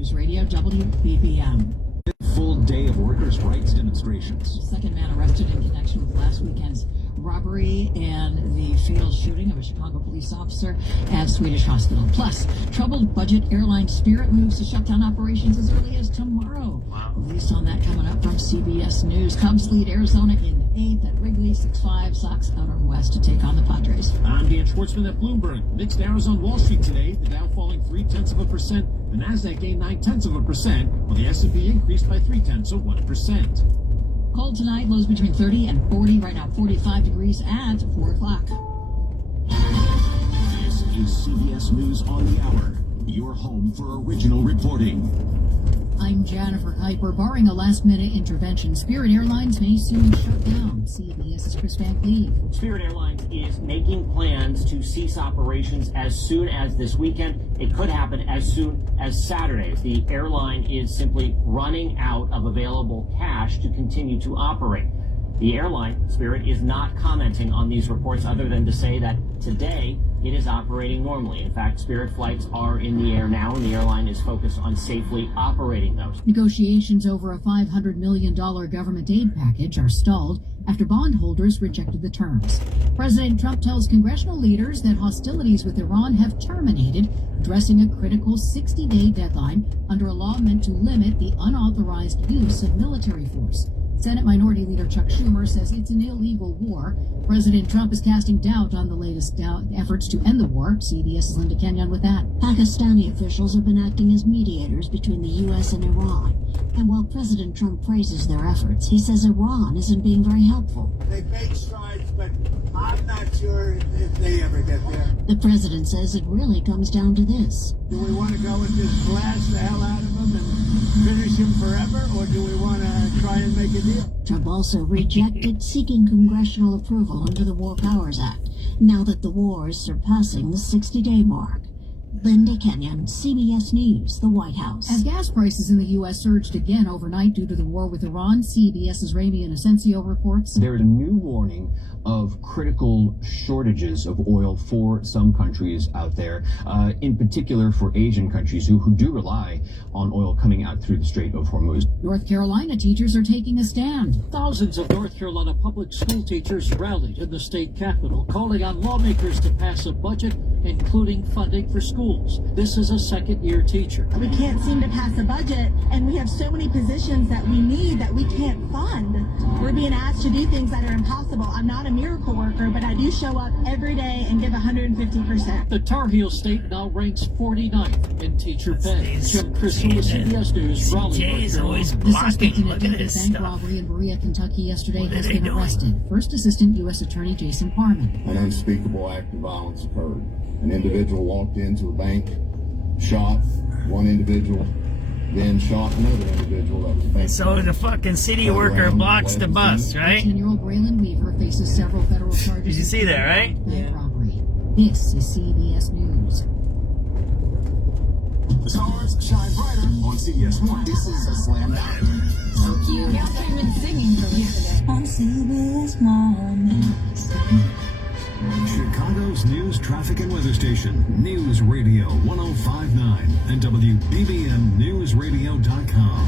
News Radio, WBBM. Full day of workers' rights demonstrations. Second man arrested in connection with last weekend's robbery and the fatal shooting of a Chicago police officer at Swedish hospital. Plus, troubled budget airline Spirit moves to shut down operations as early as tomorrow. Wow. Released on that coming up from CBS News. Cubs lead Arizona in the 8th at Wrigley, 6-5. Sox out on West to take on the Padres. I'm Dan Schwartzman at Bloomberg. Mixed arrows on Wall Street today. The Dow falling 0.3%. The Nasdaq gained 0.9%, while the S&P increased by 0.3%. Cold tonight, lows between 30 and 40. Right now, 45 degrees at 4 o'clock. This is CBS News on the Hour, your home for original reporting. I'm Jennifer Kuiper. Barring a last-minute intervention, Spirit Airlines may soon shut down. CBS's Chris Van Cleve. Spirit Airlines is making plans to cease operations as soon as this weekend. It could happen as soon as Saturday. The airline is simply running out of available cash to continue to operate. The airline, Spirit, is not commenting on these reports other than to say that today it is operating normally. In fact, Spirit flights are in the air now, and the airline is focused on safely operating those. Negotiations over a $500 million government aid package are stalled after bondholders rejected the terms. President Trump tells congressional leaders that hostilities with Iran have terminated, addressing a critical 60-day deadline under a law meant to limit the unauthorized use of military force. Senate Minority Leader Chuck Schumer says it's an illegal war. President Trump is casting doubt on the latest efforts to end the war. CBS's Linda Kenyon with that. Pakistani officials have been acting as mediators between the U.S. and Iran. And while President Trump praises their efforts, he says Iran isn't being very helpful. They make strides, but I'm not sure if they ever get there. The president says it really comes down to this. Do we want to go and just blast the hell out of them and finish him forever, or do we want to try and make a deal? Trump also rejected seeking congressional approval under the War Powers Act, now that the war is surpassing the 60-day mark. Linda Kenyon, CBS News, the White House. As gas prices in the U.S. surged again overnight due to the war with Iran, CBS's Ramy Inocencio reports. There is a new warning of critical shortages of oil for some countries out there, in particular for Asian countries who do rely on oil coming out through the Strait of Hormuz. North Carolina teachers are taking a stand. Thousands of North Carolina public school teachers rallied in the state capitol, calling on lawmakers to pass a budget, including funding for schools. This is a second-year teacher. We can't seem to pass a budget, and we have so many positions that we need that we can't fund. We're being asked to do things that are impossible. I'm not a miracle worker, but I do show up every day and give 150%. The Tar Heel state now ranks 49th in teacher pay. Jim Crystal with CBS News, Raleigh, North Carolina. The suspect in a deadly bank robbery in Berea, Kentucky yesterday has been arrested. First Assistant U.S. Attorney Jason Parman. An unspeakable act of violence occurred. An individual walked into a bank, shot one individual, then shot another individual that was bank. So the fucking city worker blocks the bus, right? 10-year-old Braylon Weaver faces several federal charges. Did you see that, right? Bank robbery. This is CBS News. The stars shine brighter on CBS 1. This is a slam dunk. So cute. Y'all came in singing for me today. On CBS Mornings. Chicago's news, traffic, and weather station, News Radio 105.9 and WBBMNewsRadio.com.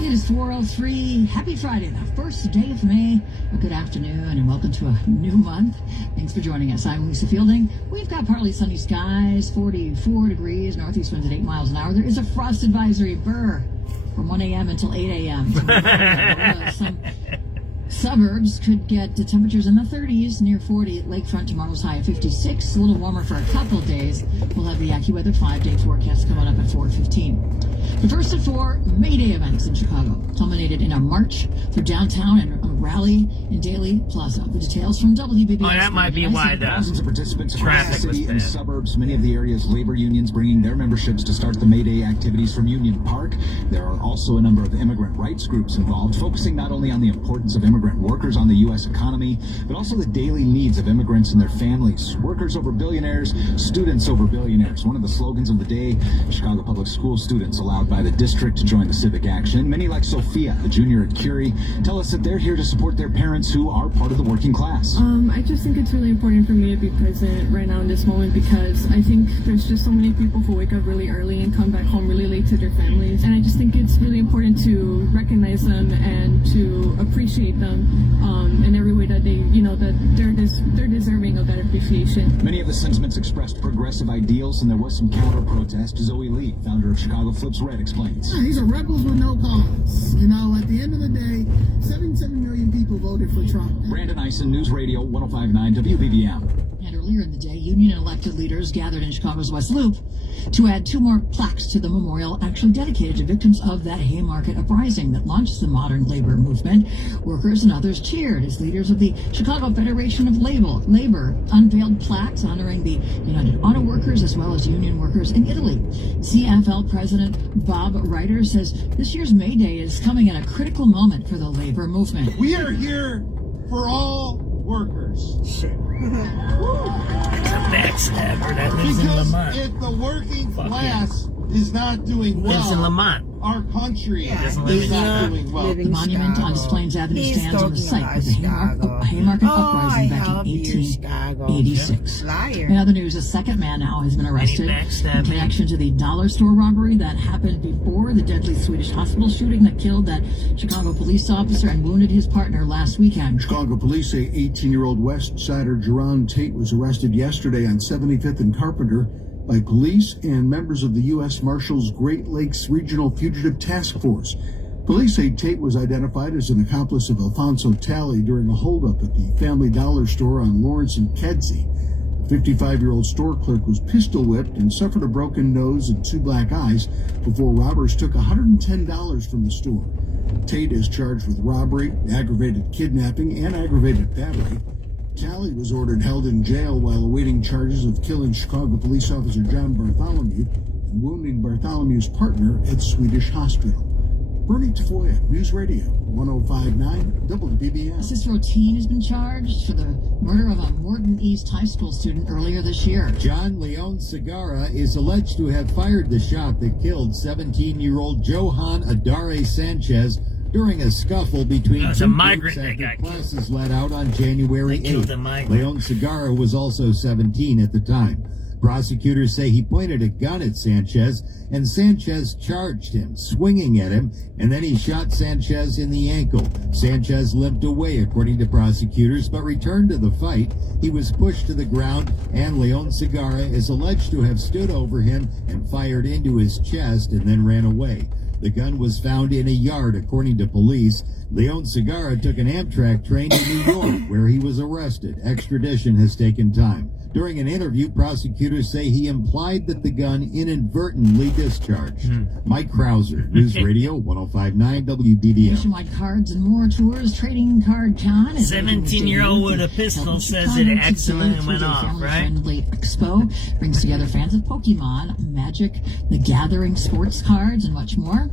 It is 4:03. Happy Friday, the first day of May. Well, good afternoon and welcome to a new month. Thanks for joining us. I'm Lisa Fielding. We've got partly sunny skies, 44 degrees, northeast winds at 8 miles an hour. There is a frost advisory, from 1 a.m. until 8 a.m. Some suburbs could get the temperatures in the 30s, near 40 at Lakefront. Tomorrow's high of 56. A little warmer for a couple days. We'll have the AccuWeather 5-day forecast coming up at 4:15. The first of 4 May Day events in Chicago culminated in a march through downtown and a rally in Daley Plaza. The details from WBBS. Oh, that might be why Thousands of participants across traffic the was city bad. and suburbs. Many of the area's labor unions bringing their memberships to start the May Day activities from Union Park. There are also a number of immigrant rights groups involved, focusing not only on the importance of immigrant immigrant workers on the U.S. economy, but also the daily needs of immigrants and their families. Workers over billionaires, students over billionaires. One of the slogans of the day, Chicago Public School students allowed by the district to join the civic action. Many like Sophia, a junior at Curie, tell us that they're here to support their parents who are part of the working class. I just think it's really important for me to be present right now in this moment because I think there's just so many people who wake up really early and come back home really late to their families. And I just think it's really important to recognize them and to appreciate them in every way that they, that they're deserving of that appreciation. Many of the sentiments expressed progressive ideals, and there was some counter-protest. Zoe Lee, founder of Chicago Flips Red, explains. These are rebels with no cause. At the end of the day, 77 million people voted for Trump. Brandon Eisen, News Radio 105.9 WBBM. And earlier in the day, union and elected leaders gathered in Chicago's West Loop to add 2 more plaques to the memorial actually dedicated to victims of that Haymarket uprising that launched the modern labor movement. Workers and others cheered as leaders of the Chicago Federation of Labor unveiled plaques honoring the United Auto Workers as well as union workers in Italy. CFL President Bob Reiter says this year's May Day is coming at a critical moment for the labor movement. We are here for all workers. It's a backstabber that lives in Lamont. If the working class is not doing well, lives in Lamont. Our country is not doing well. The monument on Des Plaines Avenue stands on the site of the Haymarket uprising back in 1886. In other news, a second man now has been arrested in connection to the dollar store robbery that happened before the deadly Swedish hospital shooting that killed that Chicago police officer and wounded his partner last weekend. Chicago police say 18-year-old West Sider Jerron Tate was arrested yesterday on 75th and Carpenter by police and members of the U.S. Marshals Great Lakes Regional Fugitive Task Force. Police say Tate was identified as an accomplice of Alfonso Talley during a holdup at the Family Dollar store on Lawrence and Kedzie. The 55-year-old store clerk was pistol whipped and suffered a broken nose and 2 black eyes before robbers took $110 from the store. Tate is charged with robbery, aggravated kidnapping, and aggravated battery. Talley was ordered held in jail while awaiting charges of killing Chicago police officer John Bartholomew and wounding Bartholomew's partner at Swedish Hospital. Bernie Tafoya, News Radio 105.9 WBBM. Cicero Teen has been charged for the murder of a Morton East High School student earlier this year. John Leon Segarra is alleged to have fired the shot that killed 17-year-old Johan Adare Sanchez during a scuffle between two migrant groups after classes let out on January 8th. Leon Segarra was also 17 at the time. Prosecutors say he pointed a gun at Sanchez, and Sanchez charged him, swinging at him, and then he shot Sanchez in the ankle. Sanchez limped away, according to prosecutors, but returned to the fight. He was pushed to the ground, and Leon Segarra is alleged to have stood over him and fired into his chest and then ran away. The gun was found in a yard, according to police. Leon Segarra took an Amtrak train to New York, where he was arrested. Extradition has taken time. During an interview, prosecutors say he implied that the gun inadvertently discharged. Mike Krauser, News Radio 105.9 WBBM. Nationwide Cards and More Tours Trading Card Con. 17-year-old with a pistol says it accidentally went off, right? Friendly Expo brings together fans of Pokemon, Magic, The Gathering, sports cards, and much more.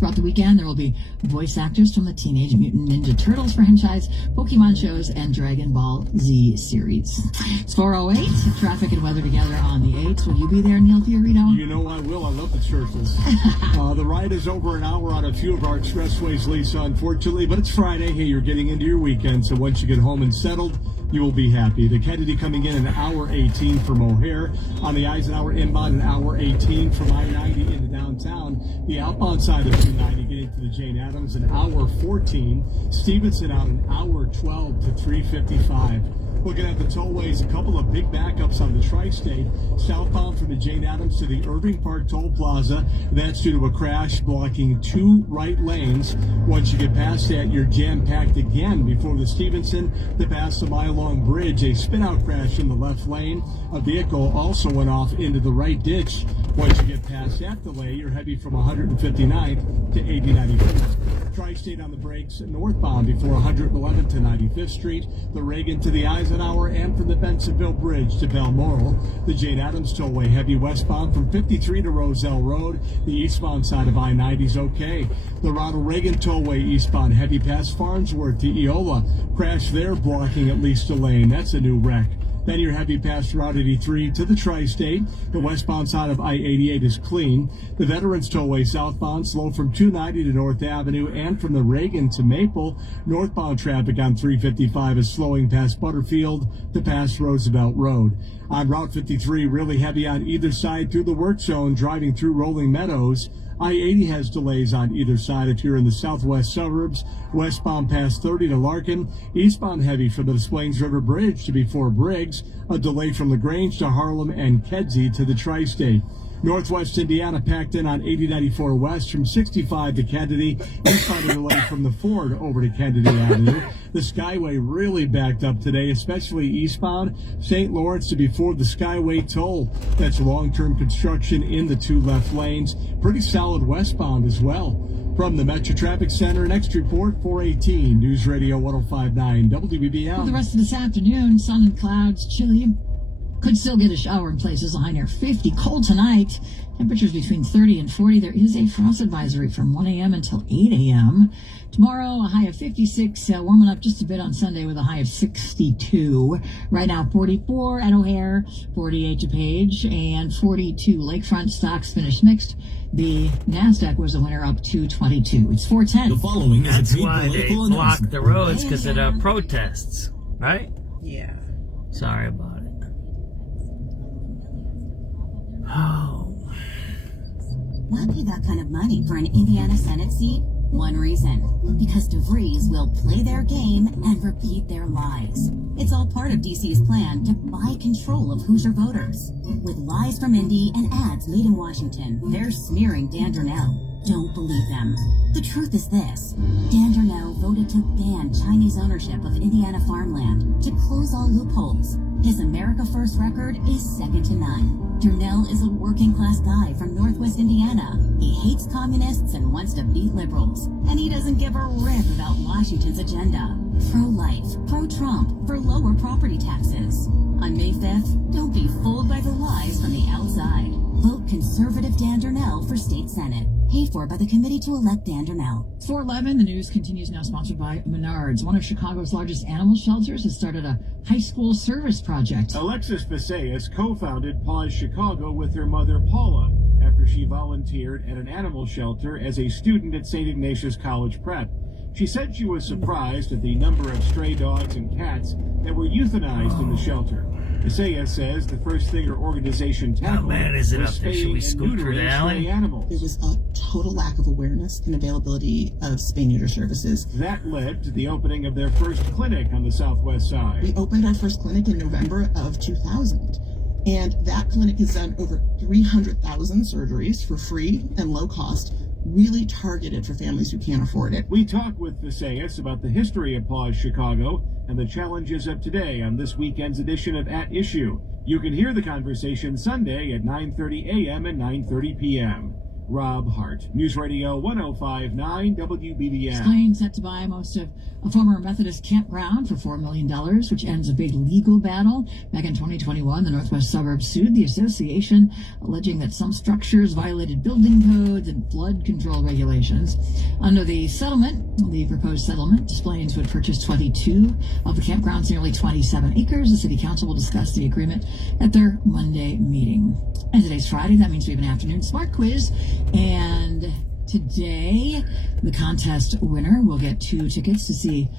Throughout the weekend, there will be voice actors from the Teenage Mutant Ninja Turtles franchise, Pokemon shows, and Dragon Ball Z series. It's 4:08. Traffic and weather together on the 8th. Will you be there, Neil Fiorito? You know I will. I love the Turtles. The ride is over an hour on a few of our expressways, Lisa, unfortunately, but it's Friday. Hey, you're getting into your weekend, so once you get home and settled, you will be happy. The Kennedy coming in an hour 18 from O'Hare. On the Eisenhower inbound, an hour 18 from I-90 into downtown. The outbound side of 290 getting to the Jane Addams, an hour 14. Stevenson out an hour 12 to 355. Looking at the tollways, a couple of big backups on the Tri-State. Southbound from the Jane Addams to the Irving Park Toll Plaza. That's due to a crash blocking 2 right lanes. Once you get past that, you're jam-packed again before the Stevenson to pass the Mile-Long Bridge. A spin-out crash in the left lane. A vehicle also went off into the right ditch. Once you get past that delay, you're heading from 159th to 8094. Tri-State on the brakes northbound before 111 to 95th Street, the Reagan to the Eisenhower, and from the Bensonville Bridge to Balmoral. The Jane Addams Tollway heavy westbound from 53 to Roselle Road. The eastbound side of I-90 is okay. The Ronald Reagan Tollway eastbound heavy past Farnsworth to Eola. Crash there blocking at least a lane. That's a new wreck. Then your heavy past Route 83 to the Tri-State. The westbound side of I-88 is clean. The Veterans Tollway southbound slow from 290 to North Avenue and from the Reagan to Maple. Northbound traffic on 355 is slowing past Butterfield to past Roosevelt Road. On Route 53, really heavy on either side through the work zone, driving through Rolling Meadows. I-80 has delays on either side if you're in the southwest suburbs. Westbound past 30 to Larkin. Eastbound heavy from the Des Plaines River Bridge to before Briggs. A delay from LaGrange to Harlem and Kedzie to the Tri-State. Northwest Indiana packed in on 8094 West from 65 to Kennedy. Eastbound a delay from the Ford over to Kennedy Avenue. The Skyway really backed up today, especially eastbound. St. Lawrence to before the Skyway toll. That's long-term construction in the two left lanes. Pretty solid westbound as well. From the Metro Traffic Center, next report, 418 News Radio 105.9 WBBM. For the rest of this afternoon, sun and clouds, chilly. Could still get a shower in places, a high near 50. Cold tonight. Temperatures between 30 and 40. There is a frost advisory from 1 a.m. until 8 a.m. Tomorrow, a high of 56. Warming up just a bit on Sunday with a high of 62. Right now, 44 at O'Hare, 48 to Page, and 42 Lakefront. Stocks finished mixed. The NASDAQ was the winner, up 222. It's 410. The following is That's a paid why they political block announcement. the roads, because of the protests, right? Yeah. Sorry about it. Oh. Why pay that kind of money for an Indiana Senate seat? One reason. Because DeVries will play their game and repeat their lies. It's all part of DC's plan to buy control of Hoosier voters. With lies from Indy and ads made in Washington, they're smearing Dan Darnell. Don't believe them. The truth is this. Dan Darnell voted to ban Chinese ownership of Indiana farmland, to close all loopholes. His America First record is second to none. Darnell is a working-class guy from Northwest Indiana. He hates communists and wants to beat liberals. And he doesn't give a rip about Washington's agenda. Pro-life, pro-Trump, for lower property taxes. On May 5th, don't be fooled by the lies from the outside. Vote conservative Dan Darnell for state senate. Paid for by the committee to elect Dan Darnell. 411, the news continues, now sponsored by Menards. One of Chicago's largest animal shelters has started a high school service project. Alexis Visayas co-founded Paws Chicago with her mother Paula after she volunteered at an animal shelter as a student at St. Ignatius College Prep. She said she was surprised at the number of stray dogs and cats that were euthanized in the shelter. Visayas says the first thing her organization tackled was spaying and neutering stray animals. There was a total lack of awareness and availability of spay-neuter services. That led to the opening of their first clinic on the southwest side. We opened our first clinic in November of 2000. And that clinic has done over 300,000 surgeries for free and low cost, really targeted for families who can't afford it. We talked with Visayas about the history of Paws Chicago and the challenges of today on this weekend's edition of At Issue. You can hear the conversation Sunday at 9:30 a.m. and 9:30 p.m. Rob Hart, News Radio 105.9 WBBM. Spain set to buy most of a former Methodist campground for $4 million, which ends a big legal battle. Back in 2021, the Northwest suburbs sued the association, alleging that some structures violated building codes and flood control regulations. Under the proposed settlement, Des Plaines would purchase 22 of the campground's nearly 27 acres. The city council will discuss the agreement at their Monday meeting. And today's Friday, that means we have an afternoon smart quiz. And today, the contest winner will get 2 tickets to see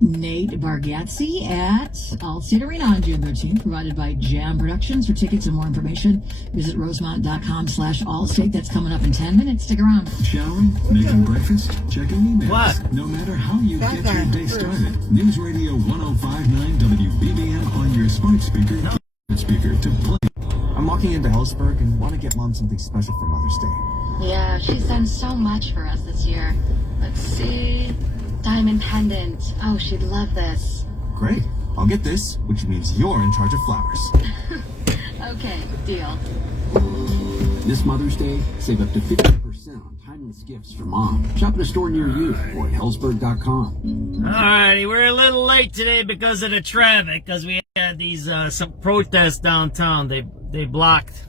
Nate Bargatze at Allstate Arena on June 13th, provided by Jam Productions. For tickets and more information, visit rosemont.com/Allstate. That's coming up in 10 minutes. Stick around. Showering, making breakfast, checking emails. What? No matter how you get your day started, News Radio 105.9 WBBM on your smart speaker to play. I'm walking into Hellsburg and want to get Mom something special for Mother's Day. Yeah, she's done so much for us this year. Let's see. Diamond pendant. Oh, she'd love this. Great. I'll get this, which means you're in charge of flowers. Okay, deal. This Mother's Day, save up to 50% on timeless Christmas gifts for mom. Shop at a store near you or at Hellsberg.com. Alrighty, we're a little late today because of the traffic, because we had these some protests downtown. They blocked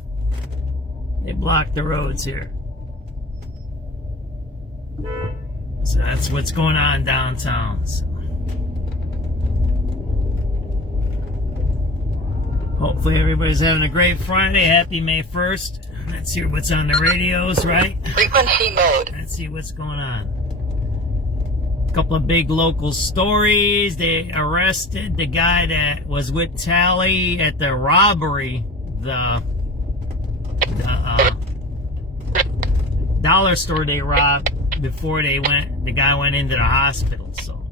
the roads here. So that's what's going on downtown. So hopefully everybody's having a great Friday. Happy May 1st. Let's hear what's on the radios, right? Frequency mode. Let's see what's going on. A couple of big local stories. They arrested the guy that was with Tally at the robbery, the dollar store they robbed before the guy went into the hospital. So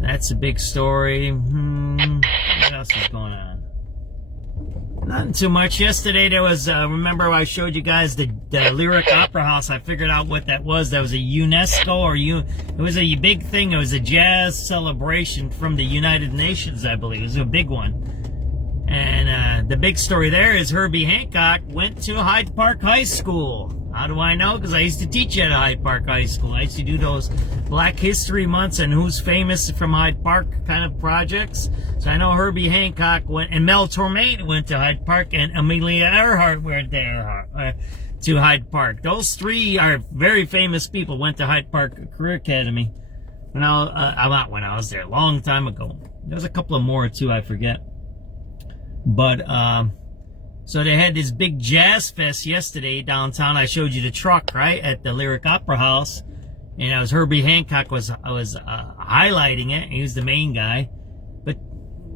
that's a big story. What else is going on? Nothing too much. Yesterday there was, remember I showed you guys the Lyric Opera House. I figured out what that was. That was a UNESCO it was a big thing. It was a jazz celebration from the United Nations, I believe. It was a big one. And the big story there is Herbie Hancock went to Hyde Park High School. How do I know? Because I used to teach at Hyde Park High School. I used to do those Black History Months and Who's Famous from Hyde Park kind of projects. So I know Herbie Hancock went, and Mel Torme went to Hyde Park, and Amelia Earhart went to Hyde Park. Those three are very famous people. Went to Hyde Park Career Academy. Not when I was there, a long time ago. There's a couple of more too, I forget. But so they had this big jazz fest yesterday downtown. I showed you the truck, right, at the Lyric Opera House, and it was Herbie Hancock was highlighting it. He was the main guy, but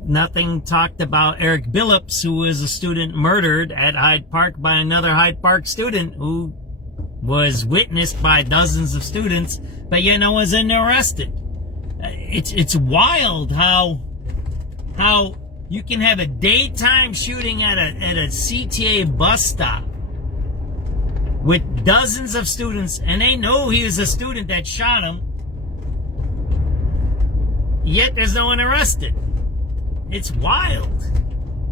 nothing talked about Eric Billups, who was a student murdered at Hyde Park by another Hyde Park student who was witnessed by dozens of students, but yet no one's arrested. It's wild how you can have a daytime shooting at a CTA bus stop with dozens of students, and they know he was a student that shot him, yet there's no one arrested. It's wild.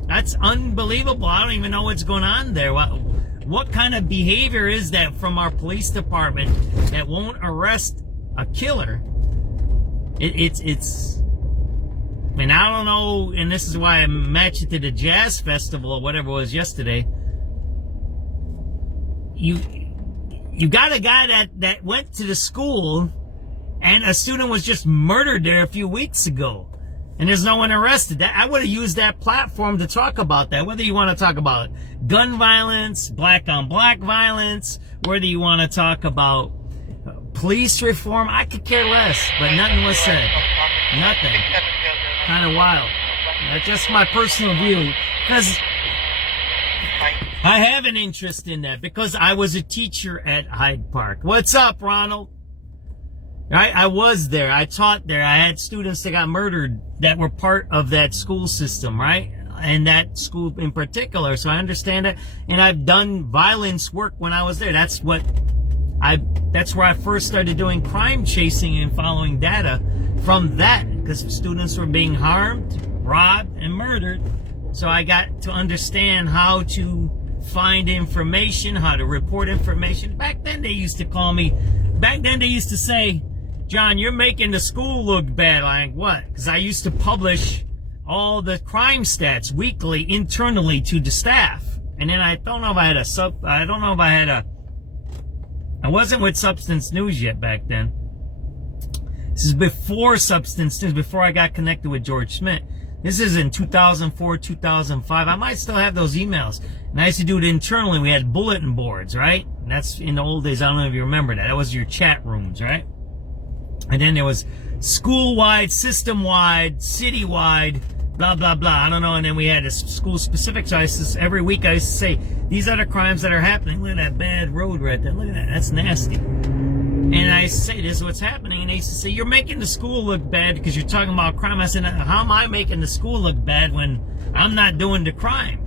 That's unbelievable. I don't even know what's going on there. What kind of behavior is that from our police department that won't arrest a killer? It's and I don't know, and this is why I matched it to the jazz festival or whatever it was yesterday. You got a guy that went to the school, and a student was just murdered there a few weeks ago, and there's no one arrested. I would have used that platform to talk about that, whether you want to talk about gun violence, black on black violence, whether you want to talk about police reform. I could care less, but nothing was said. Nothing. Kind of wild. That's just my personal view, because I have an interest in that, because I was a teacher at Hyde Park. What's up, Ronald? I was there. I taught there. I had students that got murdered that were part of that school system, right? And that school in particular. So I understand that. And I've done violence work when I was there. That's where I first started doing crime chasing and following data from that, because students were being harmed, robbed, and murdered. So I got to understand how to find information, how to report information. Back then they used to say, John, you're making the school look bad. I'm like, what? Because I used to publish all the crime stats weekly internally to the staff. And then I don't know if I wasn't with SubX.News yet back then. This is before SubX.News, before I got connected with George Schmidt. This is in 2004, 2005. I might still have those emails. And I used to do it internally. We had bulletin boards, right? And that's in the old days. I don't know if you remember that. That was your chat rooms, right? And then there was school-wide, system-wide, city-wide, blah, blah, blah. I don't know. And then we had a school-specific. So every week I used to say, these are the crimes that are happening. Look at that bad road right there. Look at that. That's nasty. And I used to say, this is what's happening. And they used to say, you're making the school look bad because you're talking about crime. I said, how am I making the school look bad when I'm not doing the crime?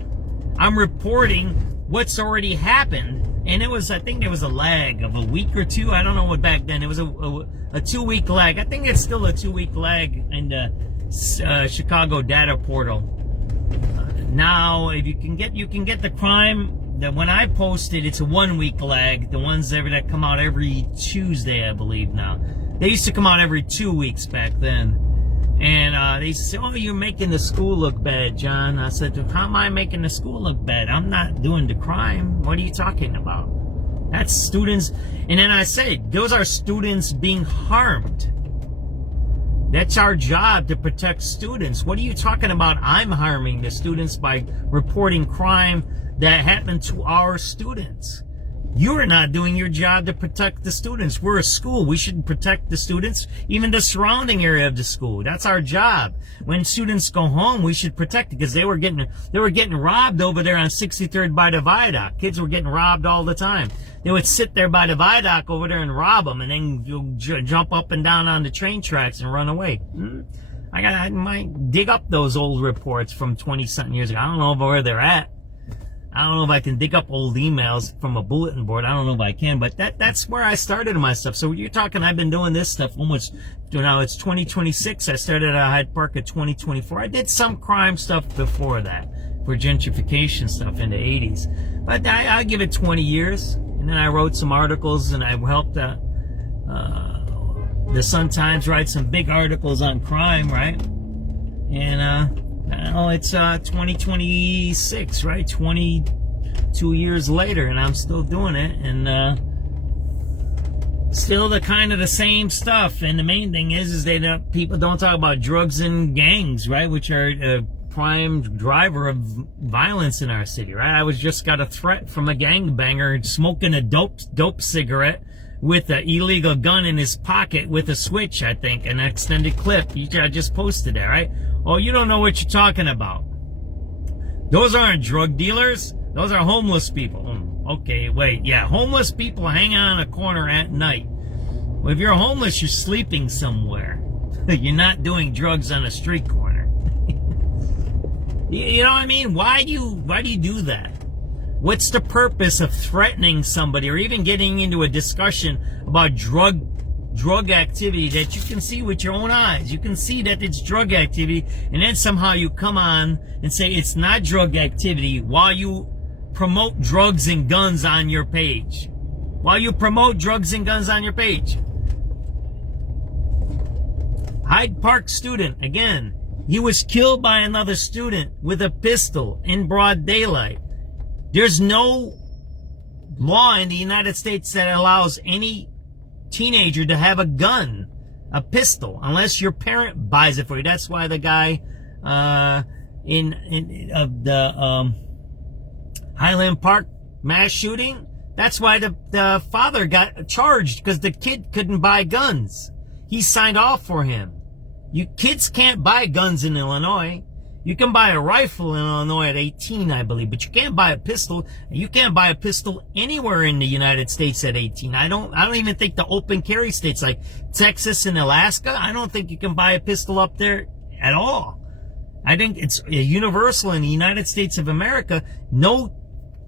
I'm reporting what's already happened. And it was, I think there was a lag of a week or two. I don't know what back then. It was a 2-week lag. I think it's still a 2-week lag in the Chicago data portal. Now, if you can get the crime when I posted, it's a 1 week lag. The ones that come out every Tuesday, I believe now. They used to come out every 2 weeks back then. And they said, oh, you're making the school look bad, John. I said, how am I making the school look bad? I'm not doing the crime. What are you talking about? That's students. And then I said, those are students being harmed. That's our job, to protect students. What are you talking about? I'm harming the students by reporting crime that happened to our students. You are not doing your job to protect the students. We're a school. We should protect the students, even the surrounding area of the school. That's our job. When students go home, we should protect it, because they were getting robbed over there on 63rd by the Viaduct. Kids were getting robbed all the time. They would sit there by the Viaduct over there and rob them, and then jump up and down on the train tracks and run away. I might dig up those old reports from 20-something years ago. I don't know where they're at. I don't know if I can dig up old emails from a bulletin board. I don't know if I can, but that's where I started my stuff. So you're talking, I've been doing this stuff almost, now it's 2026. I started at Hyde Park at 2024. I did some crime stuff before that, for gentrification stuff in the 80s. But I'll give it 20 years. And then I wrote some articles, and I helped the Sun-Times write some big articles on crime, right? And now it's 2026, right? 22 years later, and I'm still doing it, and still the kind of the same stuff. And the main thing is that people don't talk about drugs and gangs, right? Which are a prime driver of violence in our city, right? I just got a threat from a gangbanger smoking a dope cigarette with an illegal gun in his pocket with a switch, I think, an extended clip. I just posted that, right? Oh, you don't know what you're talking about. Those aren't drug dealers. Those are homeless people. Okay, wait. Yeah, homeless people hang on a corner at night. Well, if you're homeless, you're sleeping somewhere. You're not doing drugs on a street corner. You know what I mean? Why do you do that? What's the purpose of threatening somebody, or even getting into a discussion about drug activity that you can see with your own eyes? You can see that it's drug activity, and then somehow you come on and say it's not drug activity while you promote drugs and guns on your page. While you promote drugs and guns on your page. Hyde Park student, again, he was killed by another student with a pistol in broad daylight. There's no law in the United States that allows any teenager to have a gun, a pistol, unless your parent buys it for you. That's why the guy in the Highland Park mass shooting, that's why the father got charged, because the kid couldn't buy guns. He signed off for him. You kids can't buy guns in Illinois. You can buy a rifle in Illinois at 18, I believe, but you can't buy a pistol. You can't buy a pistol anywhere in the United States at 18. I don't even think the open carry states like Texas and Alaska, I don't think you can buy a pistol up there at all. I think it's universal in the United States of America. No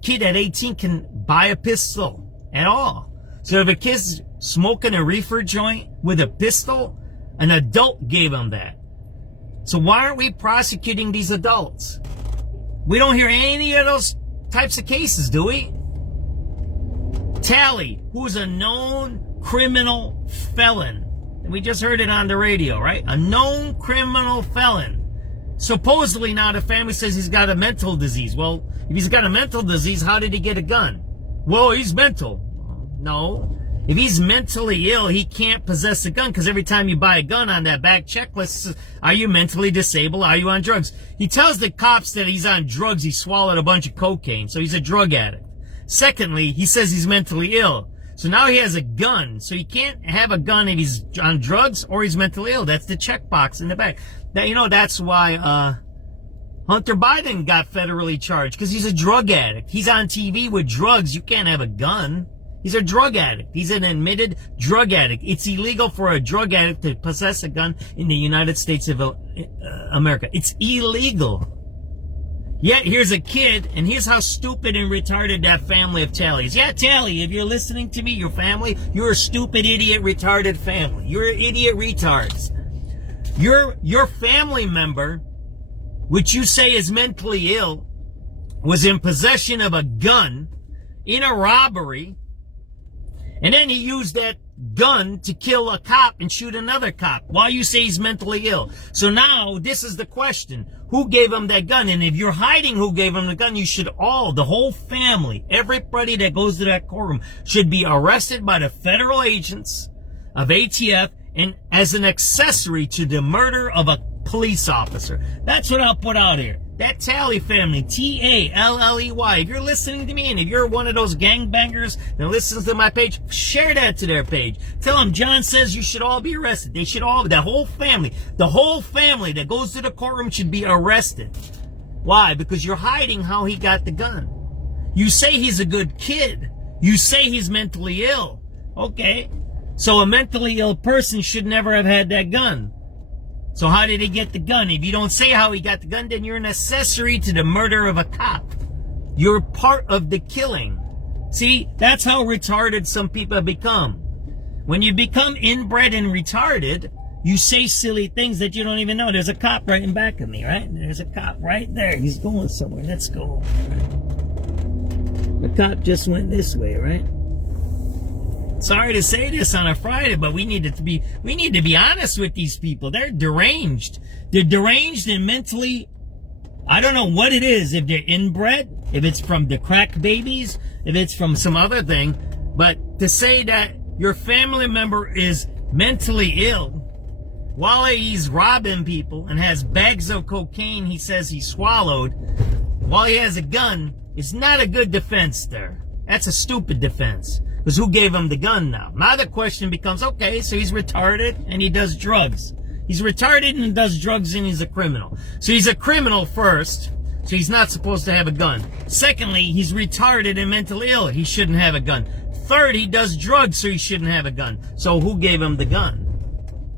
kid at 18 can buy a pistol at all. So if a kid's smoking a reefer joint with a pistol, an adult gave him that. So why aren't we prosecuting these adults? We don't hear any of those types of cases, do we? Tally, who's a known criminal felon. We just heard it on the radio, right? A known criminal felon. Supposedly now the family says he's got a mental disease. Well, if he's got a mental disease, how did he get a gun? Well, he's mental. No. If he's mentally ill, he can't possess a gun, because every time you buy a gun on that back checklist, are you mentally disabled? Are you on drugs? He tells the cops that he's on drugs. He swallowed a bunch of cocaine, so he's a drug addict. Secondly, he says he's mentally ill. So now he has a gun. So he can't have a gun if he's on drugs or he's mentally ill. That's the checkbox in the back. That's why Hunter Biden got federally charged, because he's a drug addict. He's on TV with drugs. You can't have a gun. He's a drug addict. He's an admitted drug addict. It's illegal for a drug addict to possess a gun in the United States of America. It's illegal. Yet here's a kid, and here's how stupid and retarded that family of Tally is. Yeah, Tally, if you're listening to me, your family, you're a stupid, idiot, retarded family. You're idiot retards. Your family member, which you say is mentally ill, was in possession of a gun in a robbery, and then he used that gun to kill a cop and shoot another cop while you say he's mentally ill. So now this is the question: who gave him that gun? And if you're hiding who gave him the gun, you should the whole family, everybody that goes to that courtroom should be arrested by the federal agents of ATF and as an accessory to the murder of a police officer. That's what I'll put out here. That Talley family, Talley. If you're listening to me and if you're one of those gangbangers that listens to my page, share that to their page. Tell them John says you should all be arrested. They should all, the whole family that goes to the courtroom should be arrested. Why? Because you're hiding how he got the gun. You say he's a good kid. You say he's mentally ill. Okay. So a mentally ill person should never have had that gun. So how did he get the gun? If you don't say how he got the gun, then you're an accessory to the murder of a cop. You're part of the killing. See, that's how retarded some people have become. When you become inbred and retarded, you say silly things that you don't even know. There's a cop right in back of me, right? There's a cop right there. He's going somewhere. Let's go. The cop just went this way, right? Sorry to say this on a Friday, but we need to be honest with these people. They're deranged. They're deranged and mentally, I don't know what it is. If they're inbred, if it's from the crack babies, if it's from some other thing, but to say that your family member is mentally ill while he's robbing people and has bags of cocaine he says he swallowed while he has a gun is not a good defense there. That's a stupid defense. Because who gave him the gun now? Now the question becomes, okay, so he's retarded and he does drugs. He's retarded and does drugs and he's a criminal. So he's a criminal first, so he's not supposed to have a gun. Secondly, he's retarded and mentally ill. He shouldn't have a gun. Third, he does drugs, so he shouldn't have a gun. So who gave him the gun?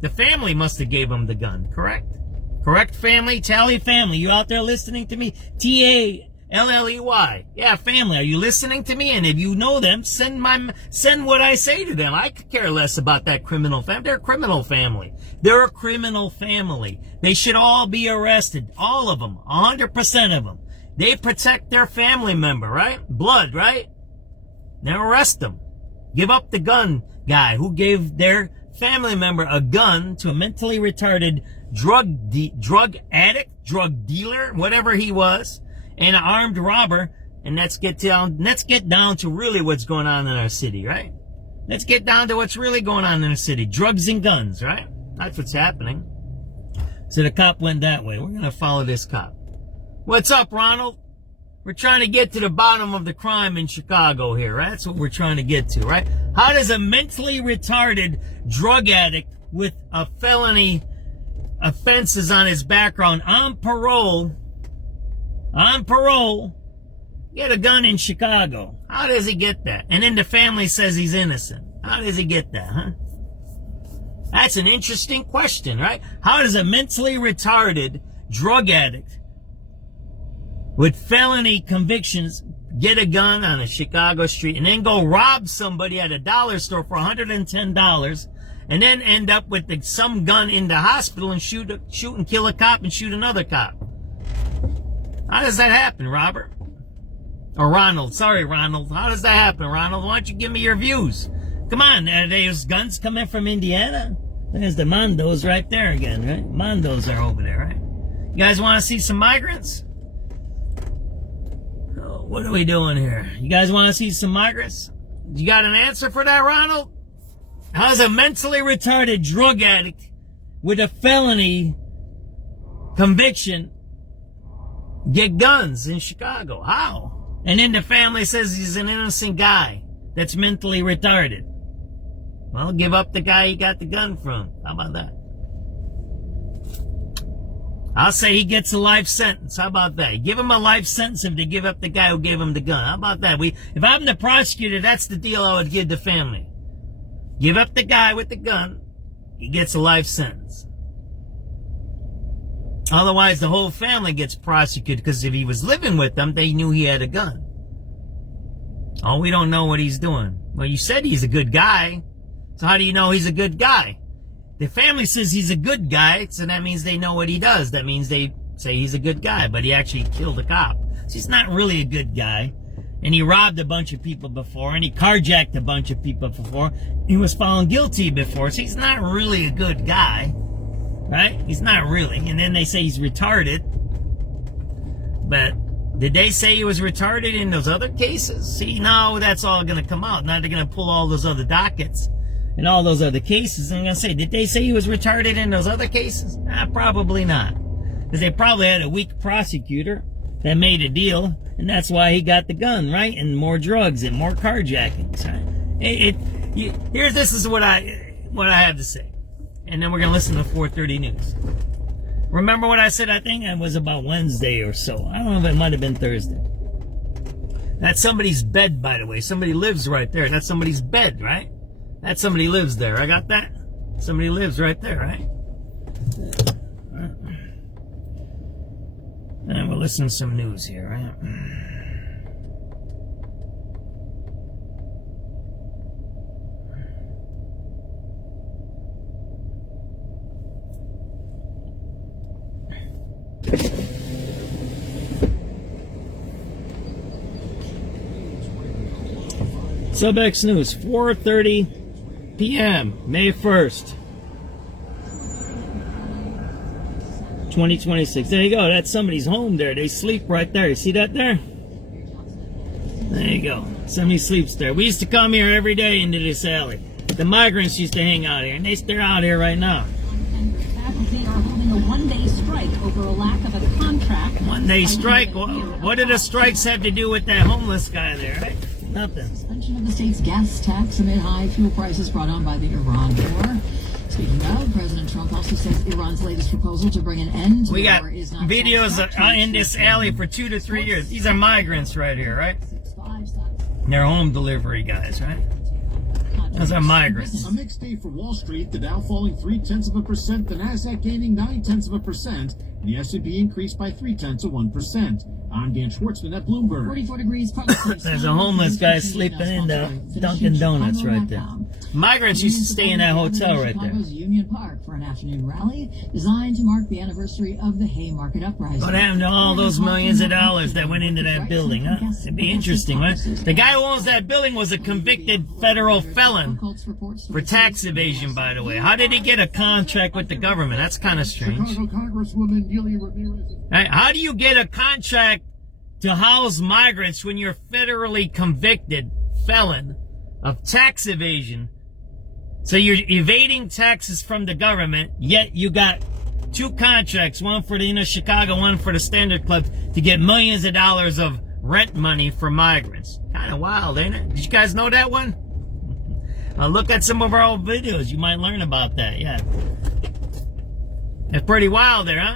The family must have gave him the gun, correct? Correct, family? Tally family, you out there listening to me? Talley. Yeah, family, are you listening to me? And if you know them, send what I say to them. I could care less about that criminal family. They're a criminal family. They're a criminal family. They should all be arrested. All of them. 100% of them. They protect their family member, right? Blood, right? Now arrest them. Give up the gun guy who gave their family member a gun to a mentally retarded drug addict, drug dealer, whatever he was, and an armed robber. And let's get down to really what's going on in our city, right? Let's get down to what's really going on in the city. Drugs and guns, right? That's what's happening. So the cop went that way. We're going to follow this cop. What's up, Ronald? We're trying to get to the bottom of the crime in Chicago here, right? That's what we're trying to get to, right? How does a mentally retarded drug addict with a felony offenses on his background on parole, get a gun in Chicago? How does he get that? And then the family says he's innocent. How does he get that, huh? That's an interesting question, right? How does a mentally retarded drug addict with felony convictions get a gun on a Chicago street and then go rob somebody at a dollar store for $110 and then end up with some gun in the hospital and shoot and kill a cop and shoot another cop? How does that happen, Robert? Or Ronald. Sorry, Ronald. How does that happen, Ronald? Why don't you give me your views? Come on, are those guns coming from Indiana? There's the Mondos right there again, right? Mondos are over there, right? You guys want to see some migrants? Oh, what are we doing here? You guys want to see some migrants? You got an answer for that, Ronald? How's a mentally retarded drug addict with a felony conviction get guns in Chicago? How? And then the family says he's an innocent guy that's mentally retarded. Well, give up the guy he got the gun from. How about that? I'll say he gets a life sentence. How about that? Give him a life sentence if they give up the guy who gave him the gun. How about that? If I'm the prosecutor, that's the deal I would give the family. Give up the guy with the gun. He gets a life sentence. Otherwise, the whole family gets prosecuted, because if he was living with them, they knew he had a gun. Oh, we don't know what he's doing. Well, you said he's a good guy. So how do you know he's a good guy? The family says he's a good guy, so that means they know what he does. That means they say he's a good guy, but he actually killed a cop. So he's not really a good guy. And he robbed a bunch of people before, and he carjacked a bunch of people before. He was found guilty before, so he's not really a good guy, right? He's not really. And then they say he's retarded. But did they say he was retarded in those other cases? See, now that's all going to come out. Now they're going to pull all those other dockets and all those other cases. And I'm going to say, did they say he was retarded in those other cases? Probably not. Because they probably had a weak prosecutor that made a deal, and that's why he got the gun, right? And more drugs and more carjackings, right? This is what I have to say. And then we're going to listen to 4:30 News. Remember what I said? I think it was about Wednesday or so. I don't know if it might have been Thursday. That's somebody's bed, by the way. Somebody lives right there. That's somebody's bed, right? That's somebody lives there. I got that? Somebody lives right there, right? And we'll listen to some news here, right? SubX.News, 4:30 p.m., May 1st, 2026. There you go. That's somebody's home there. They sleep right there. You see that there? There you go. Somebody sleeps there. We used to come here every day into this alley. The migrants used to hang out here, and they're out here right now. Faculty are holding a one-day strike over a lack of a contract. One-day strike? What do the strikes have to do with that homeless guy there, right? Nothing. Suspension of the state's gas tax amid high fuel prices brought on by the Iran war. Speaking of, President Trump also says Iran's latest proposal to bring an end to the war is not videos in this alley for 2 to 3 years. These are migrants right here, right? They're home delivery guys, right? Those are migrants. A mixed day for Wall Street. The Dow falling 0.3%, the Nasdaq gaining 0.9%, and the S&P increased by 0.3%. I'm Dan Schwartzman at Bloomberg. 44 degrees. There's a homeless guy sleeping in the Dunkin' Donuts right there. Migrants used to stay in that hotel right there. Chicago's Union Park for an afternoon rally designed to mark the anniversary of the Haymarket Uprising. What happened to all those millions of dollars that went into that building, huh? It'd be interesting, right? The guy who owns that building was a convicted federal felon for tax evasion, by the way. How did he get a contract with the government? That's kind of strange. Chicago Congresswoman Delia Ramirez. How do you get a contract to house migrants when you're a federally convicted felon of tax evasion? So you're evading taxes from the government, yet you got 2 contracts, one for the Inner Chicago, one for the Standard Club, to get millions of dollars of rent money for migrants. Kind of wild, ain't it? Did you guys know that one? Look at some of our old videos. You might learn about that, yeah. It's pretty wild there, huh?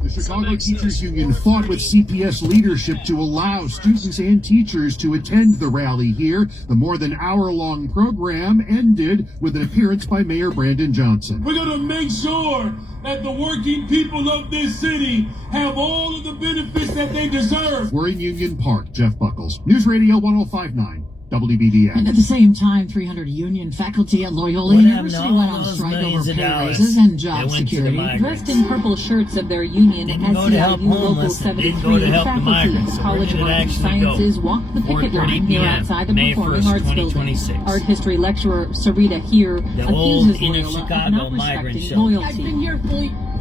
The Chicago Teachers Union fought with CPS leadership to allow students and teachers to attend the rally here. The more than hour-long program ended with an appearance by Mayor Brandon Johnson. We're going to make sure that the working people of this city have all of the benefits that they deserve. We're in Union Park. Jeff Buckles, News Radio 105.9. WBBM. And at the same time, 300 union faculty at Loyola University went on strike over pay raises and job security. Dressed in purple shirts of their union, SEIU Local 73 faculty at the College of Arts and Sciences walked the picket line here outside the Performing Arts Building. Art history lecturer Sarita here accuses Loyola of not respecting loyalty. I've been here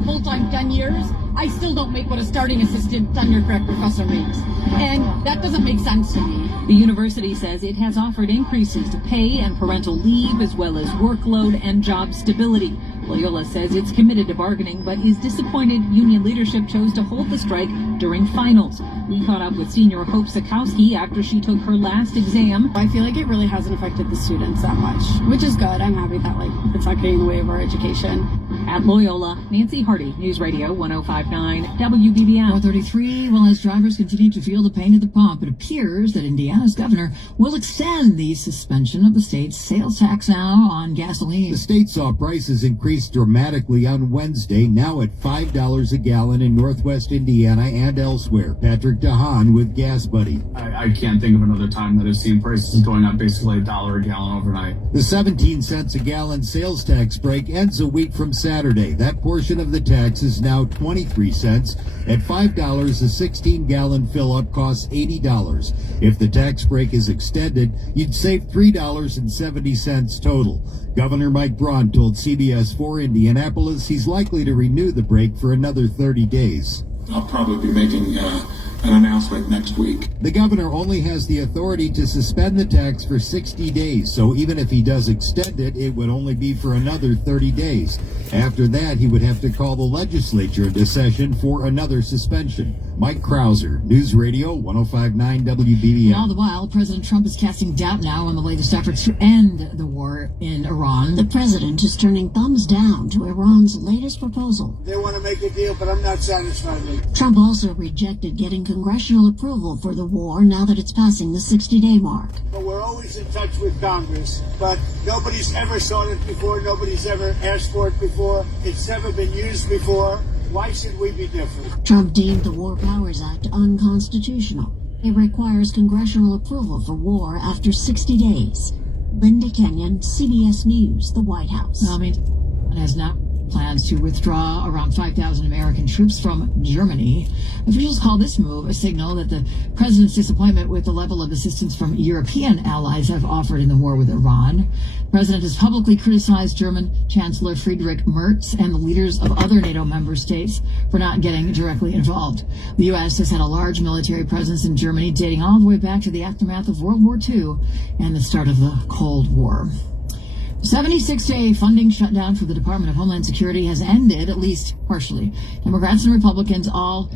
full-time 10 years. I still don't make what a starting assistant tenure-track professor makes. And that doesn't make sense to me. The university says it has offered increases to pay and parental leave, as well as workload and job stability. Loyola says it's committed to bargaining, but is disappointed union leadership chose to hold the strike during finals. We caught up with senior Hope Sikowski after she took her last exam. I feel like it really hasn't affected the students that much, which is good. I'm happy that it's not getting in the way of our education. At Loyola, Nancy Hardy, News Radio 105.9 WBBM. 433. Well, as drivers continue to feel the pain at the pump, it appears that Indiana's governor will extend the suspension of the state's sales tax now on gasoline. The state saw prices increase dramatically on Wednesday, now at $5 a gallon in Northwest Indiana and elsewhere. Patrick DeHaan with Gas Buddy. I can't think of another time that I've seen prices going up basically $1 a gallon overnight. The 17 cents a gallon sales tax break ends a week from Saturday. Saturday. That portion of the tax is now 23 cents. At $5, a 16-gallon fill-up costs $80. If the tax break is extended, you'd save $3.70 total. Governor Mike Braun told CBS 4 Indianapolis he's likely to renew the break for another 30 days. I'll probably be making an announcement next week. The governor only has the authority to suspend the tax for 60 days, so even if he does extend it, it would only be for another 30 days. After that, he would have to call the legislature into session for another suspension. Mike Krauser, News Radio 105.9 WBBM. All the while, President Trump is casting doubt now on the latest efforts to end the war in Iran. The president is turning thumbs down to Iran's latest proposal. They want to make a deal, but I'm not satisfied with it. Trump also rejected getting congressional approval for the war now that it's passing the 60-day mark. But we're always in touch with Congress, but nobody's ever sought it before. Nobody's ever asked for it before. It's never been used before. Why should we be different? Trump deemed the War Powers Act unconstitutional. It requires congressional approval for war after 60 days. Linda Kenyon, CBS News, the White House. It has now plans to withdraw around 5,000 American troops from Germany. Officials call this move a signal that the president's disappointment with the level of assistance from European allies have offered in the war with Iran. The president has publicly criticized German Chancellor Friedrich Merz and the leaders of other NATO member states for not getting directly involved. The U.S. has had a large military presence in Germany dating all the way back to the aftermath of World War II and the start of the Cold War. 76-day funding shutdown for the Department of Homeland Security has ended, at least partially. Democrats and Republicans all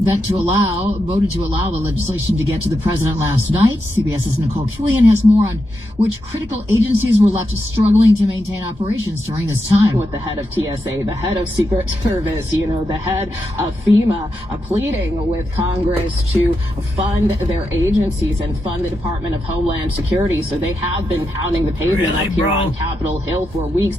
voted to allow the legislation to get to the president last night. CBS's Nicole Killian has more on which critical agencies were left struggling to maintain operations during this time. With the head of TSA, the head of Secret Service, the head of FEMA pleading with Congress to fund their agencies and fund the Department of Homeland Security. So they have been pounding the pavement up here on Capitol Hill for weeks.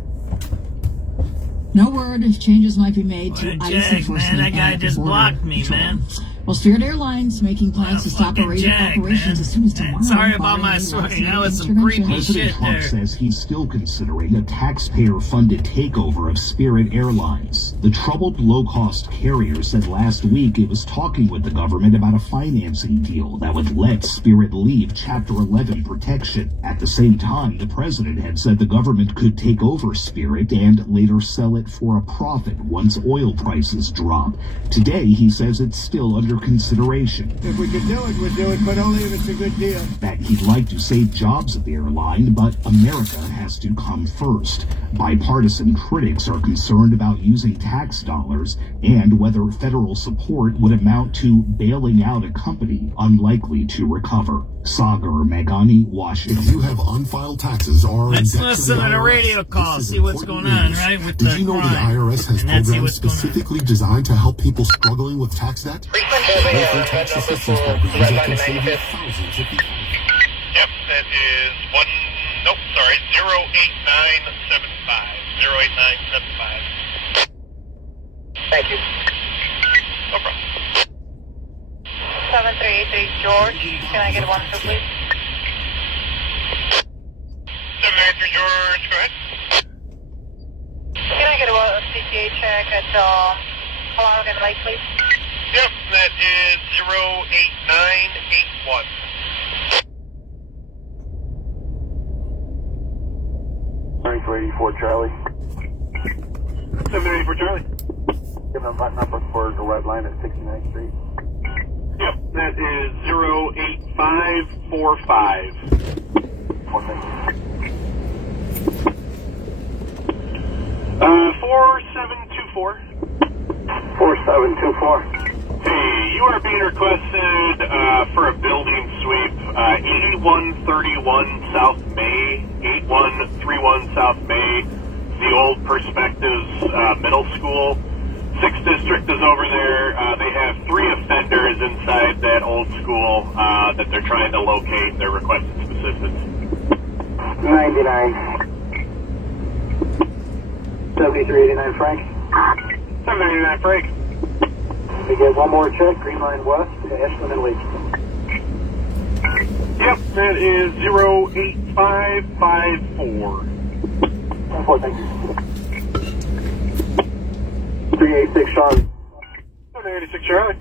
No word if changes might be made to ICE enforcement. Man, that guy just blocked me, man. Well, Spirit Airlines making plans to stop operations as soon as tomorrow. Sorry about my swearing. That was some creepy shit Trump there. says he's still considering a taxpayer-funded takeover of Spirit Airlines. The troubled low-cost carrier said last week it was talking with the government about a financing deal that would let Spirit leave Chapter 11 protection. At the same time, the president had said the government could take over Spirit and later sell it for a profit once oil prices drop. Today, he says it's still under consideration. If we could do it, we'd do it, but only if it's a good deal. That he'd like to save jobs at the airline, but America has to come first. Bipartisan critics are concerned about using tax dollars and whether federal support would amount to bailing out a company unlikely to recover. Sagar Meghani, Washington. If you have unfiled taxes or Let's listen to the radio call, see what's going on, right? With Did you know the IRS has programs specifically designed to help people struggling with tax debt? Local tax assistance programs that can save you thousands of people. Yep, that is 08975. 08975. Thank you. No problem. 7383 George, can I get one, so please? 783 George, go ahead. Can I get a CTA check at Colorado Lake, please? Yep, that is 08981. Sorry, 84 Charlie. 784 Charlie. Give them a number for the red line at 69th Street. Yep, that is 08545. 4724. 4724. Hey, you are being requested for a building sweep, 8131 South May, 8131 South May, the old Perspectives Middle School. 6th District is over there. They have 3 offenders inside that old school that they're trying to locate. They're requesting some assistance. 99. 7389 Frank. 789 Frank. We get one more check, Green Line West, Ashland and Lake. Yep, that is 08554. 10-4, thank you. 386 Charlie. 86 Charlie.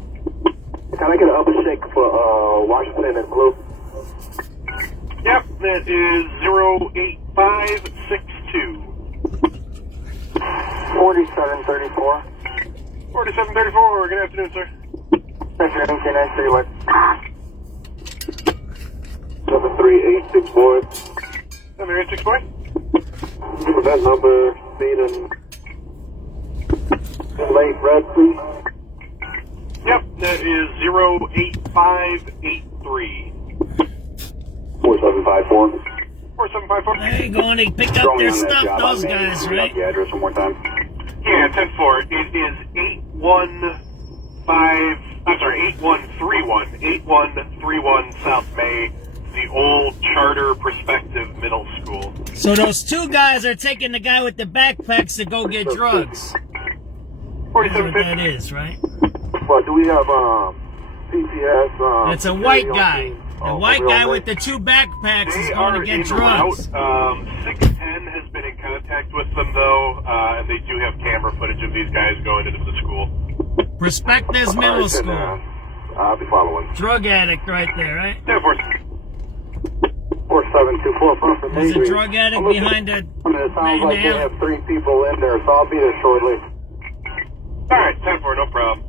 Can I get an upper shake for Washington and Blue? Yep, that is 08562. 4734. 4734, good afternoon, sir. Sector 18931. 73864. 786 boy. For that number, speed and late red, please. Yep, that is 08583. 4754. 4754. They're going to pick up their stuff, those guys, right? The address one more time. Yeah, 10-4. It is 8131 South May, the old Charter Perspective Middle School. So those two guys are taking the guy with the backpacks to go get drugs. That's what that is, right? Well, do we have CPS? That's a white guy. The white guy with the two backpacks is going to get drugs. 610 has been in contact with them, though, and they do have camera footage of these guys going into the school. Perspectives Middle School. I'll be following. Drug addict right there, right? Yeah, 4724 from There's a drug addict behind the... it sounds like they have 3 people in there, so I'll be there shortly. All right, 10-4, no problem.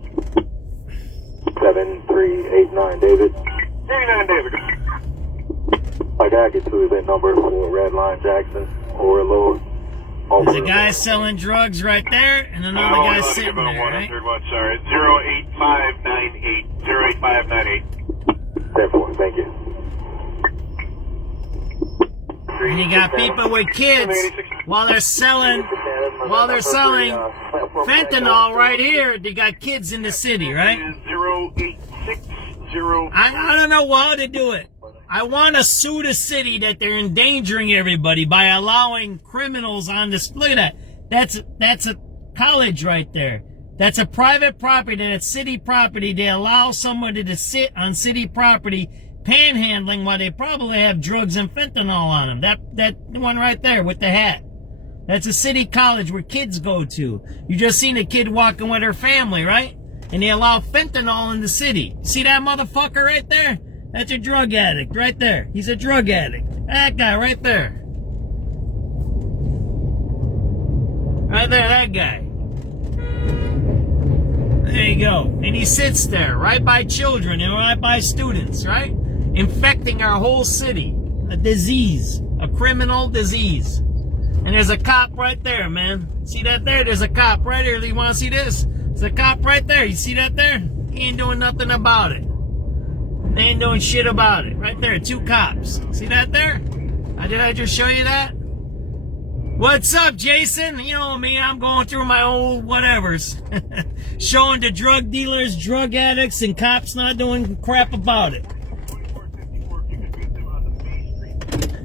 7389, David. 89, David. I gotta get to that number for Red Line Jackson or Lord. There's a guy selling drugs right there, and another guy sitting there, right? Sorry, 08598. 08598. Therefore, thank you. And you got people with kids while they're selling fentanyl right here. They got kids in the city, right? 0860. I don't know how to do it. I want to sue the city that they're endangering everybody by allowing criminals on this. Look at that. That's a college right there. That's a private property. That's city property. They allow somebody to sit on city property panhandling while they probably have drugs and fentanyl on them. That one right there with the hat. That's a city college where kids go to. You just seen a kid walking with her family, right? And they allow fentanyl in the city. See that motherfucker right there? That's a drug addict right there. He's a drug addict. That guy right there. Right there, that guy. There you go. And he sits there right by children and right by students, right? Infecting our whole city. A disease. A criminal disease. And there's a cop right there, man. See that there? There's a cop right here. You want to see this? There's a cop right there. You see that there? He ain't doing nothing about it. They ain't doing shit about it. Right there, 2 cops. See that there? Did I just show you that? What's up, Jason? You know me, I'm going through my old whatevers. Showing the drug dealers, drug addicts, and cops not doing crap about it.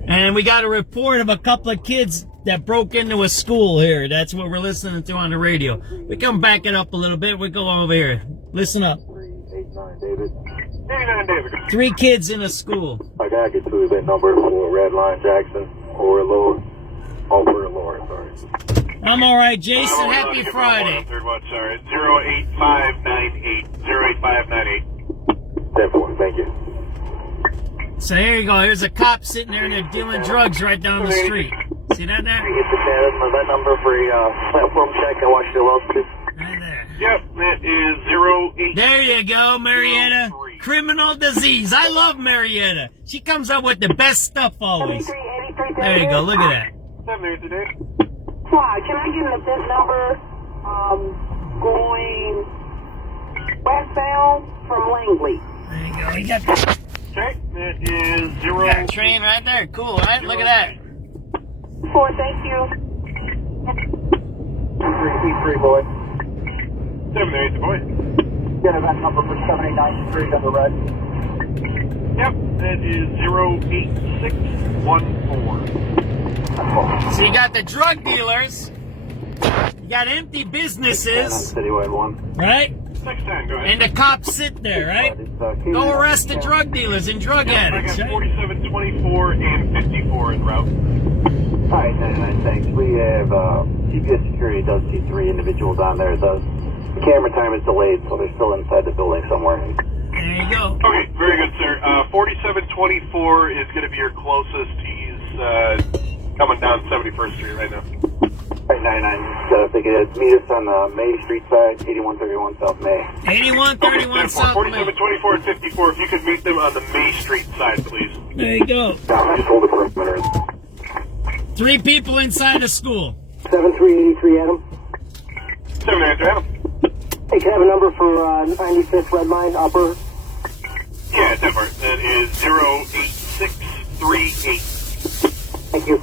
And we got a report of a couple of kids that broke into a school here. That's what we're listening to on the radio. We can back it up a little bit. We go over here. Listen up. 389, David. 89, David. 3 kids in a school. I gotta get to that number for Red Line Jackson or Lord. Over Lord, sorry. I'm all right, Jason. Happy Friday. Sorry, 08598. 08598. Therefore, thank you. So here you go. Here's a cop sitting there and they're dealing drugs right down the street. See that there? Get the status of that number for a platform check. I watched your last please. Right there. Yep, that is 08. There you go, Marietta. Criminal disease. I love Marietta. She comes up with the best stuff always. There you go. Look at that. 7 today. Hi, can I get an event number going westbound from Langley? There you go. You got that. Okay, that is 0. Got a train right there. Cool, right? Look at that. 4, thank you. 3 boy. 7 boy. Get event number for 7893 on the red. Yep, that is 08614. So you got the drug dealers, you got empty businesses, Citywide 1. right? 610, go ahead. And the cops sit there, right? Go arrest the drug dealers and drug addicts, I got right? 4724 and 54 en route. Alright, 99, thanks. We have GPS security does see 3 individuals on there. The camera time is delayed, so they're still inside the building somewhere. There you go. Okay, very good, sir. 4724 is going to be your closest. He's coming down 71st Street right now. Right, 99. Meet us on the May Street side, 8131 South May. 8131 South May. 4724 and 54. If you could meet them on the May Street side, please. There you go. Just hold it for a minute. 3 people inside the school. 7383 Adam. 783 Adam. Hey, can I have a number for 95th Red Line, upper? Yeah, Denver. That is 08638. Thank you.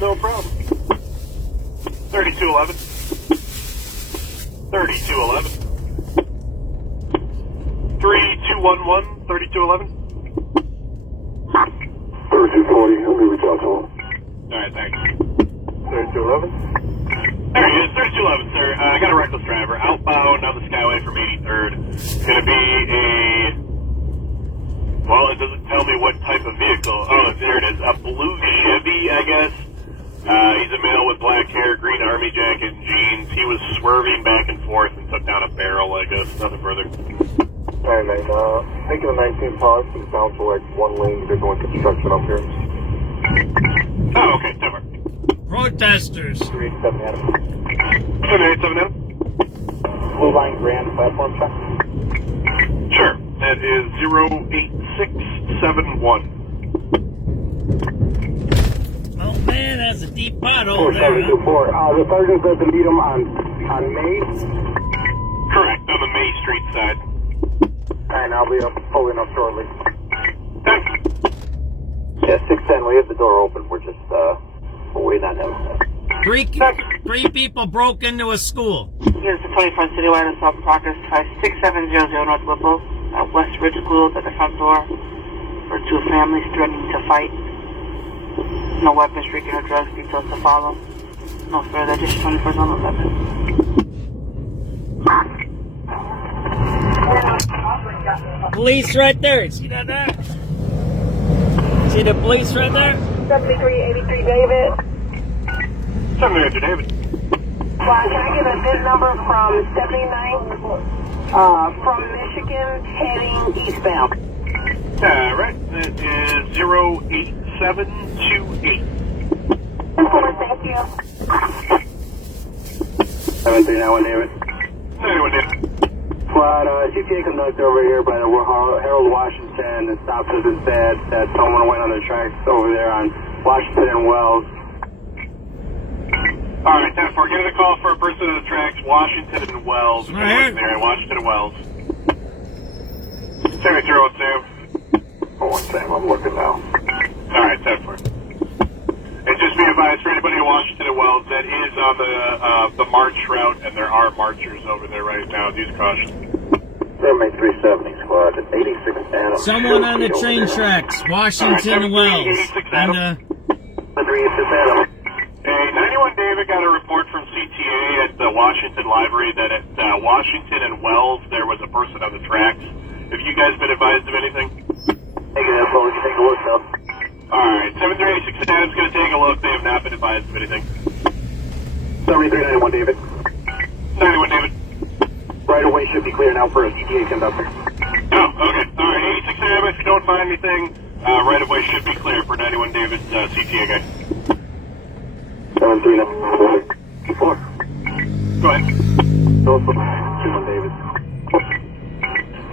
No problem. 3211. 3211. 3211. 3211. 3240, let me reach out to him. Alright, thanks. 3211. There he is, 3211, sir. I got a reckless driver outbound down the Skyway from 83rd. It's going to be a... Well, it doesn't tell me what type of vehicle. Oh, there it is. A blue Chevy, I guess. He's a male with black hair, green army jacket, and jeans. He was swerving back and forth and took down a barrel, I guess. Nothing further. Alright, man. Taking the 19 pause, it's down to like 1 lane. They're doing construction up here. Oh, okay, Denver. Protesters. 387 Adam. 787 Adam. Blue Line Grand platform check. Sure. That is 08671. Oh man, that's a deep pothole there. 4724. The sergeant said to meet him on May. Correct, on the May Street side. Alright, I'll be pulling up shortly. Thanks. Yeah, 610, we have the door open. We're just, we're waiting on him. 3 people broke into a school. Here's the 21st City Wire Assault in progress. Try 6700 North Whipple, West Ridge School at the front door for 2 families threatening to fight. No weapons, drinking, or drugs. Details to follow. No further. Just 24 on 11. Police right there. See that there? See the police right there? 7383 David. 783 David. Can I get a VIN number from 79? From Michigan heading eastbound. Right. That is 08728. Thank you. 739 David. 91 David. Squad, CPA conductor over here by the Harold Washington. The stop has been said that someone went on the tracks over there on Washington and Wells. Alright, 10-4. Get a call for a person on the tracks, Washington and Wells. Right there, Washington and Wells. 73 Sam. Oh, Sam, I'm looking now. Alright, 10-4. And just be advised for anybody in Washington and Wells, that is on the march route, and there are marchers over there right now. Use caution. 370 squad, 86 Adam. Someone on the train tracks, Washington and Wells. And 386 Adam. Hey, 91 David got a report from CTA at the Washington Library that at Washington and Wells there was a person on the tracks. Have you guys been advised of anything? Negative, we can take a look now. Alright, 7386 Adam's going to take a look. They have not been advised of anything. 7391 David. 91 David. Right away should be clear now for a CTA conductor. Oh, okay. Alright, 86 Adam, if you don't find anything, right away should be clear for 91 David, CTA guy. 739 4. Go ahead. 21 David.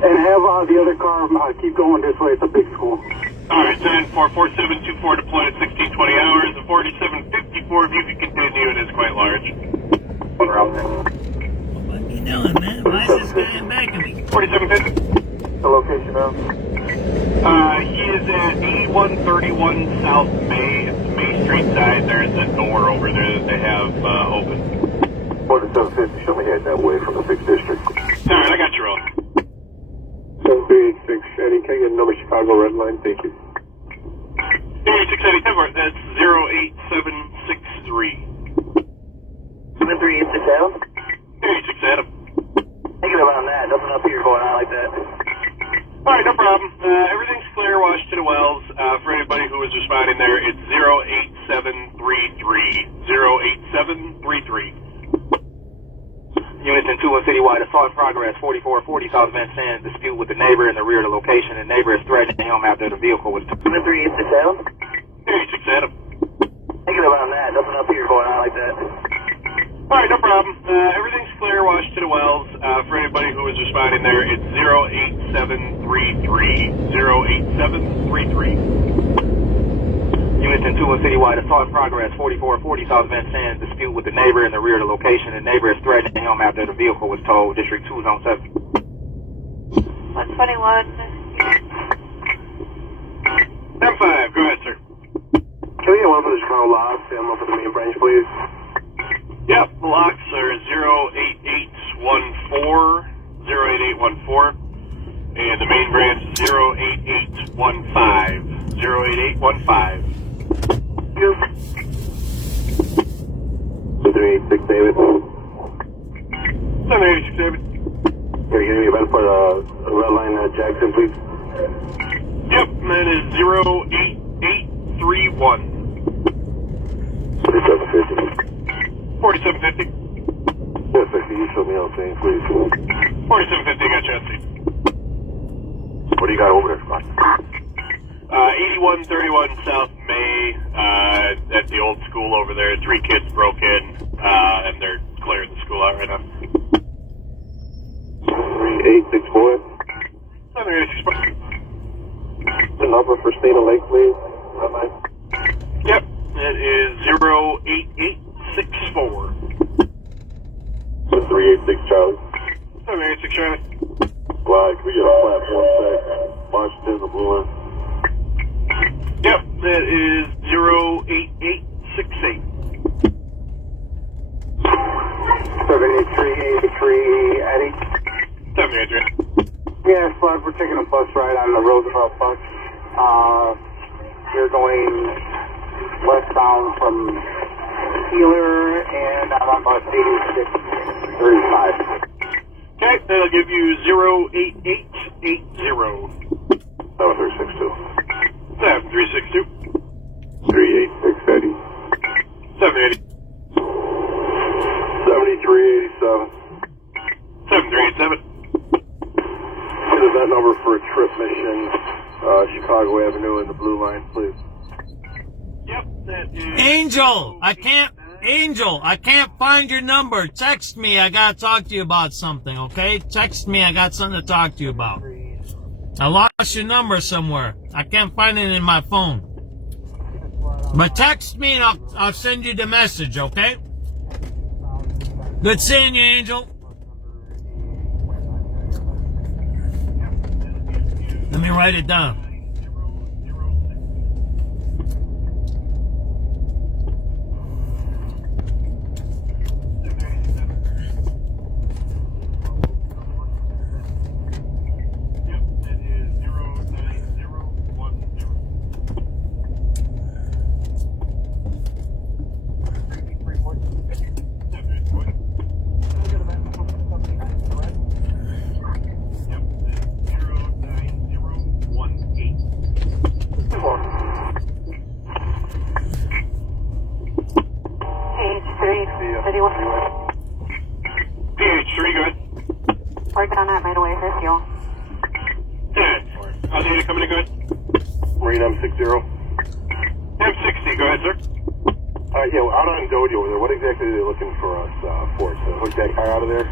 And have the other car keep going this way. It's a big school. Alright, 10-4-4724 deployed at 1620 hours. The 4754, if you can continue, it is quite large. One route there. what are you doing, man? Why is this guy in back of me? 4750. The location now? He is at 8131 South May. It's the May Street side. There's a door over there that they have open. 4750, show me head that way from the 6th District. Alright, I got your own. 7386, Eddie, can I get another Chicago red line? Thank you. 8680 Denver, that's 08763. 7386 Adam? 86 Adam. Negative on that. Nothing up here going on like that. Alright, no problem. Everything's clear, Washington Wells. For anybody who was responding there, it's 087 08733. 08733. Units in 2-1 citywide, assault in progress, 4440 South Van Sand, dispute with the neighbor in the rear of the location. The neighbor is threatening him after the vehicle was... 386 Adam? 36 Adam. Thinking about that, nothing up here going on like that. Alright, no problem. Everything's clear, wash to the wells. For anybody who is responding there, it's 08733. 08733. Units in 2-1 citywide, assault in progress, 4440 South Van Sand, dispute with the neighbor in the rear of the location. The neighbor is threatening him after the vehicle was towed. District 2, Zone 7. 121. 10-5, go ahead, sir. Can we get one for the Chicago locks and one for the main branch, please? Yep, the locks are 08814, 08814, and the main branch is 08815, 08815. 386 David. 786 David. Can you give me a better for the red line Jackson, please? Yep, and that is 08831. 4750. 4750. Yes, sir, can you show me on thing, please? 4750, got you on scene. What do you got over there, Scott? 8131 South May, at the old school over there. 3 kids broke in, and they're clearing the school out right now. 3864. 786. The number for State of Lake, please. Yep, it is 08864. 386 Charlie. 786 Charlie. Glide, can we get a platform sec? Washington, the blue one. Yep, that is 08868. 78383 Eddie. 783. Yeah, Spud, we're taking a bus ride on the Roosevelt bus. We're going westbound from Keeler, and I'm on bus 8635. Okay, that'll give you 08880. 7362. 7362. 386 Eddie. 780. 7387. 7387. Is that number for a trip mission, Chicago Avenue in the blue line, please? Yep, that is... Angel, I can't find your number. Text me, I gotta talk to you about something, okay? Text me, I got something to talk to you about. I lost your number somewhere. I can't find it in my phone. But text me and I'll send you the message, okay? Good seeing you, Angel. Let me write it down. PH3, good. Working on that right away, for fuel. 10. How's the unit coming in, good? Marine M60. M60, go ahead, sir. Yeah, we're out on Doty over there. What exactly are they looking for us for? To hook that car out of there?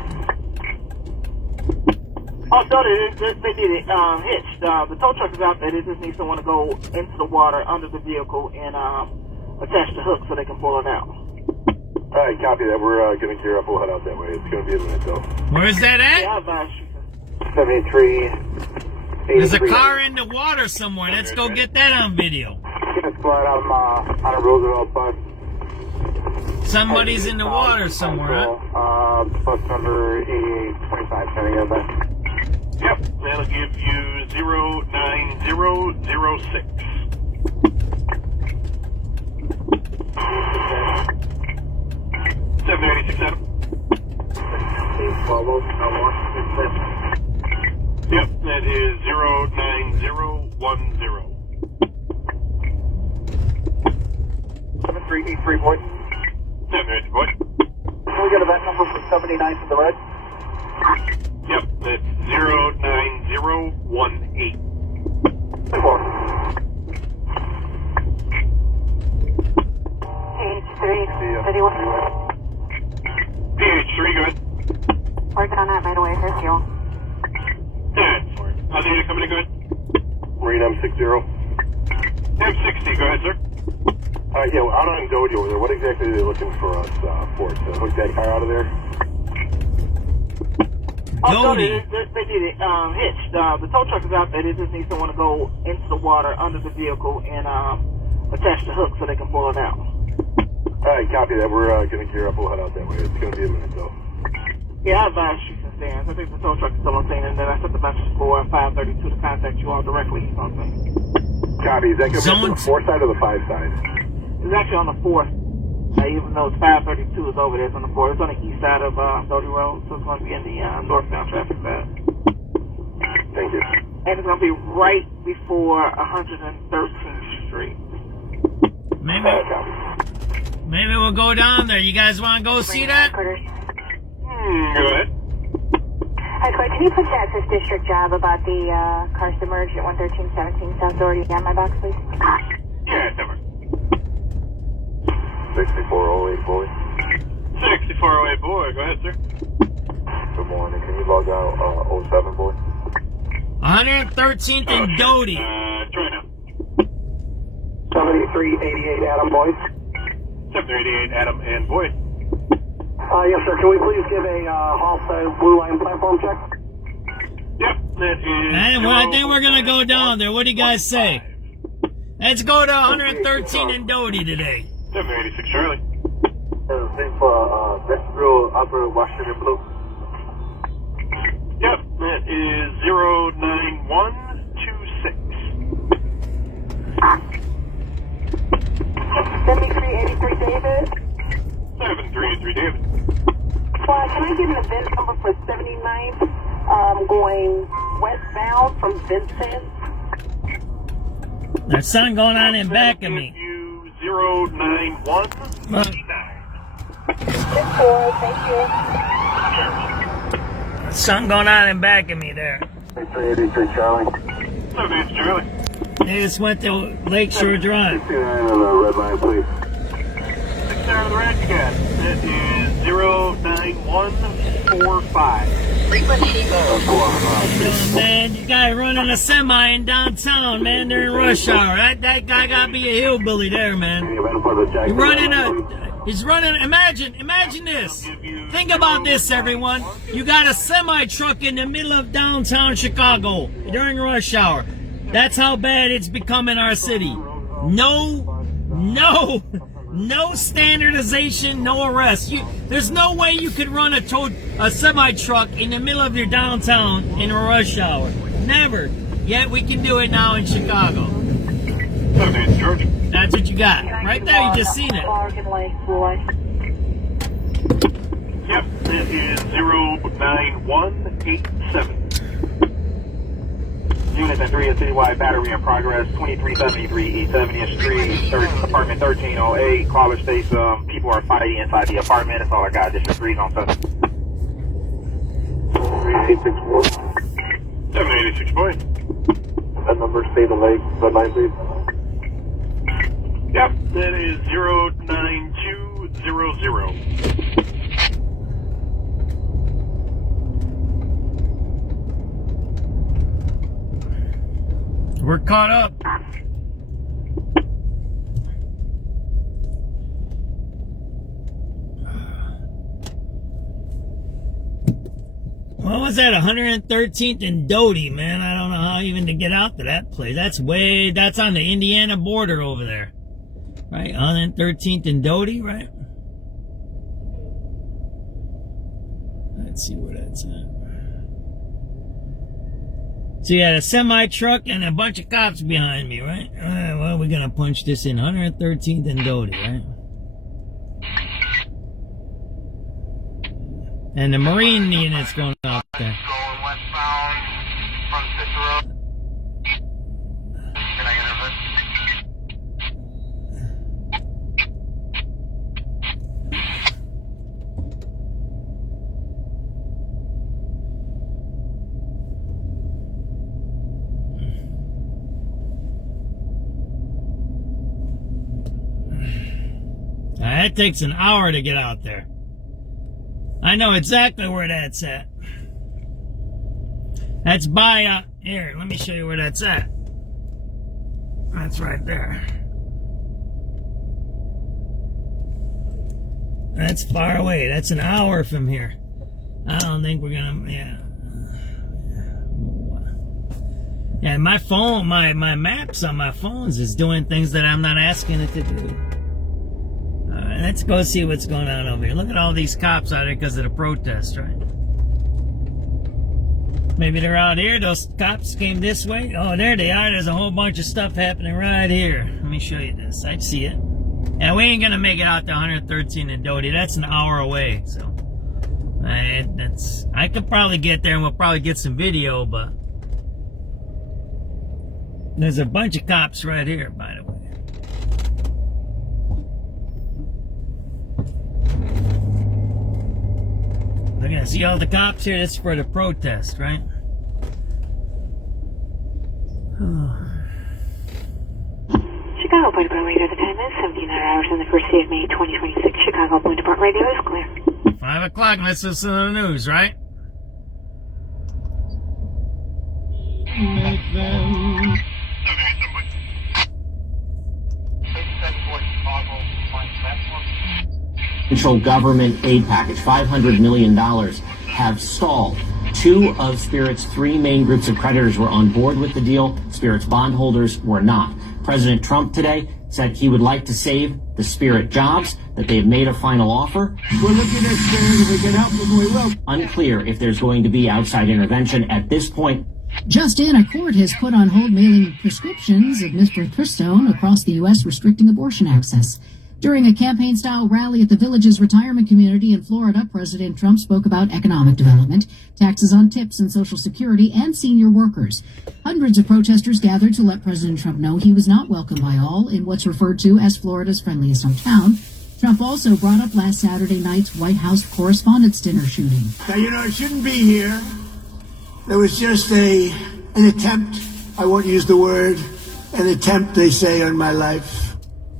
Oh, Doty, they need it hitched. The tow truck is out there. They just need someone to go into the water under the vehicle and attach the hook so they can pull it out. All right, copy that. We're going to gear up. We'll head out that way. It's going to be a minute, though. Where's that at? Yeah, 73. There's a car in the water somewhere. Let's go get that on video. It's glad I'm on a Roosevelt bus. Somebody's in the water somewhere, huh? Bus number 8825. Can I get that? Yep, that'll give you 09006. 786 Yep, that is 09010. 7383, boy. 783, boy. Can we get a vent number for 79 to the red? Yep, that's 09018. PH3, go ahead. Working on that right away. Here's you. How's data coming in, go ahead? Marine M60. M60, go ahead, sir. Yeah, we're out on Doty over there. What exactly are they looking for us for? To hook that car out of there? They need it hitched. The tow truck is out there. They just need someone to go into the water under the vehicle and attach the hook so they can pull it out. Alright, copy that. We're going to gear up. We'll head out that way. It's going to be a minute, though. Yeah, I advise streets and stands. I think the tow truck is still on scene, and then I sent the message for 532 to contact you all directly. Copy. Is that going to be on the 4 side or the 5 side? It's actually on the 4th. Even though it's 532 is over there, it's on the 4th. It's on the east side of Doty Road, so it's going to be in the northbound traffic side. Thank you. And it's going to be right before 113th Street. Maybe we'll go down there. You guys want to go see that? Go ahead. Hi, Clay. Can you put that 5th District job about the car submerged at 11317 South Doherty on my box, please? Yeah, number. 6408, boy. 6408, boy. Go ahead, sir. Good morning. Can you log out 07, boy? 113th and Doty. Try now. 7388, Adam, boy. 7388, Adam and Boyd. Yes, sir. Can we please give a Hallside Blue Line platform check? Yep, that is... Hey, well, I think we're going to go down there. What do you guys say? Let's go to 113 and Doty today. 786, Charlie. Same for Vestibule Upper Washington Blue. Yep, that is 09126. 7383 David. 7383 David. Can I get an event number for 79th going westbound from Vincent? There's something going on in back of me. 09129. Thank you. There's something going on in back of me there. 8383 Charlie. 78 Charlie. They just went to Lakeshore Drive. 69 on the red line, please. 69 on the red, you got it. That is 09145. Frequency Man, you guys running a semi in downtown, man, during rush hour. That guy gotta be a hillbilly there, man. He's running, imagine this. Think about this, everyone. You got a semi truck in the middle of downtown Chicago during rush hour. That's how bad it's become in our city. No standardization, no arrest. There's no way you could run a semi truck in the middle of your downtown in a rush hour. Never. Yet we can do it now in Chicago. George. That's what you got. Right there, you just seen it. Yep, that is 09187. Unit at 3 citywide battery in progress, 2373 East 70th Street, apartment 1308. Caller states people are fighting inside the apartment. That's all I got. District 3 on 7. 3864. 786, boy. That number, stay the lake, red line, please. Yep, that is 09200. We're caught up. What was that? 113th and Doty, man. I don't know how even to get out to that place. That's on the Indiana border over there. Right? 113th and Doty, right? Let's see where that's at. So you had a semi-truck and a bunch of cops behind me, right? Well, we're gonna punch this in. 113th and Doty, right? And the Marine unit's going up there. Going westbound from Cicero. Can I get That takes an hour to get out there. I know exactly where that's at. That's by, here, let me show you where that's at. That's right there. That's far away. That's an hour from here. I don't think we're gonna, Yeah, my phone, my maps on my phones is doing things that I'm not asking it to do. Let's go see what's going on over here. Look at all these cops out here because of the protest, right? Maybe they're out here. Those cops came this way. Oh, there they are. There's a whole bunch of stuff happening right here. Let me show you this. I see it. Yeah, we ain't gonna make it out to 113 in Doty. That's an hour away. So I could probably get there and we'll probably get some video, but there's a bunch of cops right here, by the way. Look at, see all the cops here? That's for the protest, right? Chicago Point Department Radio, the time is 17 hours on the first day of May 2026. Chicago Point Department Radio is clear. 5 o'clock, let's listen to the news, right? Central government aid package, $500 million, have stalled. 2 of Spirit's 3 main groups of creditors were on board with the deal. Spirit's bondholders were not. President Trump today said he would like to save the Spirit jobs, that they have made a final offer. We're looking at Spirit. If we can help them, we will. Unclear if there's going to be outside intervention at this point. Just in, a court has put on hold mailing prescriptions of mifepristone across the U.S., restricting abortion access. During a campaign-style rally at the Villages retirement community in Florida, President Trump spoke about economic development, taxes on tips and Social Security, and senior workers. Hundreds of protesters gathered to let President Trump know he was not welcome by all in what's referred to as Florida's friendliest hometown. Trump also brought up last Saturday night's White House Correspondents' Dinner shooting. Now, you know, I shouldn't be here. There was just an attempt, I won't use the word, an attempt, they say, on my life.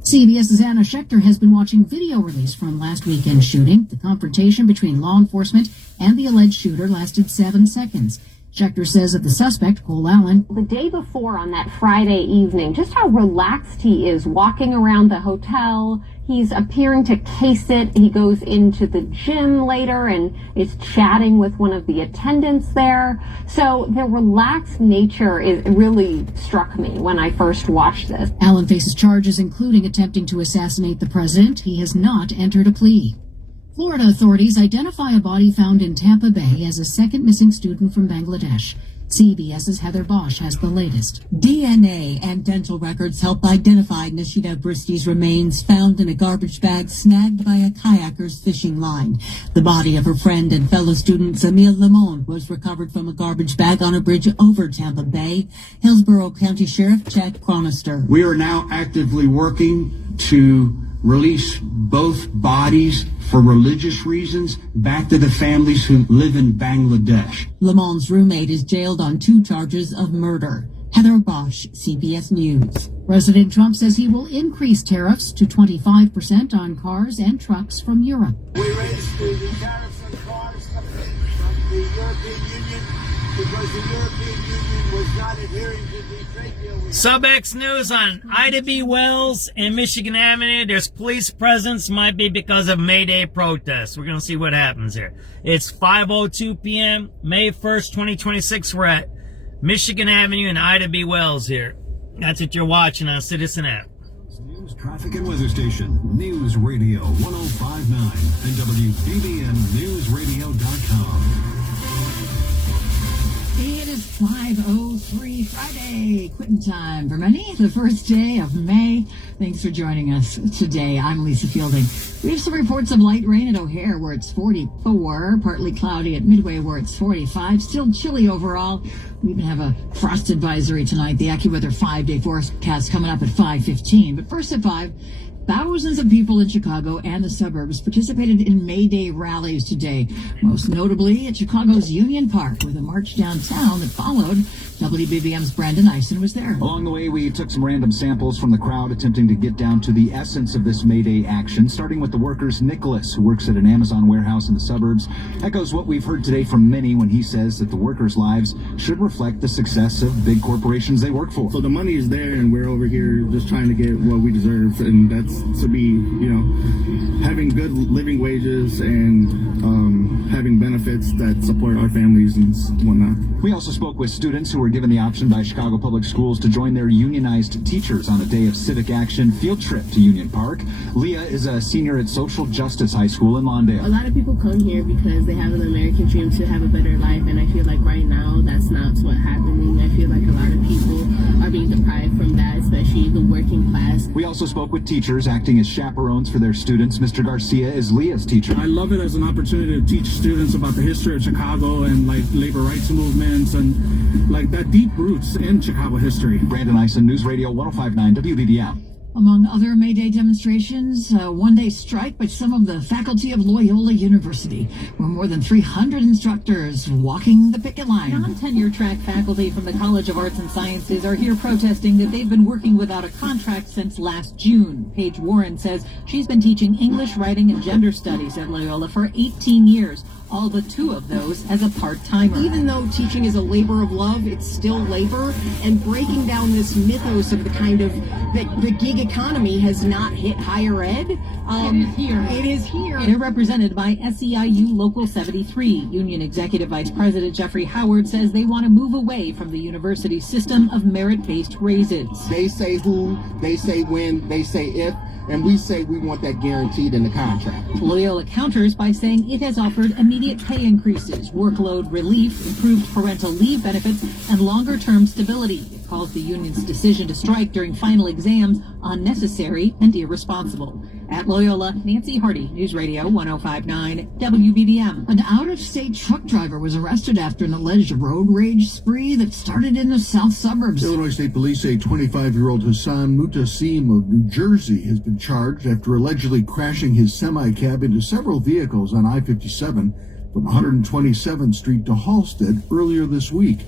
CBS's Anna Schechter has been watching video released from last weekend's shooting. The confrontation between law enforcement and the alleged shooter lasted 7 seconds. Schechter says of the suspect, Cole Allen, the day before on that Friday evening, just how relaxed he is walking around the hotel. He's appearing to case it. He goes into the gym later and is chatting with one of the attendants there. So the relaxed nature really struck me when I first watched this. Allen faces charges including attempting to assassinate the president. He has not entered a plea. Florida authorities identify a body found in Tampa Bay as a second missing student from Bangladesh. CBS's Heather Bosch has the latest. DNA and dental records help identify Nishida Bristy's remains found in a garbage bag snagged by a kayaker's fishing line. The body of her friend and fellow student Zamil Lamont was recovered from a garbage bag on a bridge over Tampa Bay. Hillsborough County Sheriff Chad Chronister. We are now actively working to release both bodies for religious reasons back to the families who live in Bangladesh. Lamont's roommate is jailed on 2 charges of murder. Heather Bosch, CBS News. President Trump says he will increase tariffs to 25% on cars and trucks from Europe. We raised the tariffs on cars coming in from the European Union because the European Union was not adhering to the trade deal. SubX.News on Ida B. Wells and Michigan Avenue. There's police presence, might be because of May Day protests. We're going to see what happens here. It's 5:02 p.m., May 1st, 2026. We're at Michigan Avenue and Ida B. Wells here. That's what you're watching on Citizen App. News, traffic, and weather station. News Radio 105.9 and WBBMNewsRadio.com. It is 5:03 Friday, quitting time for many, the first day of May. Thanks for joining us today. I'm Lisa Fielding. We have some reports of light rain at O'Hare where it's 44, partly cloudy at Midway where it's 45, still chilly overall. We even have a frost advisory tonight, the AccuWeather 5-day forecast coming up at 5:15. But first at 5, Thousands of people in Chicago and the suburbs participated in May Day rallies today, most notably at Chicago's Union Park, with a march downtown that followed. WBBM's Brandon Eisen was there. Along the way, we took some random samples from the crowd, attempting to get down to the essence of this May Day action, starting with the workers Nicholas, who works at an Amazon warehouse in the suburbs, echoes what we've heard today from many when he says that the workers' lives should reflect the success of big corporations they work for. So the money is there, and we're over here just trying to get what we deserve, and that's to be, having good living wages and having benefits that support our families and whatnot. We also spoke with students who were given the option by Chicago Public Schools to join their unionized teachers on a day of civic action field trip to Union Park. Leah is a senior at Social Justice High School in Lawndale. A lot of people come here because they have an American dream to have a better life, and I feel like right now that's not what's happening. I feel like a lot of people are being deprived from that, especially the working class. We also spoke with teachers acting as chaperones for their students. Mr. Garcia is Leah's teacher. I love it as an opportunity to teach students about the history of Chicago and labor rights movements and that deep roots in Chicago history. Brandon Eisen, News Radio 105.9 WBBM. Among other May Day demonstrations, a one-day strike by some of the faculty of Loyola University, where more than 300 instructors walking the picket line. Non-tenure track faculty from the College of Arts and Sciences are here protesting that they've been working without a contract since last June. Paige Warren says she's been teaching English, writing, and gender studies at Loyola for 18 years. All but 2 of those as a part-timer. Even though teaching is a labor of love, it's still labor, and breaking down this mythos of the kind of the gig economy has not hit higher ed. It is here. They're represented by SEIU Local 73. Union Executive Vice President Jeffrey Howard says they want to move away from the university's system of merit-based raises. They say who, they say when, they say if, and we say we want that guaranteed in the contract. Loyola counters by saying it has offered immediate pay increases, workload relief, improved parental leave benefits, and longer-term stability. It calls the union's decision to strike during final exams unnecessary and irresponsible. At Loyola, Nancy Hardy, News Radio 105.9 WBBM. An out-of-state truck driver was arrested after an alleged road rage spree that started in the south suburbs. Illinois State Police say 25-year-old Hassan Mutassim of New Jersey has been charged after allegedly crashing his semi-cab into several vehicles on I-57 from 127th Street to Halsted earlier this week.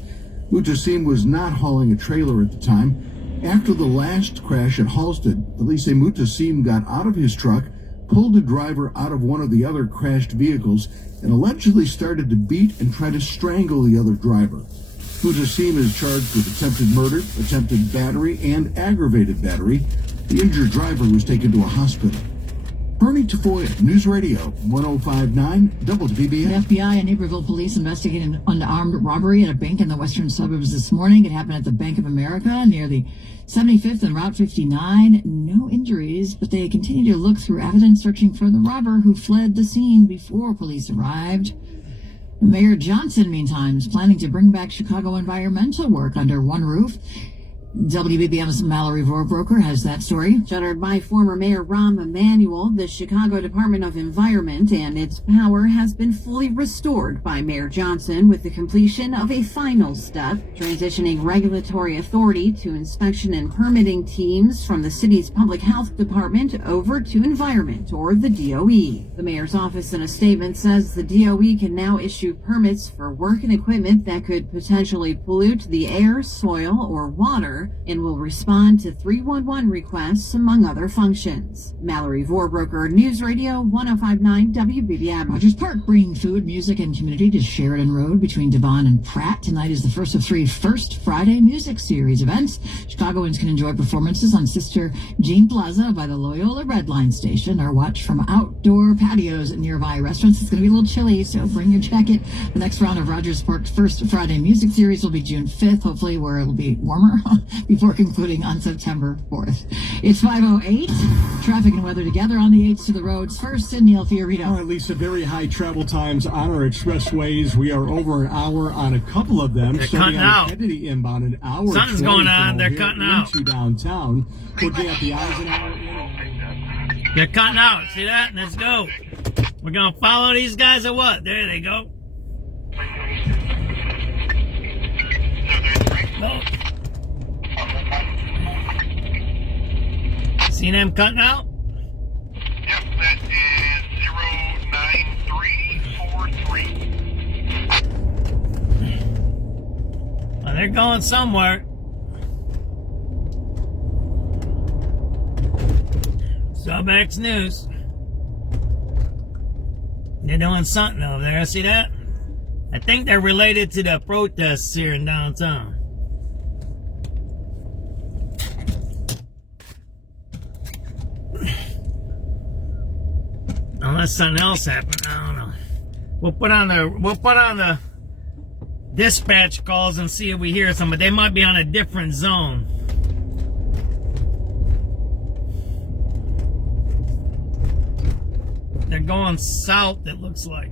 Mutassim was not hauling a trailer at the time. After the last crash at Halsted, police say Mutassim got out of his truck, pulled the driver out of one of the other crashed vehicles, and allegedly started to beat and try to strangle the other driver. Mutassim is charged with attempted murder, attempted battery, and aggravated battery. The injured driver was taken to a hospital. Bernie Tafoya, News Radio 105.9 WBBM. The FBI and Naperville police investigated an armed robbery at a bank in the western suburbs this morning. It happened at the Bank of America near the 75th and Route 59. No injuries, but they continue to look through evidence searching for the robber who fled the scene before police arrived. Mayor Johnson, meantime, is planning to bring back Chicago environmental work under one roof. WBBM's Mallory Vorbroker has that story. Shuttered by former Mayor Rahm Emanuel, the Chicago Department of Environment and its power has been fully restored by Mayor Johnson with the completion of a final step, transitioning regulatory authority to inspection and permitting teams from the city's public health department over to environment, or the DOE. The mayor's office in a statement says the DOE can now issue permits for work and equipment that could potentially pollute the air, soil, or water, and will respond to 311 requests, among other functions. Mallory Vorbroker, News Radio 105.9 WBBM. Rogers Park bringing food, music, and community to Sheridan Road between Devon and Pratt. Tonight is the first of 3 First Friday Music Series events. Chicagoans can enjoy performances on Sister Jean Plaza by the Loyola Red Line Station or watch from outdoor patios at nearby restaurants. It's going to be a little chilly, so bring your jacket. The next round of Rogers Park's First Friday Music Series will be June 5th, hopefully where it'll be warmer. Before concluding on September 4th. It's 5:08. Traffic and weather together on the 8s to the roads. First, in Neil Fiorito. All right, Lisa, very high travel times on our expressways. We are over an hour on a couple of them. They're cutting out. Kennedy inbound an hour. Something's going on. They're cutting out. Into downtown. Looking at the Eisenhower. They're cutting out. See that? Let's go. We're going to follow these guys or what? There they go. Whoa. See them cutting out? that is 09343. Well, they're going somewhere. SubX.News. They're doing something over there. See that? I think they're related to the protests here in downtown. Unless something else happened, I don't know. We'll put on the dispatch calls and see if we hear something. But they might be on a different zone. They're going south, it looks like.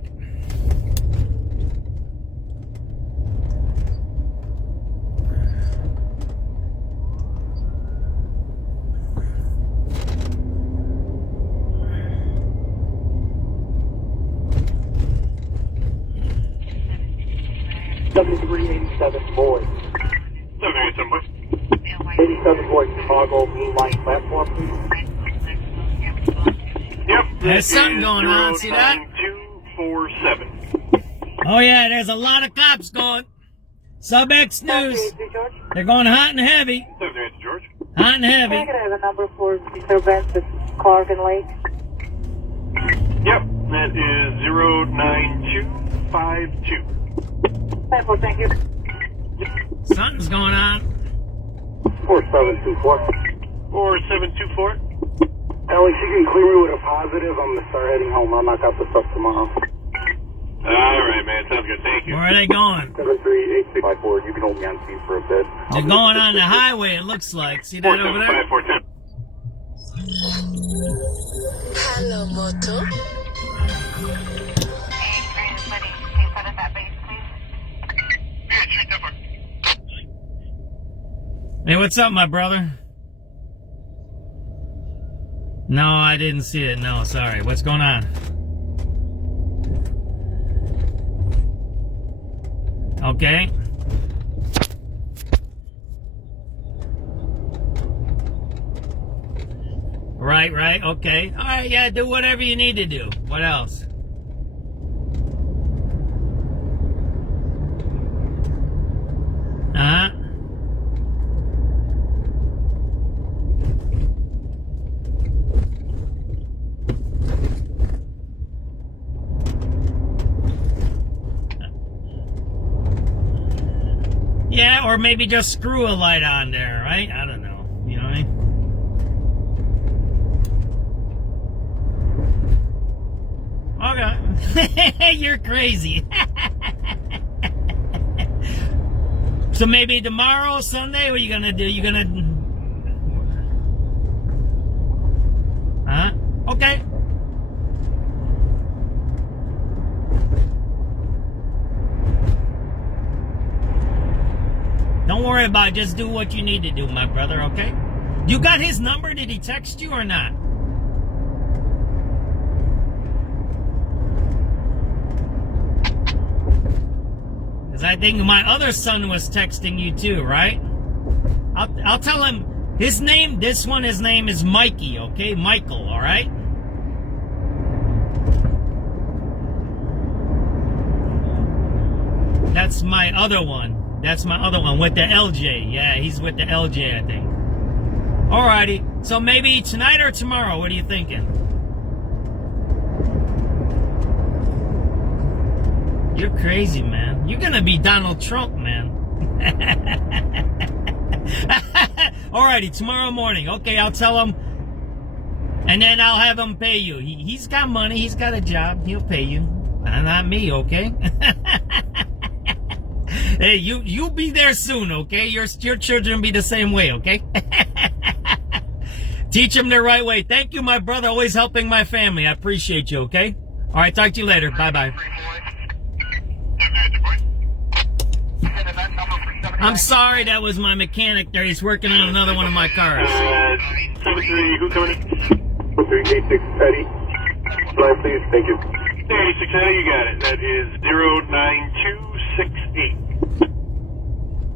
Boy. 787 boy. 87 boy, Chicago, main line platform, please. Yep. There's something going on, see that? 9247. Oh yeah, there's a lot of cops going. SubX.News. They're going hot and heavy. 787 George. Hot and heavy. Can I have a number for disturbance at Clark Lake? Yep, that is 09252. Thank you. Something's going on. 4724. 4724. Alex, you can clear me with a positive. I'm gonna start heading home. I'll knock out the stuff tomorrow. Alright, man. Sounds good. Thank you. Where are they going? 73854. You can hold me on speed for a bit. They're going on the highway, it looks like. See that over there? 475 Hello, Moto. Hey, what's up, my brother? No, I didn't see it. No, sorry. What's going on? Okay. Right. Okay. All right, yeah, do whatever you need to do. What else? Uh-huh. Yeah, or maybe just screw a light on there, right? I don't know. You know what I mean? Okay. You're crazy. So maybe tomorrow, Sunday, what are you gonna do? You gonna... Huh? Okay. Don't worry about it. Just do what you need to do, my brother, okay? You got his number? Did he text you or not? Because I think my other son was texting you too, right? I'll tell him his name, his name is Mikey, okay? Michael, all right? That's my other one. That's my other one with the LJ. Yeah, he's with the LJ, I think. Alrighty. So maybe tonight or tomorrow, what are you thinking? You're crazy, man. You're gonna be Donald Trump, man. Alrighty, tomorrow morning. Okay, I'll tell him. And then I'll have him pay you. He's got money. He's got a job. He'll pay you. Not me, okay? Hey, you'll be there soon, okay? Your children be the same way, okay? Teach them the right way. Thank you, my brother. Always helping my family. I appreciate you, okay? All right, talk to you later. Bye-bye. I'm sorry, that was my mechanic there. He's working on another one of my cars. 73, who's coming in? 386 Eddie. Line, please. Thank you. 86, you got it. That is 09268.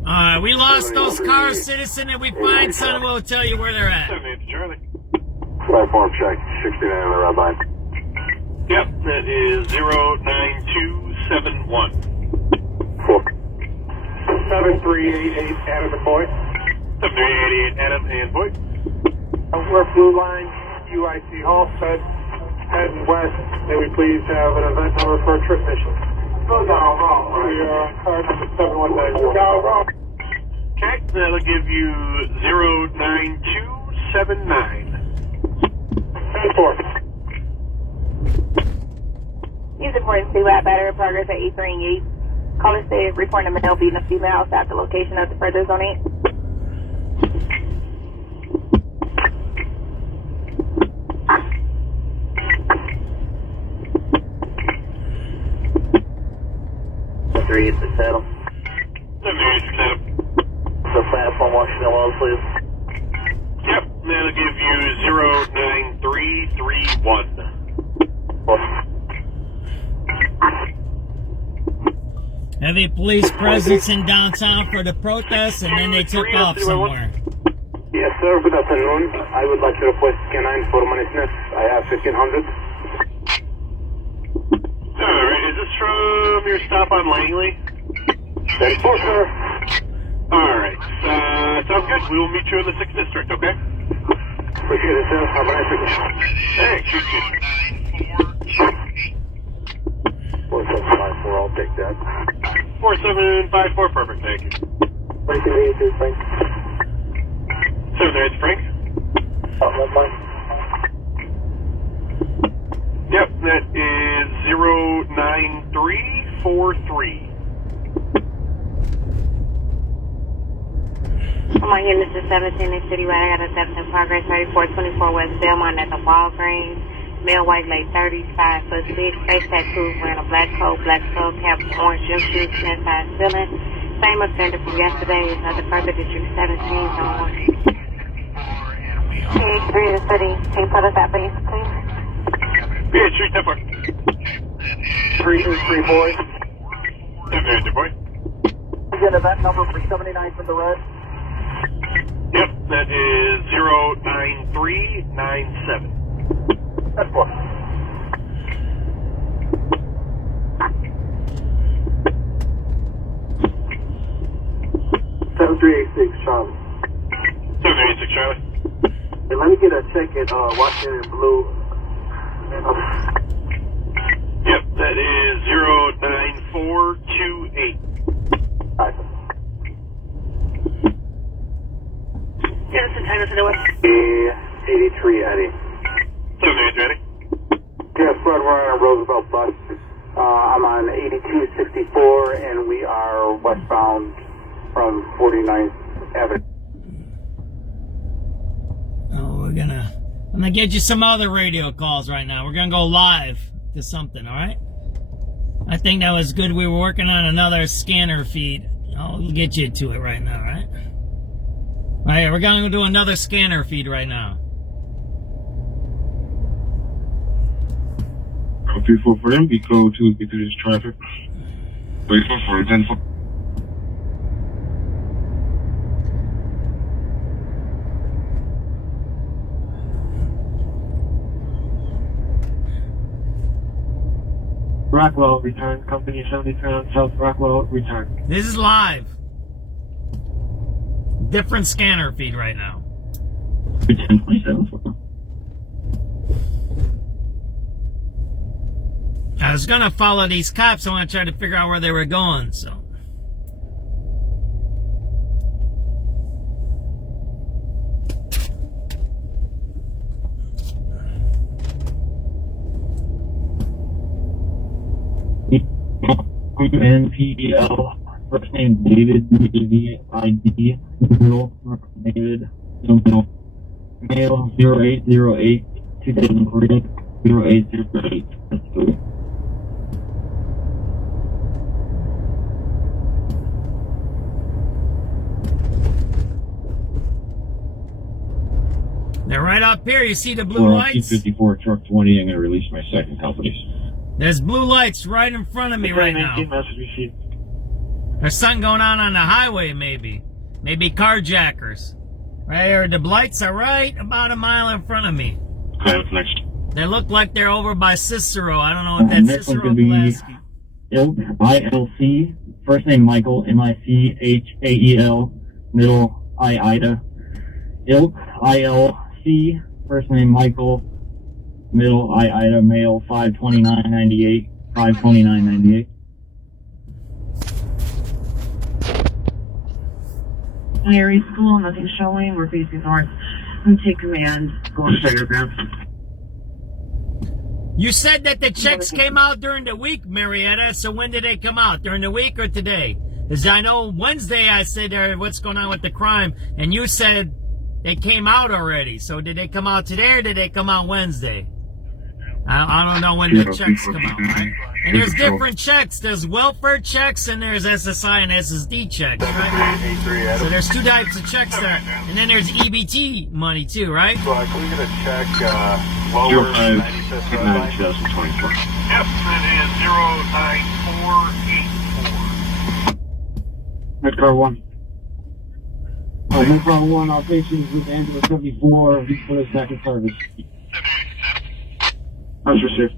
Alright, we lost those cars, citizen. If we find some, we'll tell you where they're at. 78 Charlie. Platform check. 69 on the red line. Yep, that is 09271. 7388 Adam and Boyd. 7388 Adam and Boyd. We're Blue Line, UIC Halstead, heading west. May we please have an event number for a trip mission? We are on card number 7190. Okay, that'll give you 09279. 10-4. Use emergency lab battery progress at 838. Caller said reporting a male beating a female outside the location of the further zone 8. Three, it's the saddle. 7867. The platform, Washington Wells, please. Yep, that'll give you 09331. Heavy police presence in downtown for the protests, and then they took off somewhere. Yes, sir. Good afternoon. I would like to request K9 for Manisness. I have 1500. Alright, is this from your stop on Langley? 10-4, sir. Alright, sounds good. We will meet you in the 6th District, okay? Appreciate it, sir. Have a nice weekend. Thanks, you too. 4754, I'll take that. 4754, perfect, thank you. 2282, Frank. 708, Frank. That's fine. Yep, that is 09343. I'm on here, Mr. 17 in City Right. I got a theft in progress, 3424 West Belmont at the Walgreens. Male, white, late 35, foot 6, face tattoos, wearing a black coat, black skull cap, orange gym shoes, inside ceiling. Same offender from yesterday, another further District 17, zone 1. PH3 to City, can you put us at base, please? PH3, 10-4. 323, boy. 708, boy. You get event number for 79 from the red? Yep, that is 09397. 10-4. 7386, Charlie. 786, Charlie. Hey, let me get a check at Washington Blue. Yep, that is 09428. Alright. Give us some time to the west. 83, Eddie. 708, ready? Yes, Fred, we're on a Roosevelt bus. I'm on 8264, and we are westbound from 49th Avenue. Oh, I'm gonna get you some other radio calls right now. We're gonna go live to something, alright? I think that was good. We were working on another scanner feed. I'll get you to it right now, right? Alright, we're gonna do another scanner feed right now. Copy for them, we go to get through this traffic. Wait for 10-4. Rockwell, return. Company 73 on South Rockwell, return. This is live. Different scanner feed right now. 10-4. I was gonna follow these cops. I want to try to figure out where they were going, so. NPL, first name David, ID, middle, David, middle, male 0808, 2003, 0808. That's good. They're right up here. You see the blue lights? 54, truck 20. I'm going to release my second company. There's blue lights right in front of me right now. There's something going on the highway, maybe. Maybe carjackers. Right here, the lights are right about a mile in front of me. Okay, what's next? They look like they're over by Cicero. I don't know what that Next one's Cicero going to be Pulaski. Ilk, ILC, first name Michael, MICHAEL, middle Ida. Ilk, ILC, first name Michael, middle Ida, male, 52998, 52998. Larry School, nothing showing. We're facing north. Take command. Go on. You said that the checks came out during the week, Marietta. So when did they come out? During the week or today? Because I know Wednesday I said, what's going on with the crime? And you said they came out already. So did they come out today or did they come out Wednesday? I don't know when the checks come out, right? And there's different checks. There's welfare checks and there's SSI and SSD checks, right? So there's two types of checks there. And then there's EBT money too, right? So can we get a check lower 05-2024. Yep, it is 09484. Red car 1. No problem 1, our patients with ambulance 74, he's for his second service. That's received.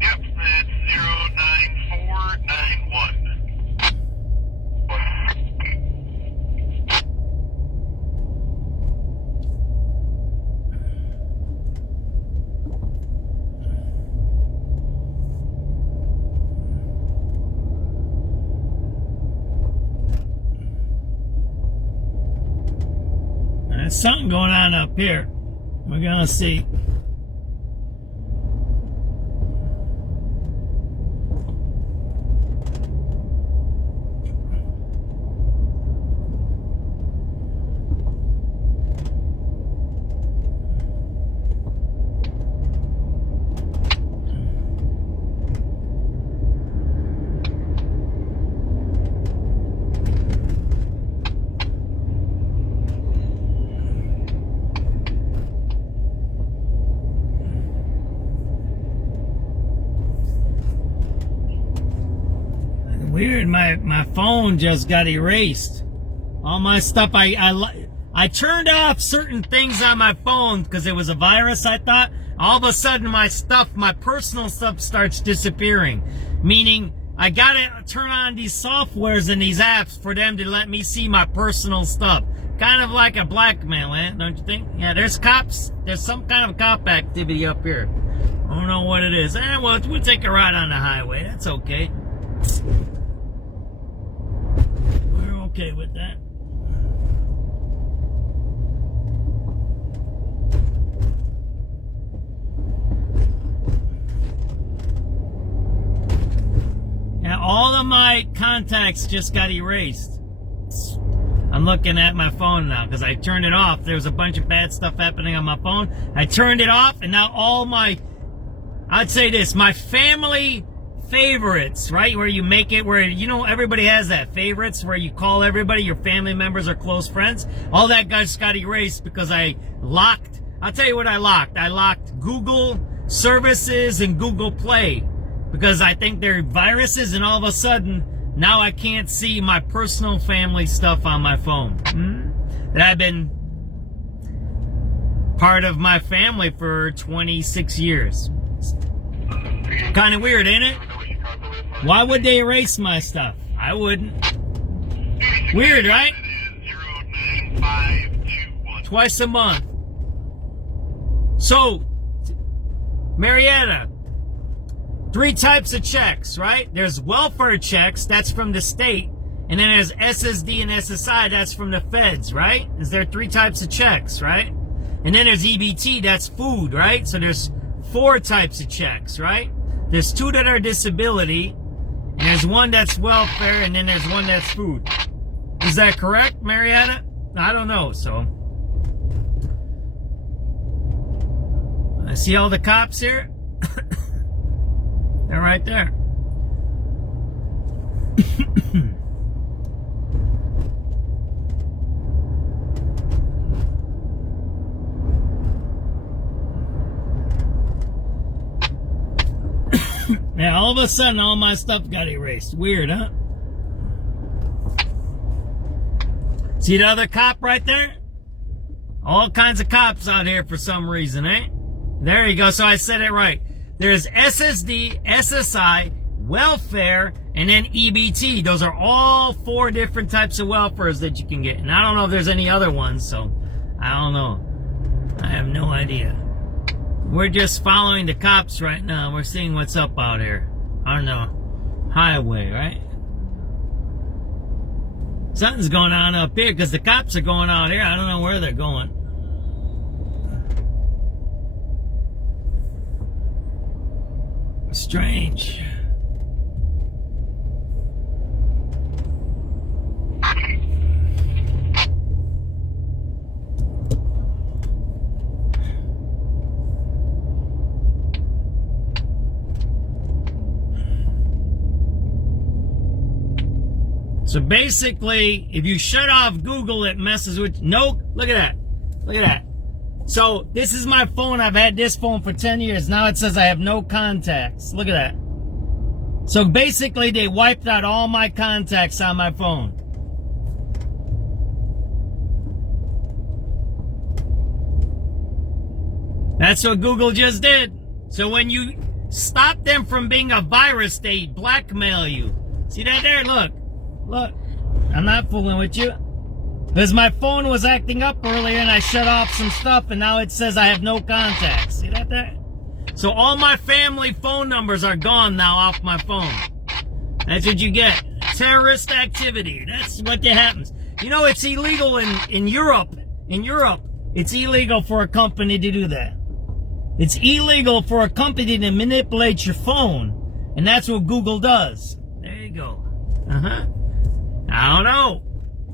Yep, it's 09491. There's something going on up here. We're gonna see. Weird, my phone just got erased. All my stuff, I turned off certain things on my phone because it was a virus, I thought. All of a sudden my stuff, my personal stuff starts disappearing. Meaning, I gotta turn on these softwares and these apps for them to let me see my personal stuff. Kind of like a blackmail, don't you think? Yeah, there's cops. There's some kind of cop activity up here. I don't know what it is. Well, we'll take a ride on the highway. That's okay. We're okay with that. Yeah, all of my contacts just got erased. I'm looking at my phone now because I turned it off. There was a bunch of bad stuff happening on my phone. I turned it off and now all my, I'd say this, my family favorites, right? Where you make it where, you know, everybody has that favorites where you call everybody, your family members or close friends. All that just got erased because I locked, I'll tell you what I locked. I locked Google services and Google Play because I think they're viruses and all of a sudden now I can't see my personal family stuff on my phone. That I've been part of my family for 26 years. Kind of weird, ain't it? Why would they erase my stuff? I wouldn't. Weird, right? Twice a month. So, Marietta, 3 types of checks, right? There's welfare checks, that's from the state. And then there's SSD and SSI, that's from the feds, right? Is there 3 types of checks, right? And then there's EBT, that's food, right? So there's 4 types of checks, right? There's 2 that are disability, and there's 1 that's welfare, and then there's 1 that's food. Is that correct, Marietta? I don't know, so. I see all the cops here. They're right there. Yeah, all of a sudden, all my stuff got erased. Weird, huh? See the other cop right there? All kinds of cops out here for some reason, eh? There you go. So I said it right. There's SSD, SSI, welfare, and then EBT. Those are all 4 different types of welfares that you can get. And I don't know if there's any other ones, so I don't know. I have no idea. We're just following the cops right now. We're seeing what's up out here on the highway, right? Something's going on up here because the cops are going out here. I don't know where they're going. Strange. So basically, if you shut off Google, it messes with... No, look at that. Look at that. So this is my phone. I've had this phone for 10 years. Now it says I have no contacts. Look at that. So basically, they wiped out all my contacts on my phone. That's what Google just did. So when you stop them from being a virus, they blackmail you. See that there? Look. Look, I'm not fooling with you. Because my phone was acting up earlier and I shut off some stuff and now it says I have no contacts. See that there? So all my family phone numbers are gone now off my phone. That's what you get. Terrorist activity. That's what happens. You know, it's illegal in Europe. In Europe, it's illegal for a company to do that. It's illegal for a company to manipulate your phone. And that's what Google does. There you go. Uh-huh. I don't know.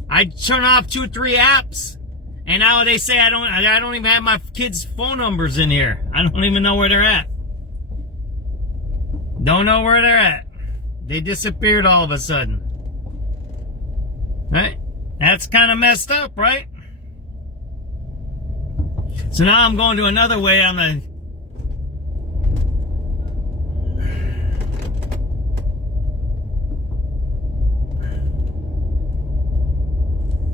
I turn off 2 or 3 apps, and now they say I don't even have my kids' phone numbers in here. I don't even know where they're at. Don't know where they're at. They disappeared all of a sudden. Right? That's kind of messed up, right? So now I'm going to another way on the...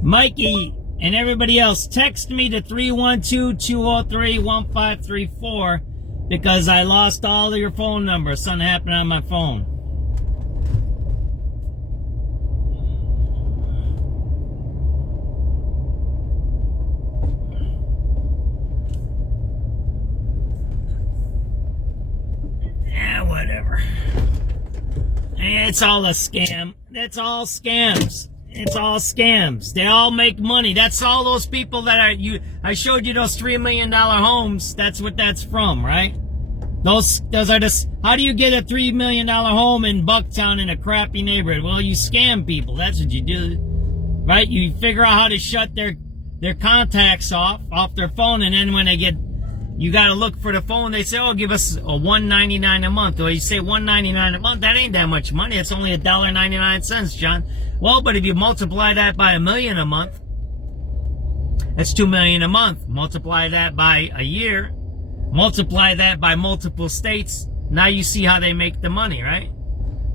Mikey and everybody else, text me to 312-203-1534 because I lost all of your phone numbers. Something happened on my phone. Yeah, whatever. It's all a scam. It's all scams. It's all scams. They all make money. That's all those people that are I showed you those $3 million homes. That's what that's from, right? Those are just. How do you get a $3 million home in Bucktown in a crappy neighborhood? Well, you scam people. That's what you do, right? You figure out how to shut their contacts off their phone, and then when they get, you got to look for the phone. They say, "Oh, give us a $1.99 a month." Or you say $1.99 a month. That ain't that much money. It's only $1.99, John. Well, but if you multiply that by $1 million a month, that's $2 million a month. Multiply that by a year. Multiply that by multiple states. Now you see how they make the money, right?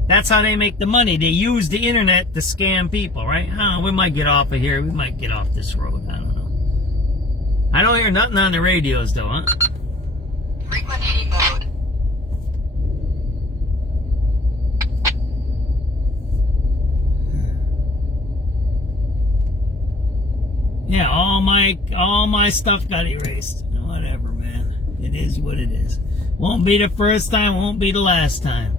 That's how they make the money. They use the internet to scam people, right? Oh, we might get off of here. We might get off this road. I don't know. I don't hear nothing on the radios, though, huh? Frequency mode. Yeah, all my stuff got erased. Whatever, man. It is what it is. Won't be the first time, won't be the last time.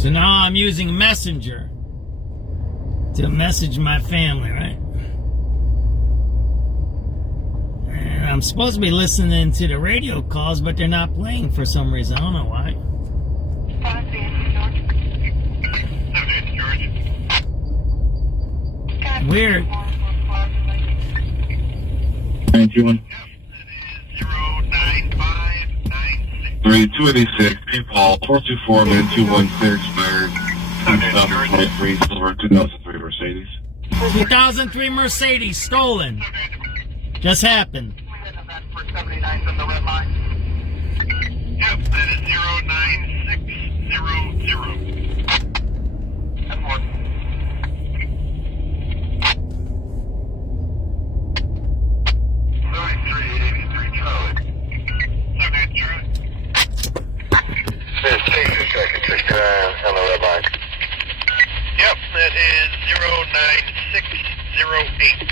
So now I'm using Messenger to message my family, right? And I'm supposed to be listening to the radio calls, but they're not playing for some reason. I don't know why. Weird. 91. 3286, P-Paul, 424, man, 216, expired. 2023, silver, 2003 Mercedes. 2003 Mercedes, stolen. Just happened. Yep, that is 09600. That's more. 3383 Charlie. 78 Charlie. There's Taser second, 69 on the red line. Yep, that is 09608.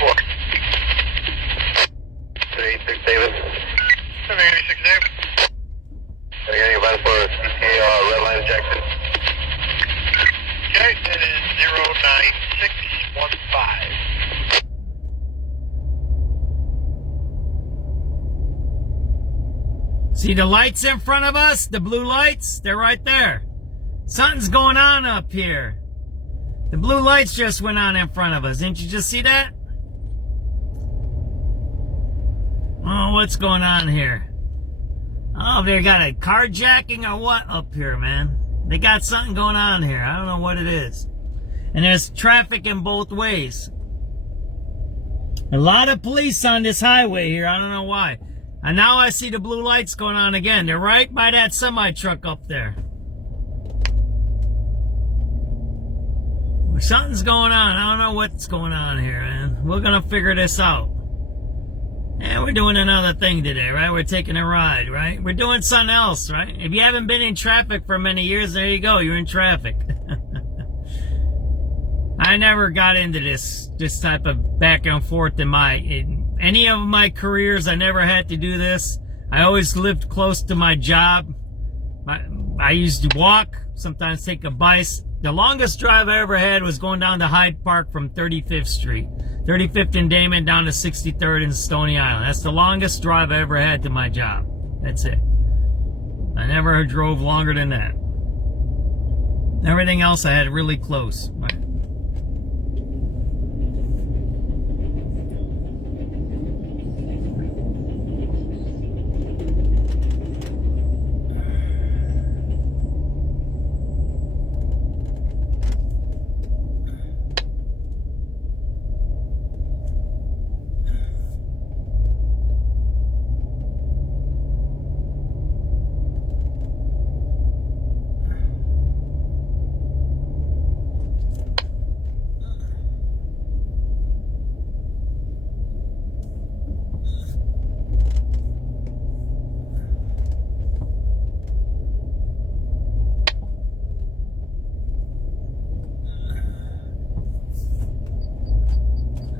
4. 386 David. 786 David. Again, you're about for red line Jackson. Okay, that is 09615. See the lights in front of us? The blue lights? They're right there. Something's going on up here. The blue lights just went on in front of us. Didn't you just see that? Oh, what's going on here? Oh, they got a carjacking or what up here, man? They got something going on here. I don't know what it is. And there's traffic in both ways. A lot of police on this highway here. I don't know why. And now I see the blue lights going on again. They're right by that semi-truck up there. Something's going on. I don't know what's going on here, man. We're gonna figure this out. And we're doing another thing today, right? We're taking a ride, right? We're doing something else, right? If you haven't been in traffic for many years, there you go. You're in traffic. I never got into this type of back and forth in any of my careers. I never had to do this. I always lived close to my job. I used to walk, sometimes take a bike. The longest drive I ever had was going down to Hyde Park from 35th Street. 35th and Damon down to 63rd and Stony Island. That's the longest drive I ever had to my job. That's it. I never drove longer than that. Everything else I had really close. Right?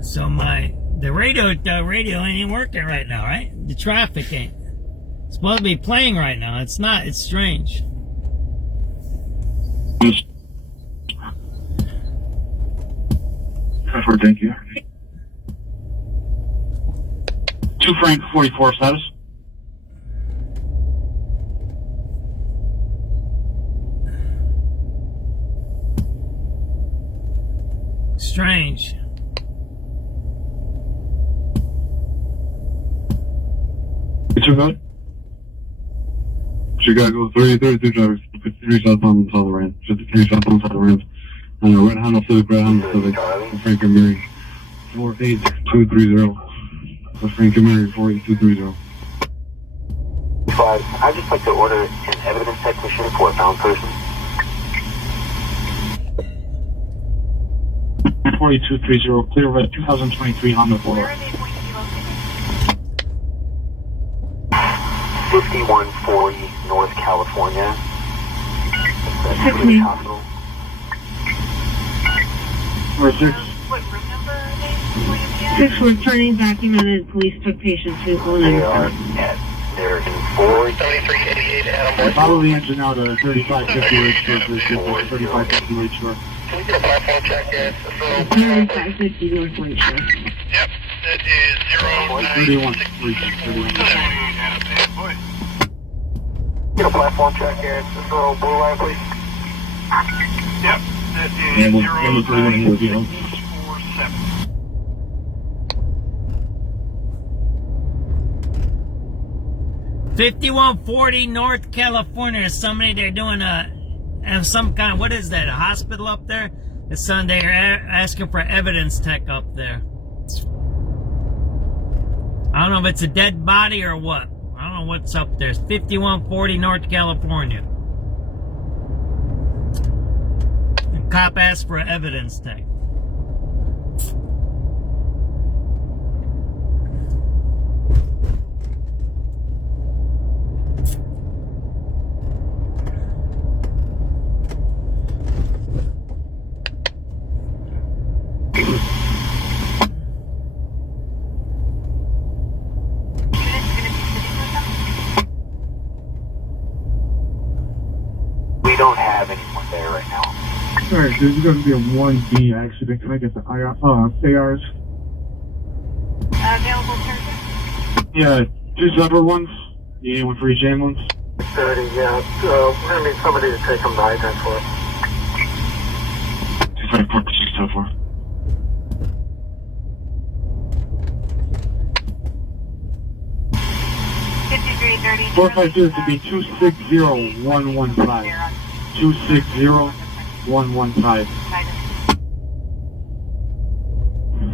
So the radio ain't working right now, right? The traffic ain't. It's supposed to be playing right now. It's not. It's strange. Thank you. 2 Frank 44 status. Strange. Two good. Chicago 33 drivers, 53 southbound South Rand, 53 southbound South Rand, and Red Honda Civic, Red Honda Civic, Frank and Mary, 48230. Frank and Mary, 48230. I'd just like to order an evidence technician for a found person. 4230, clear red, 2023 Honda Accord. 5140 North California. Hospital. Number 6. What room number are they? 6 returning documented police took patient to They are at their 47388 Adam. Follow the engine out of 3558 short, 3558 short. Can we get a platform check at 3550 North Lakeshore. Yep, that is 31. Get a platform check at Cicero Blue Line, please. Yep, that is And we'll 0947. 5140 North California. There's somebody they're doing have some kind of, what is that, a hospital up there? It's Sunday. They're asking for evidence tech up there. I don't know if it's a dead body or what. I don't know what's up there. It's 5140 North California. The cop asked for evidence tech. We don't have anyone there right now. Alright, there's going to be a 1B accident. Can I get the ARs? Available person? Yeah, 2 separate ones. You need one for each ambulance? 30, yeah. We're going to need somebody to take them to hydrant for us. 254. 5330. 452 to be 260115. 260115.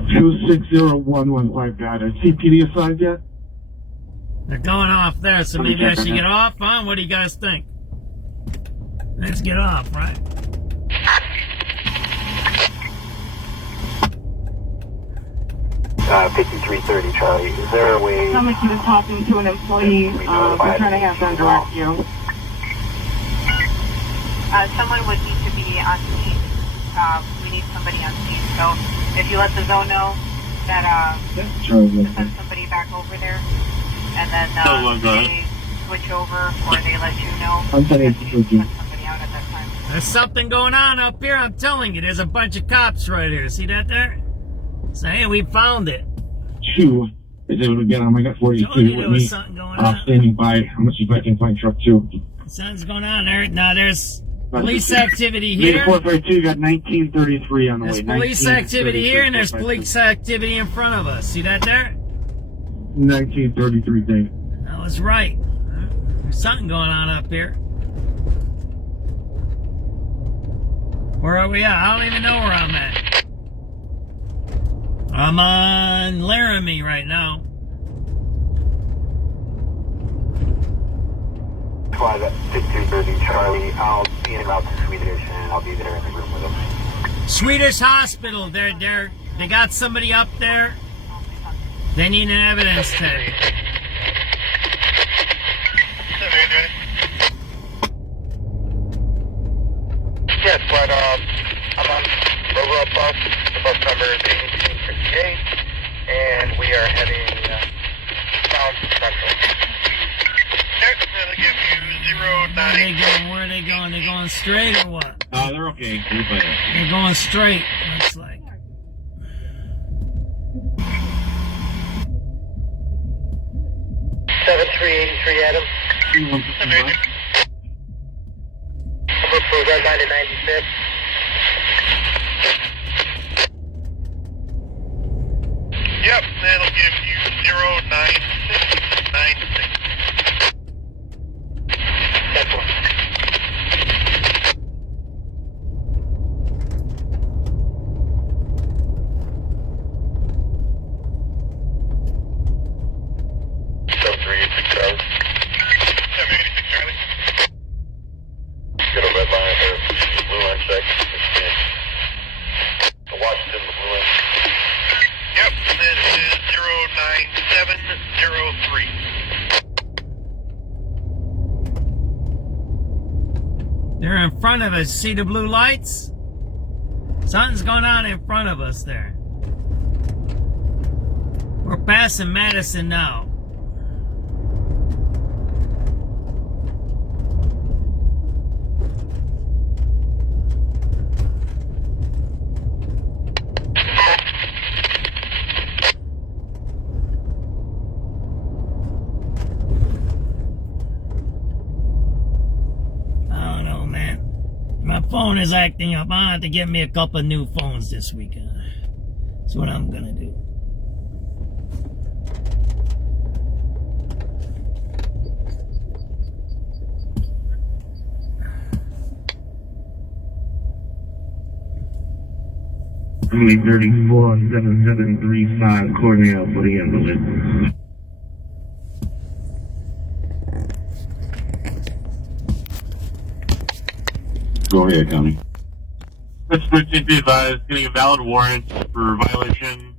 260115, got it. CPD assigned yet? They're going off there, so maybe I should get off, huh? What do you guys think? Let's get off, right? Uh, 5330 Charlie, is there a way? Someone he was talking to an employee. We're trying to have them direct you. Someone would need to be on scene. We need somebody on scene. So if you let the zone know that to send somebody back over there, and then they switch over or they let you know. I'm sending somebody out at that time. There's something going on up here, I'm telling you. There's a bunch of cops right here. See that there? So, hey, we found it. 2 is able to get on. I got 42 with me. Standing by. How much is back in flight truck 2? Something's going on there. Now, there's police activity Need here. a 452, you got 1933 on the way. There's police activity here, and there's police activity in front of us. See that there? 1933 thing. That was right. There's something going on up here. Where are we at? I don't even know where I'm at. I'm on Laramie right now. Fly 5230 Charlie, I'll be en route to Swedish and I'll be there in the room with them. Swedish Hospital. They got somebody up there. They need an evidence tag. Yes, but I'm on the road bus. The bus number is 1868, and we are heading south central. Next, that'll give you 09. Where are they going? They going straight or what? They're okay. They're going straight. Looks like. Adam. Number for Red Line to 95th. Yep, that'll give you 09696. That's one. They're in front of us. See the blue lights? Something's going on in front of us there. We're passing Madison now. phone is acting up. I have to get me a couple new phones this weekend. That's what I'm gonna do. Only 347735 Cornell for the ambulance. Go ahead, County. This person be advised getting a valid warrant for violation,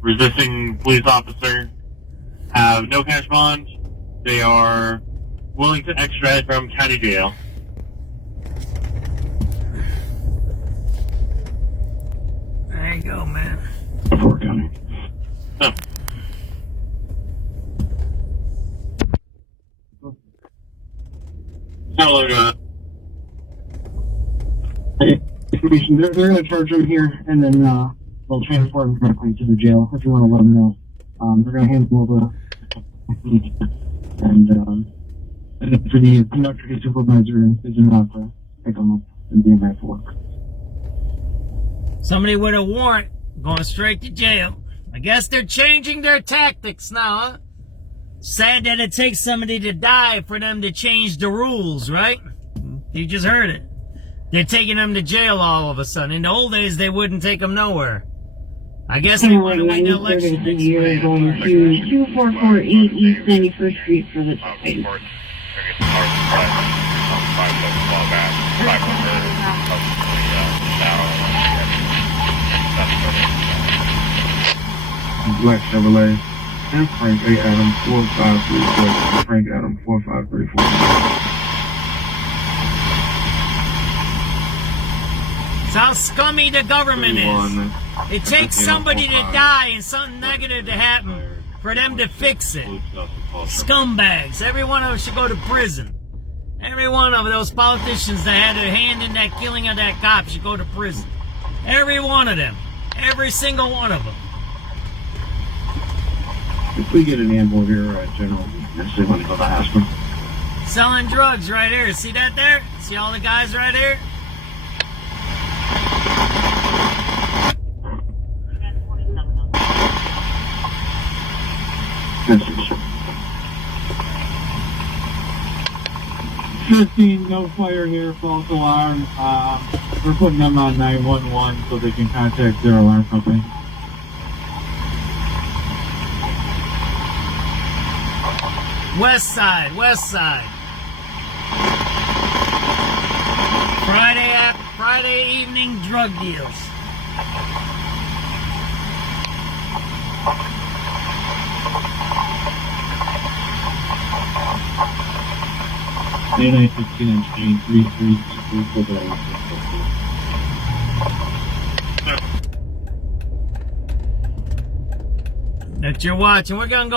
resisting police officer, have no cash bond. They are willing to extradite from county jail. There you go, man. Before County. No. Hello, They're going to charge him here, and then they'll transport him directly to the jail if you want to let them know. They're going to handle the and for the conductor supervisor is enough to pick them up and be in that for work. Somebody with a warrant going straight to jail. I guess they're changing their tactics now, huh? Sad that it takes somebody to die for them to change the rules, right? You just heard it. They're taking them to jail all of a sudden. In the old days, they wouldn't take them nowhere. I guess they want to win the election next year going to 2448 East 91st Street for the ticket. Black Chevrolet, and Frank A. Adams 4534, Frank Adams 4534. It's how scummy the government is. It takes somebody to die and something negative to happen for them to fix it. Scumbags. Every one of them should go to prison. Every one of those politicians that had a hand in that killing of that cop should go to prison. Every one of them. Every single one of them. If we get an ambush here, General, they want to go to Aspen. Selling drugs right here. See that there? See all the guys right here? 15, no fire here, false alarm. We're putting them on 911 so they can contact their alarm company. West side, west side. Friday evening drug deals. Day 16 and change 33 that you're watching. We're gonna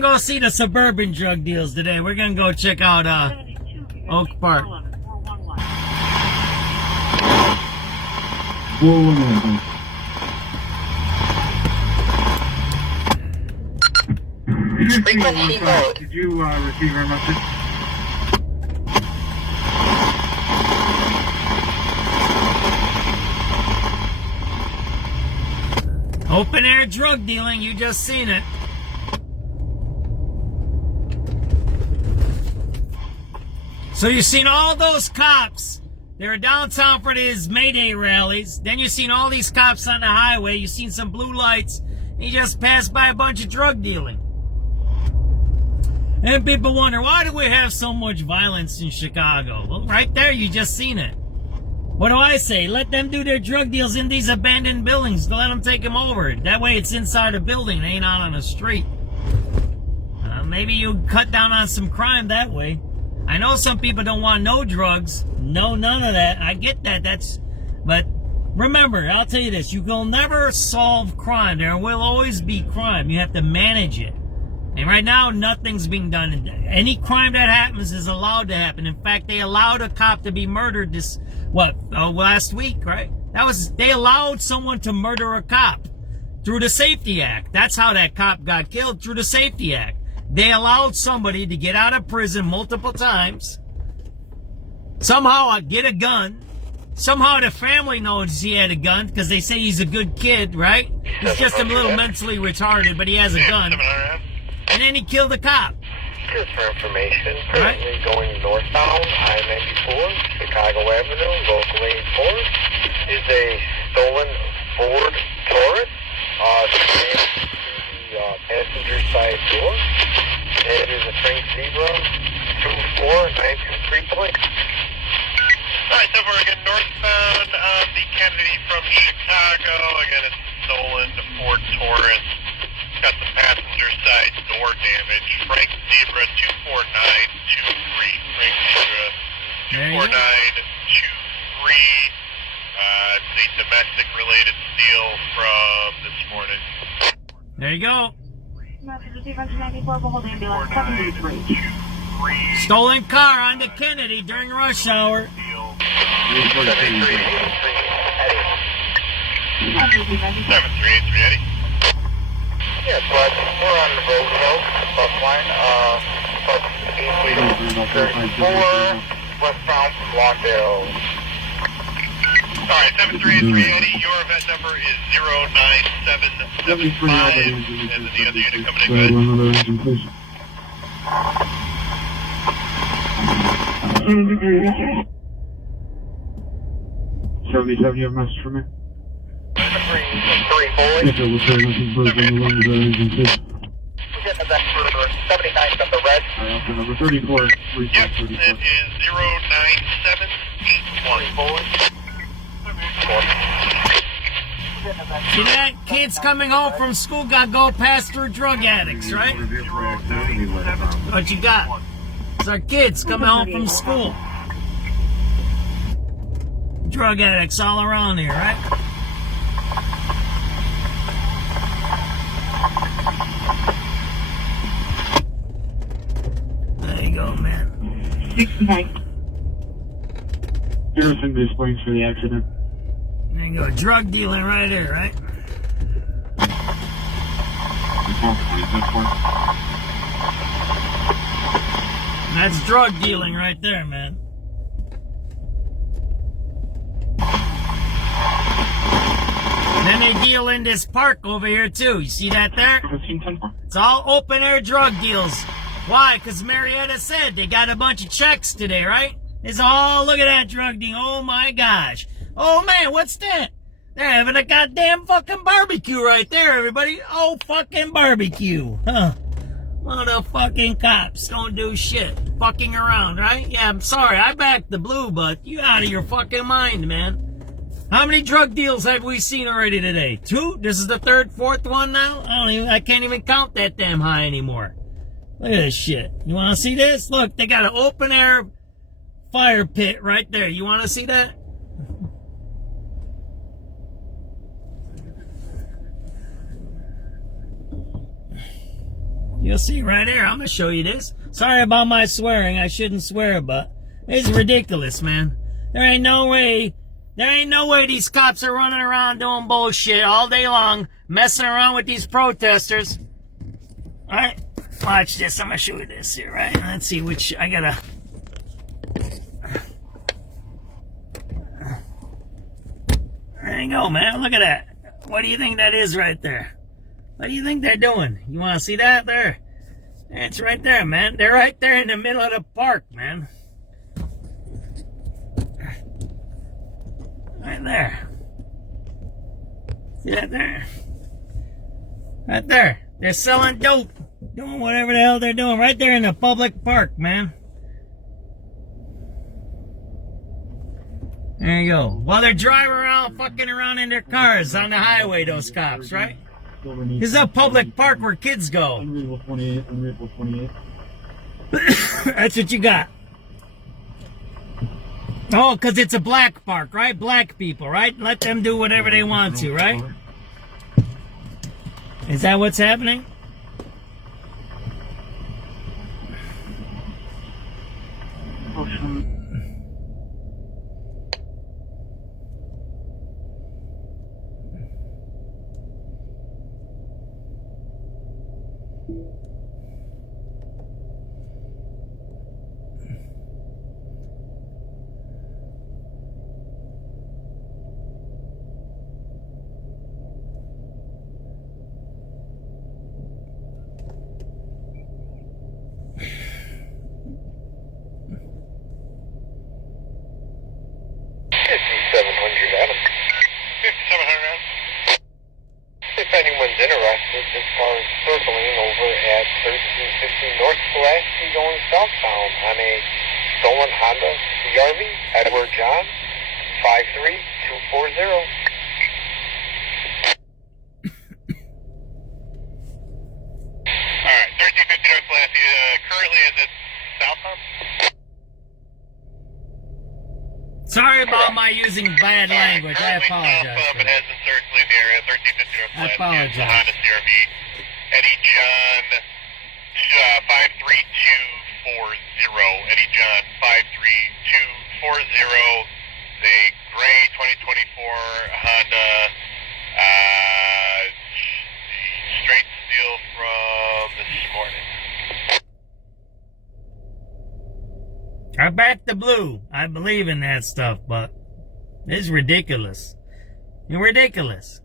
go see the suburban drug deals today. We're gonna go check out Oak Park. Frequency mode. Did you receive our message? Open air drug dealing, you just seen it. So you've seen all those cops. They were downtown for these May Day rallies. Then you've seen all these cops on the highway. You've seen some blue lights. And you just passed by a bunch of drug dealing. And people wonder, why do we have so much violence in Chicago? Well, right there, you just seen it. What do I say? Let them do their drug deals in these abandoned buildings. Let them take them over. That way it's inside a building. It ain't out on the street. Maybe you cut down on some crime that way. I know some people don't want no drugs. No, none of that. I get that. But remember, I'll tell you this. You will never solve crime. There will always be crime. You have to manage it. And right now, nothing's being done. Any crime that happens is allowed to happen. In fact, they allowed a cop to be murdered last week, right? They allowed someone to murder a cop through the Safety Act. That's how that cop got killed, through the Safety Act. They allowed somebody to get out of prison multiple times, somehow get a gun, Somehow the family knows he had a gun because they say he's a good kid, right? He's just a little mentally retarded, but he has a gun. And then he killed a cop. Here for information, currently going northbound, I-94, Chicago Avenue, local 84, is a stolen Ford Taurus, the passenger side door. It is a Frank Zebra 24923 plate. Alright, so we're again northbound on the Kennedy from Chicago. Again, it's stolen, the Ford Taurus. Got the passenger side door damage. Frank Zebra 24923. Frank Zebra 24923. It's a domestic related steal from this morning. There you go. Stolen car on the Kennedy during rush hour. 7383 Eddie. Yeah, but we're on the road though. Bus line, bus 834, westbound from Lawndale. Alright, 7383 Eddie, your event number is 09775, and the other unit coming in good. 77, you have a message for me? 3 boys. Yes, sir, we'll try nothing further than the one with the engine, please. We're getting a vector 79 from the red. Alright, after number 34, Yep, it is 09781. See that? Kids coming home from school got to go past through drug addicts, right? What you got? It's our kids coming home from school. Drug addicts all around here, right? There you go, man. 69. Harrison displays for the accident. There you go. Drug dealing right here, right? That's drug dealing right there, man. Then they deal in this park over here too. You see that there? It's all open air drug deals. Why? Because Marietta said they got a bunch of checks today, right? It's all, look at that drug deal. Oh my gosh. Oh man, what's that? They're having a goddamn fucking barbecue right there, everybody. Oh, fucking barbecue. Huh. Motherfucking cops don't do shit. Fucking around, right? Yeah, I'm sorry. I backed the blue, but you out of your fucking mind, man. How many drug deals have we seen already today? 2? This is the 3rd, 4th one now? I can't even count that damn high anymore. Look at this shit. You want to see this? Look, they got an open air fire pit right there. You want to see that? You'll see right here. I'm going to show you this. Sorry about my swearing. I shouldn't swear, but it's ridiculous, man. There ain't no way these cops are running around doing bullshit all day long, messing around with these protesters. All right, watch this. I'm going to show you this here, right? Let's see which, I got to... There you go, man. Look at that. What do you think that is right there? What do you think they're doing? You want to see that there? It's right there, man. They're right there in the middle of the park, man. Right there. See that there? Right there. They're selling dope. Doing whatever the hell they're doing. Right there in the public park, man. There you go. While they're driving around, fucking around in their cars on the highway, those cops, right? This is a public park where kids go. Unreadable 28, unreadable 28. That's what you got. Oh, because it's a black park, right? Black people, right? Let them do whatever they want to, right? Is that what's happening? this car is circling over at 1350 North Pulaski going southbound on a stolen Honda CRV. Edward John, 53240. Alright, 1350 North Pulaski. Currently is it southbound? Sorry about my using bad language. I apologize. It has been circling the area. 1350 North I Pulaski. apologize. Honda CRV. Eddie John, 53240. Eddie John, 53240. The gray 2024 Honda, straight steel from this morning. I back the blue. I believe in that stuff, but it's ridiculous. You're ridiculous.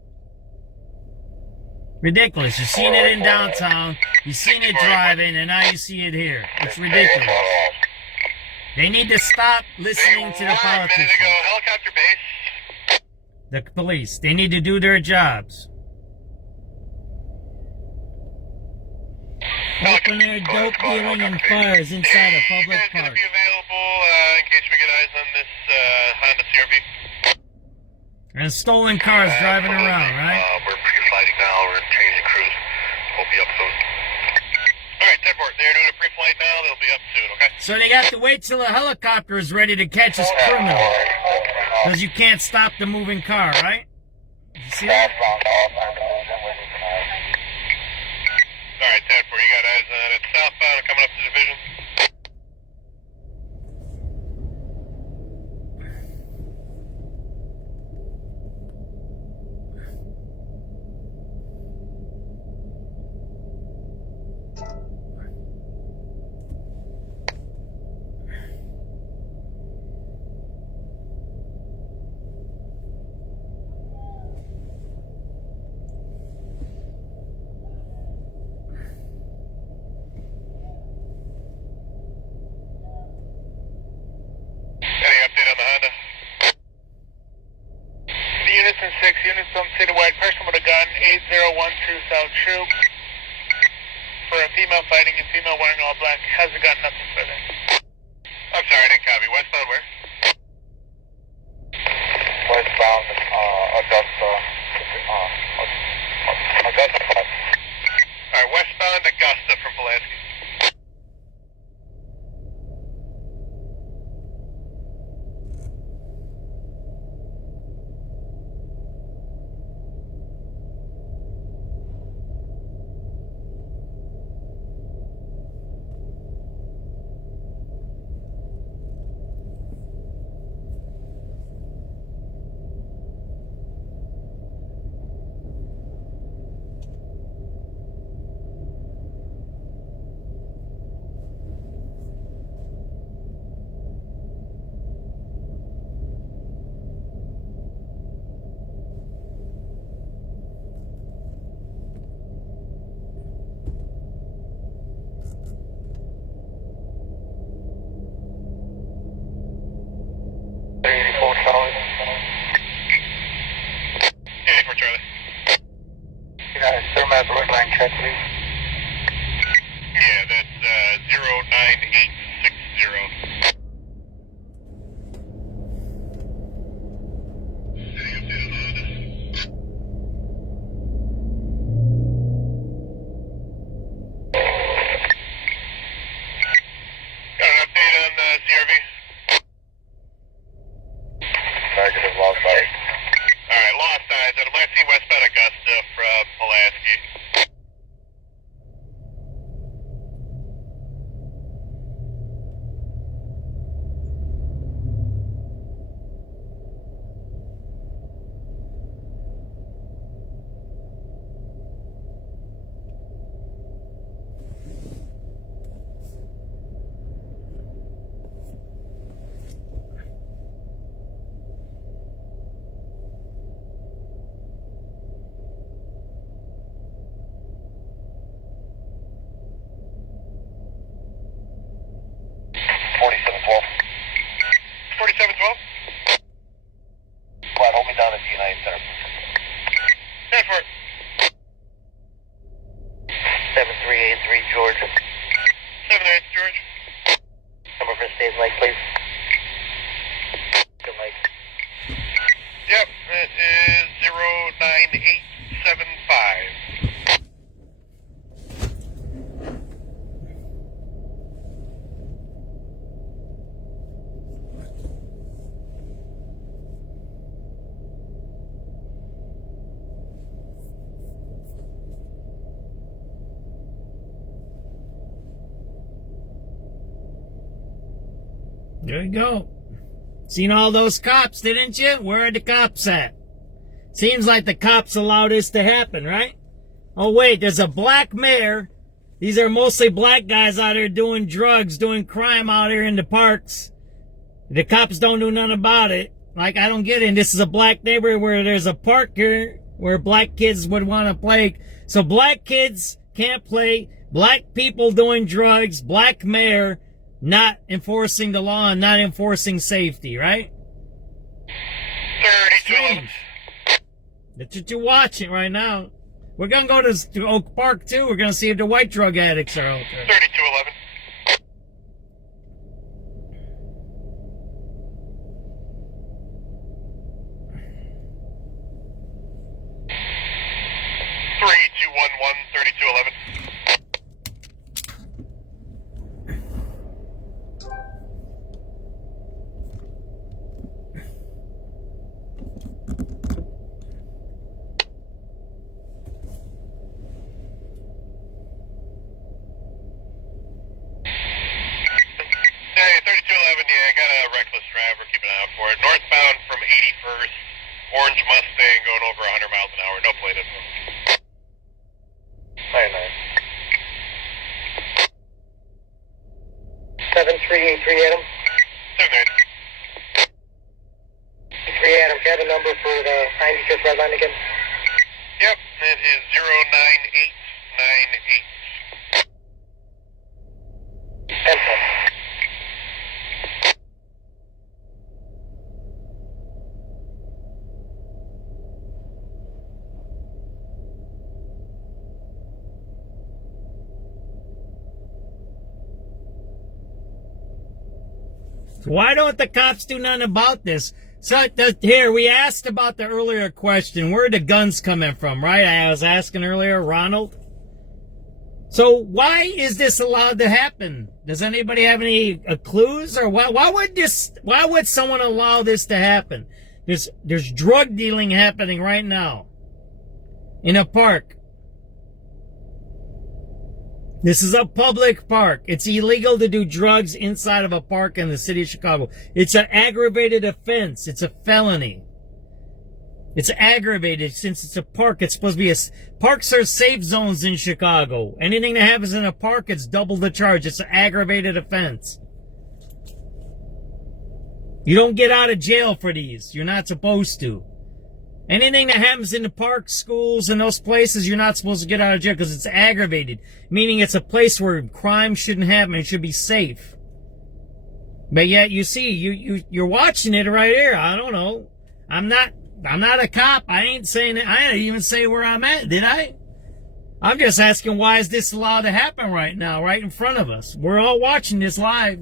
Ridiculous. You've seen it in downtown, you've seen it driving, and now you see it here. It's ridiculous. They need to stop listening to the politicians. Helicopter base. The police. They need to do their jobs. Open air dope dealing and fires inside a public park. Be available in case we get eyes on this Honda CRV. And stolen cars driving around, right? We're pre-flighting now. We're changing crews. We'll be up soon. Alright, 10-4. They're doing a pre-flight now. They'll be up soon, okay? So they got to wait till a helicopter is ready to catch this criminal. Because you can't stop the moving car, right? You see that? Alright, 10-4. You got eyes on it. Southbound coming up to division. Unison 6, Unison citywide, person with a gun, 8012 South Troop. For a female fighting and female wearing all black, has a gun, nothing further. I'm sorry, I didn't copy. Westbound where? Westbound, Augusta. Alright, westbound Augusta from Pulaski. Check, please. Yeah, that's 09860. Got an update on the CRV? Negative, lost eyes. Alright, lost eyes. And I might see westbound Augusta from Pulaski. George. 7-8, George. Number for State Lake, please. Good Lake. Yep, it is 09875. There you go. Seen all those cops, didn't you? Where are the cops at? Seems like the cops allow this to happen, right? Oh, wait, there's a black mayor. These are mostly black guys out here doing drugs, doing crime out here in the parks. The cops don't do nothing about it. Like, I don't get it. And this is a black neighborhood where there's a park here where black kids would want to play. So black kids can't play. Black people doing drugs. Black mayor not enforcing the law and not enforcing safety, right? 3211. That's what you're watching right now. We're going to go to Oak Park, too. We're going to see if the white drug addicts are out there. 3211. Hey, 3211, yeah, I got a reckless driver, keep an eye out for it. Northbound from 81st, orange Mustang going over 100 miles an hour, no plate info. 99. 7383 Adam. 78. 3 Adam, cabin number for the 95th red line again? Yep, it is 09898. Why don't the cops do nothing about this? So here, we asked about the earlier question, where are the guns coming from, right? I was asking earlier, Ronald. So why is this allowed to happen? Does anybody have any clues? Or why would someone allow this to happen? There's drug dealing happening right now in a park. This is a public park. It's illegal to do drugs inside of a park in the city of Chicago. It's an aggravated offense. It's a felony. It's aggravated since it's a park. It's supposed to be parks are safe zones in Chicago. Anything that happens in a park, it's double the charge. It's an aggravated offense. You don't get out of jail for these. You're not supposed to. Anything that happens in the parks, schools, and those places, you're not supposed to get out of jail because it's aggravated. Meaning it's a place where crime shouldn't happen. It should be safe. But yet, you see, you're watching it right here. I don't know. I'm not a cop. I ain't saying it. I didn't even say where I'm at, did I? I'm just asking, why is this allowed to happen right now, right in front of us? We're all watching this live.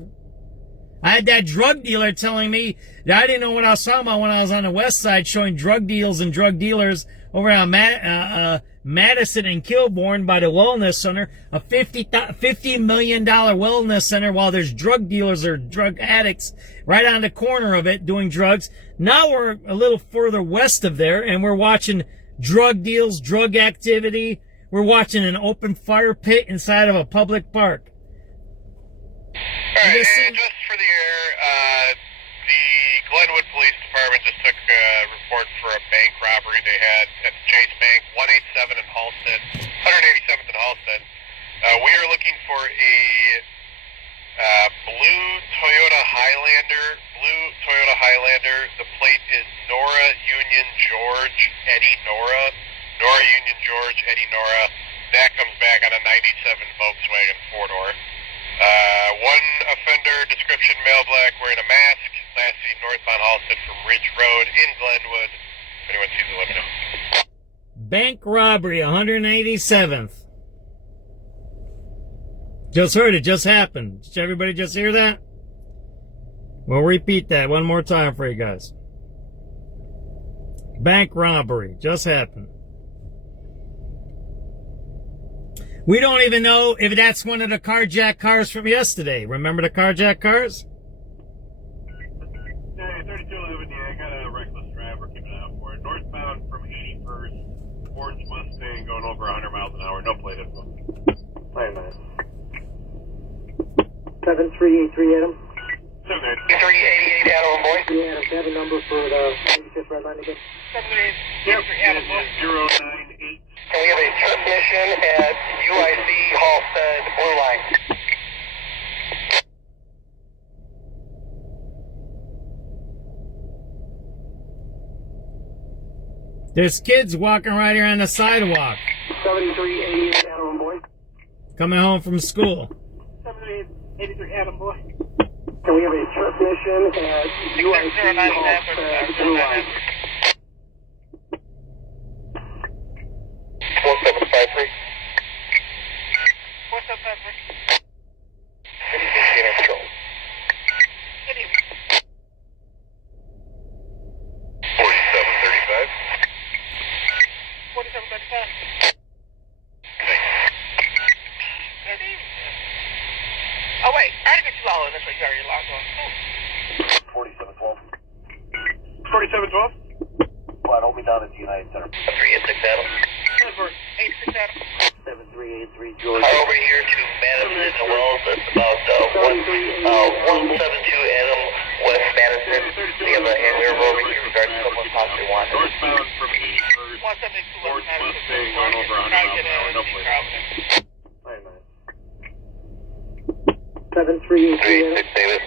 I had that drug dealer telling me that I didn't know what I was talking about when I was on the west side showing drug deals and drug dealers over on Madison and Kilbourne by the Wellness Center, a $50 million wellness center, while there's drug dealers or drug addicts right on the corner of it doing drugs. Now we're a little further west of there, and we're watching drug deals, drug activity. We're watching an open fire pit inside of a public park. All right, and just for the air, the Glenwood Police Department just took a report for a bank robbery they had at the Chase Bank, 187 in Halstead, 187th in Halstead. We are looking for a blue Toyota Highlander. The plate is Nora Union George Eddie Nora. Nora Union George Eddie Nora. That comes back on a 97 Volkswagen 4-door. One offender, description male black, wearing a mask, last seen northbound Halstead from Ridge Road in Glenwood. If anyone sees it, let me know. Bank robbery, 187th. Just heard it. Just happened. Did everybody just hear that? We'll repeat that one more time for you guys. Bank robbery. Just happened. We don't even know if that's one of the carjacked cars from yesterday. Remember the carjacked cars? Yeah, 3211, yeah, I got a reckless driver keeping an eye out for it. Northbound from 81st, orange Mustang going over 100 miles an hour. No plate info. 7383 Adam. 388 Adam, boy. Yeah, Adam, have a number for the 95th red line again. 7883 Adam, boy. 098. And we have a transmission at UIC Halstead Blue Line. There's kids walking right here on the sidewalk. 7388 Adam, boy. Coming home from school. 7883 Adam, boy. Can we have a transmission at UIC Halstead Blue Line? 4753. 4753. Good evening. 4735. 4735. Good evening. Oh, wait. I didn't get you all in this one. You already logged on. 4712. 4712? Well, hold me down at the United Center. 386 Adam. 86 Adam. 7383 George. Over here to Madison and Wells. That's about 172 Adam West Madison. We have a handler over here regarding someone possibly wanted. Northbound from 81st, 172 orange Mustang going over 100 miles an hour. No plate info. 7383 Adam. 386 David.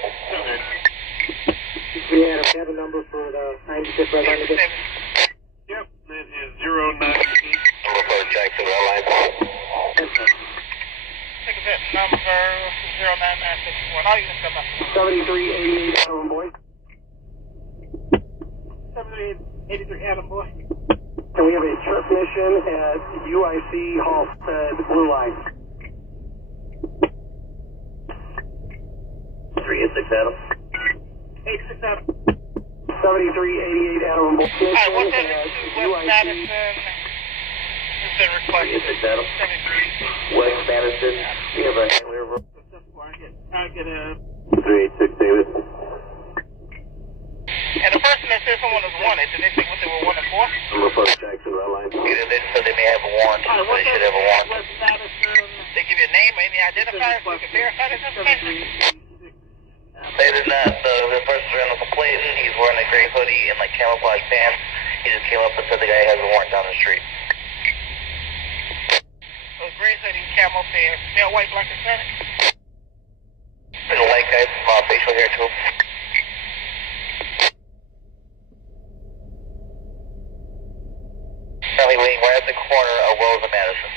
Yeah, Adam, have a number for the 95th red line again. Yep, that is 098. Number for Jackson Red Line. Take a bit, number 09961. All you can come up. 7388 Adam, boy. 7383 Adam, boy. Can we have a transmission at UIC Halstead Blue Line? 386 Adam. 86 Adam. 7388 Adam, boy. Alright, 172 West Madison. Has been requested. 386 Adam. 73. West Madison. We have a handler over. I get a 386 David. And the person that said someone was wanted, did they say what they were wanted for? Number for Jackson Red Line. Either they said they may have a warrant, so they should have a warrant. West Madison. They give you a name, any identifier, so we can verify this information? They did not. The person ran a complaint, and he's wearing a gray hoodie and like camouflage pants. He just came up and said the guy has a warrant down the street. So gray hoodie, camo pants, male, white, black, Hispanic. There's a light guy, small facial hair too. Currently waiting right at the corner of Wells and Madison.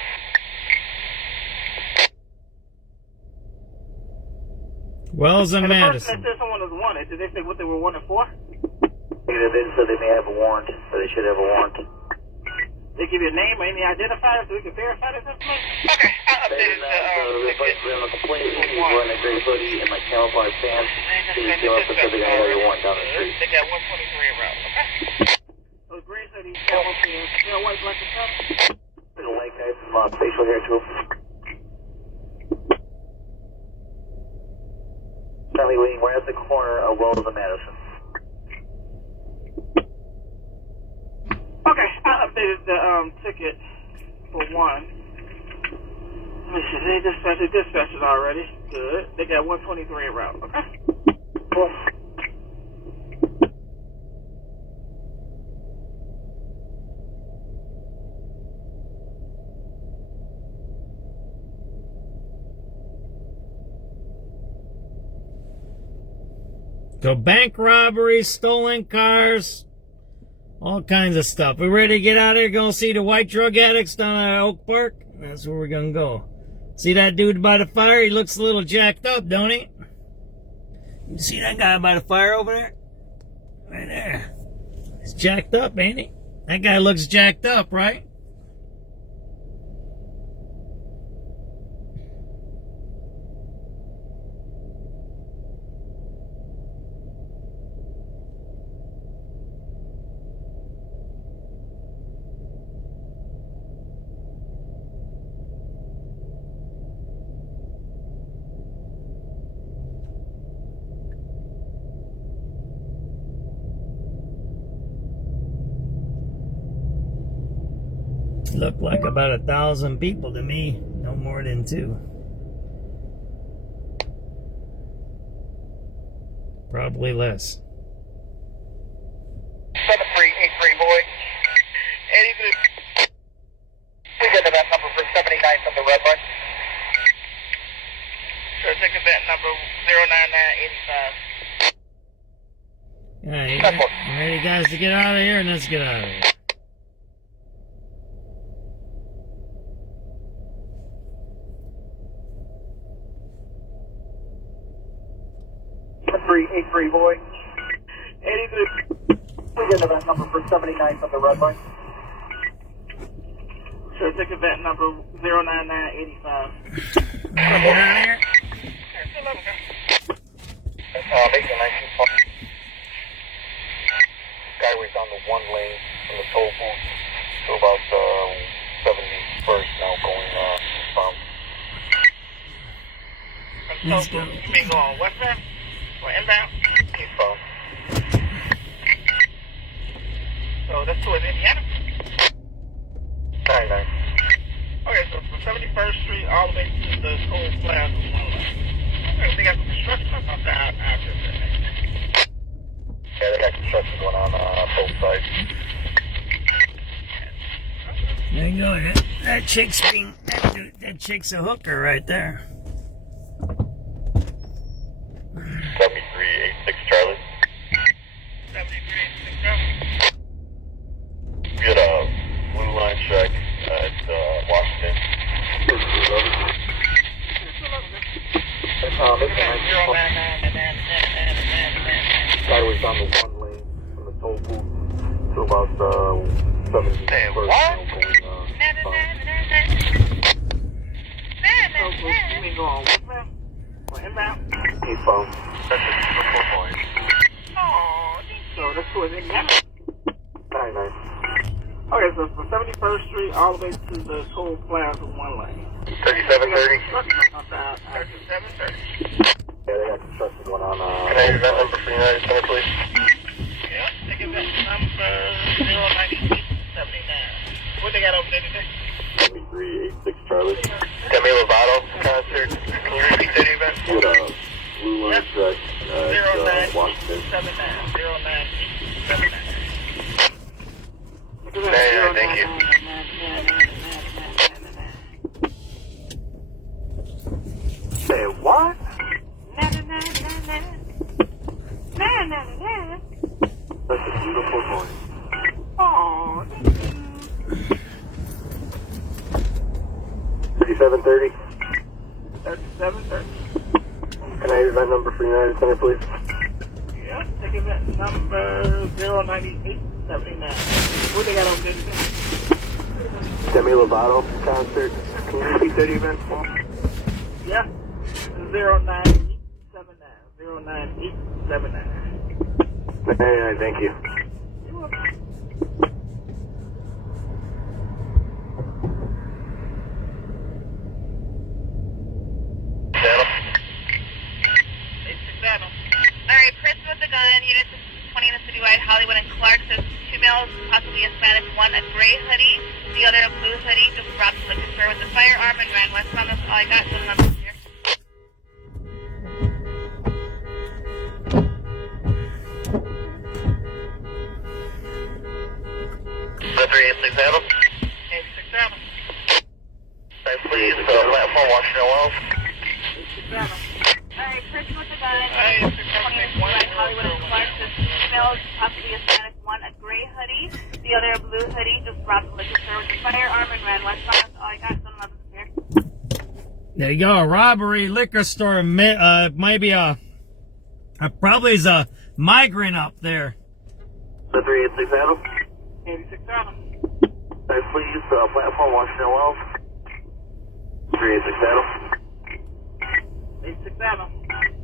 Wells and the Madison. person that said someone was wanted, did they say what they were wanted for? Either they said they may have a warrant, so they should have a warrant. They give you a name or any identifier so we can verify this information? Okay, I updated the person ran a complaint, he's wearing a gray hoodie and like camouflage pants. He came up and said the guy has a warrant down the street. They got 123 around, okay? So gray hoodie, camo pants, male, white, black, Hispanic. There's a light guy, small facial hair too. Currently waiting right at the corner of Wells and Madison. Okay, I updated the ticket for one. Let me see, they dispatched it already. Good. They got 123 around, okay? Cool. So bank robberies, stolen cars, all kinds of stuff. We ready to get out of here? Go see the white drug addicts down at Oak Park? That's where we're gonna go. See that dude by the fire? He looks a little jacked up, don't he? You see that guy by the fire over there? Right there. He's jacked up, ain't he? That guy looks jacked up, right? looked like about 1,000 people to me. No more than 2. Probably less. 7383 boy. And even if we get event number for 79 from the red line. Sure, take event number 09985. Yeah, you ready guys to get out of here? And let's get out of here. 7383 boy. And even if we get event number for 79 from the red line. Sure, take event number 09985. Get out of here. Making 19. Skyway's on the 1 lane from the toll booth to about 71st now going eastbound. Let's go. You mean going westbound or inbound? Eastbound. So that's towards Indiana? 99. Okay, so from 71st Street all the way to the Toll Plaza 1 lane. Okay, they got some construction up after that. Yeah, they got construction going on both sides. There you go. That chick's that chick's a hooker right there. 7386 Charlie. 7386 Charlie. Get a blue line check at Washington. Skyway's on the 1 lane from the toll booth to about 71st now going you mean going westbound or inbound? Eastbound. So that's towards Indiana? 99. Okay, so from 71st Street all the way to the Toll Plaza 1 lane. 3730. 3730. Yeah, they got construction going on. Can I use that number for United Center, please? Yeah, take it back to number 09879. What they got over there today? 7386 Charlie. Demi Lovato concert. Can you repeat that event? With a blue line track at Washington. 09879. Thank you. Say what? That's a beautiful morning. Oh, 3730. 3730. Can I use that number for United Center, please? Yeah, take event number 09879. What they got on there today? Demi Lovato concert. Can you repeat that event for me? Yeah. 09879. 09879. Hey, thank you. You're welcome. Alright, person with the gun, units 20 in the citywide, Hollywood and Clark, says 2 males, possibly Hispanic, 1 a gray hoodie, the other a blue hoodie, just robbed the liquor store with a firearm and ran westbound. That's all I got. So nothing here. 3867. 867. Please, platform Washington Wells. 867. Alright, person with the gun, 20 in the citywide, Hollywood and Clark, says 2 males, possibly Hispanic, 1 a gray hoodie, the other a blue hoodie, just robbed the liquor store with a firearm and ran westbound. That's all I got. So nothing here. There you go. A robbery, liquor store, maybe probably is a migrant up there. 3867. 867. Please, platform Washington Wells. 3867. 867.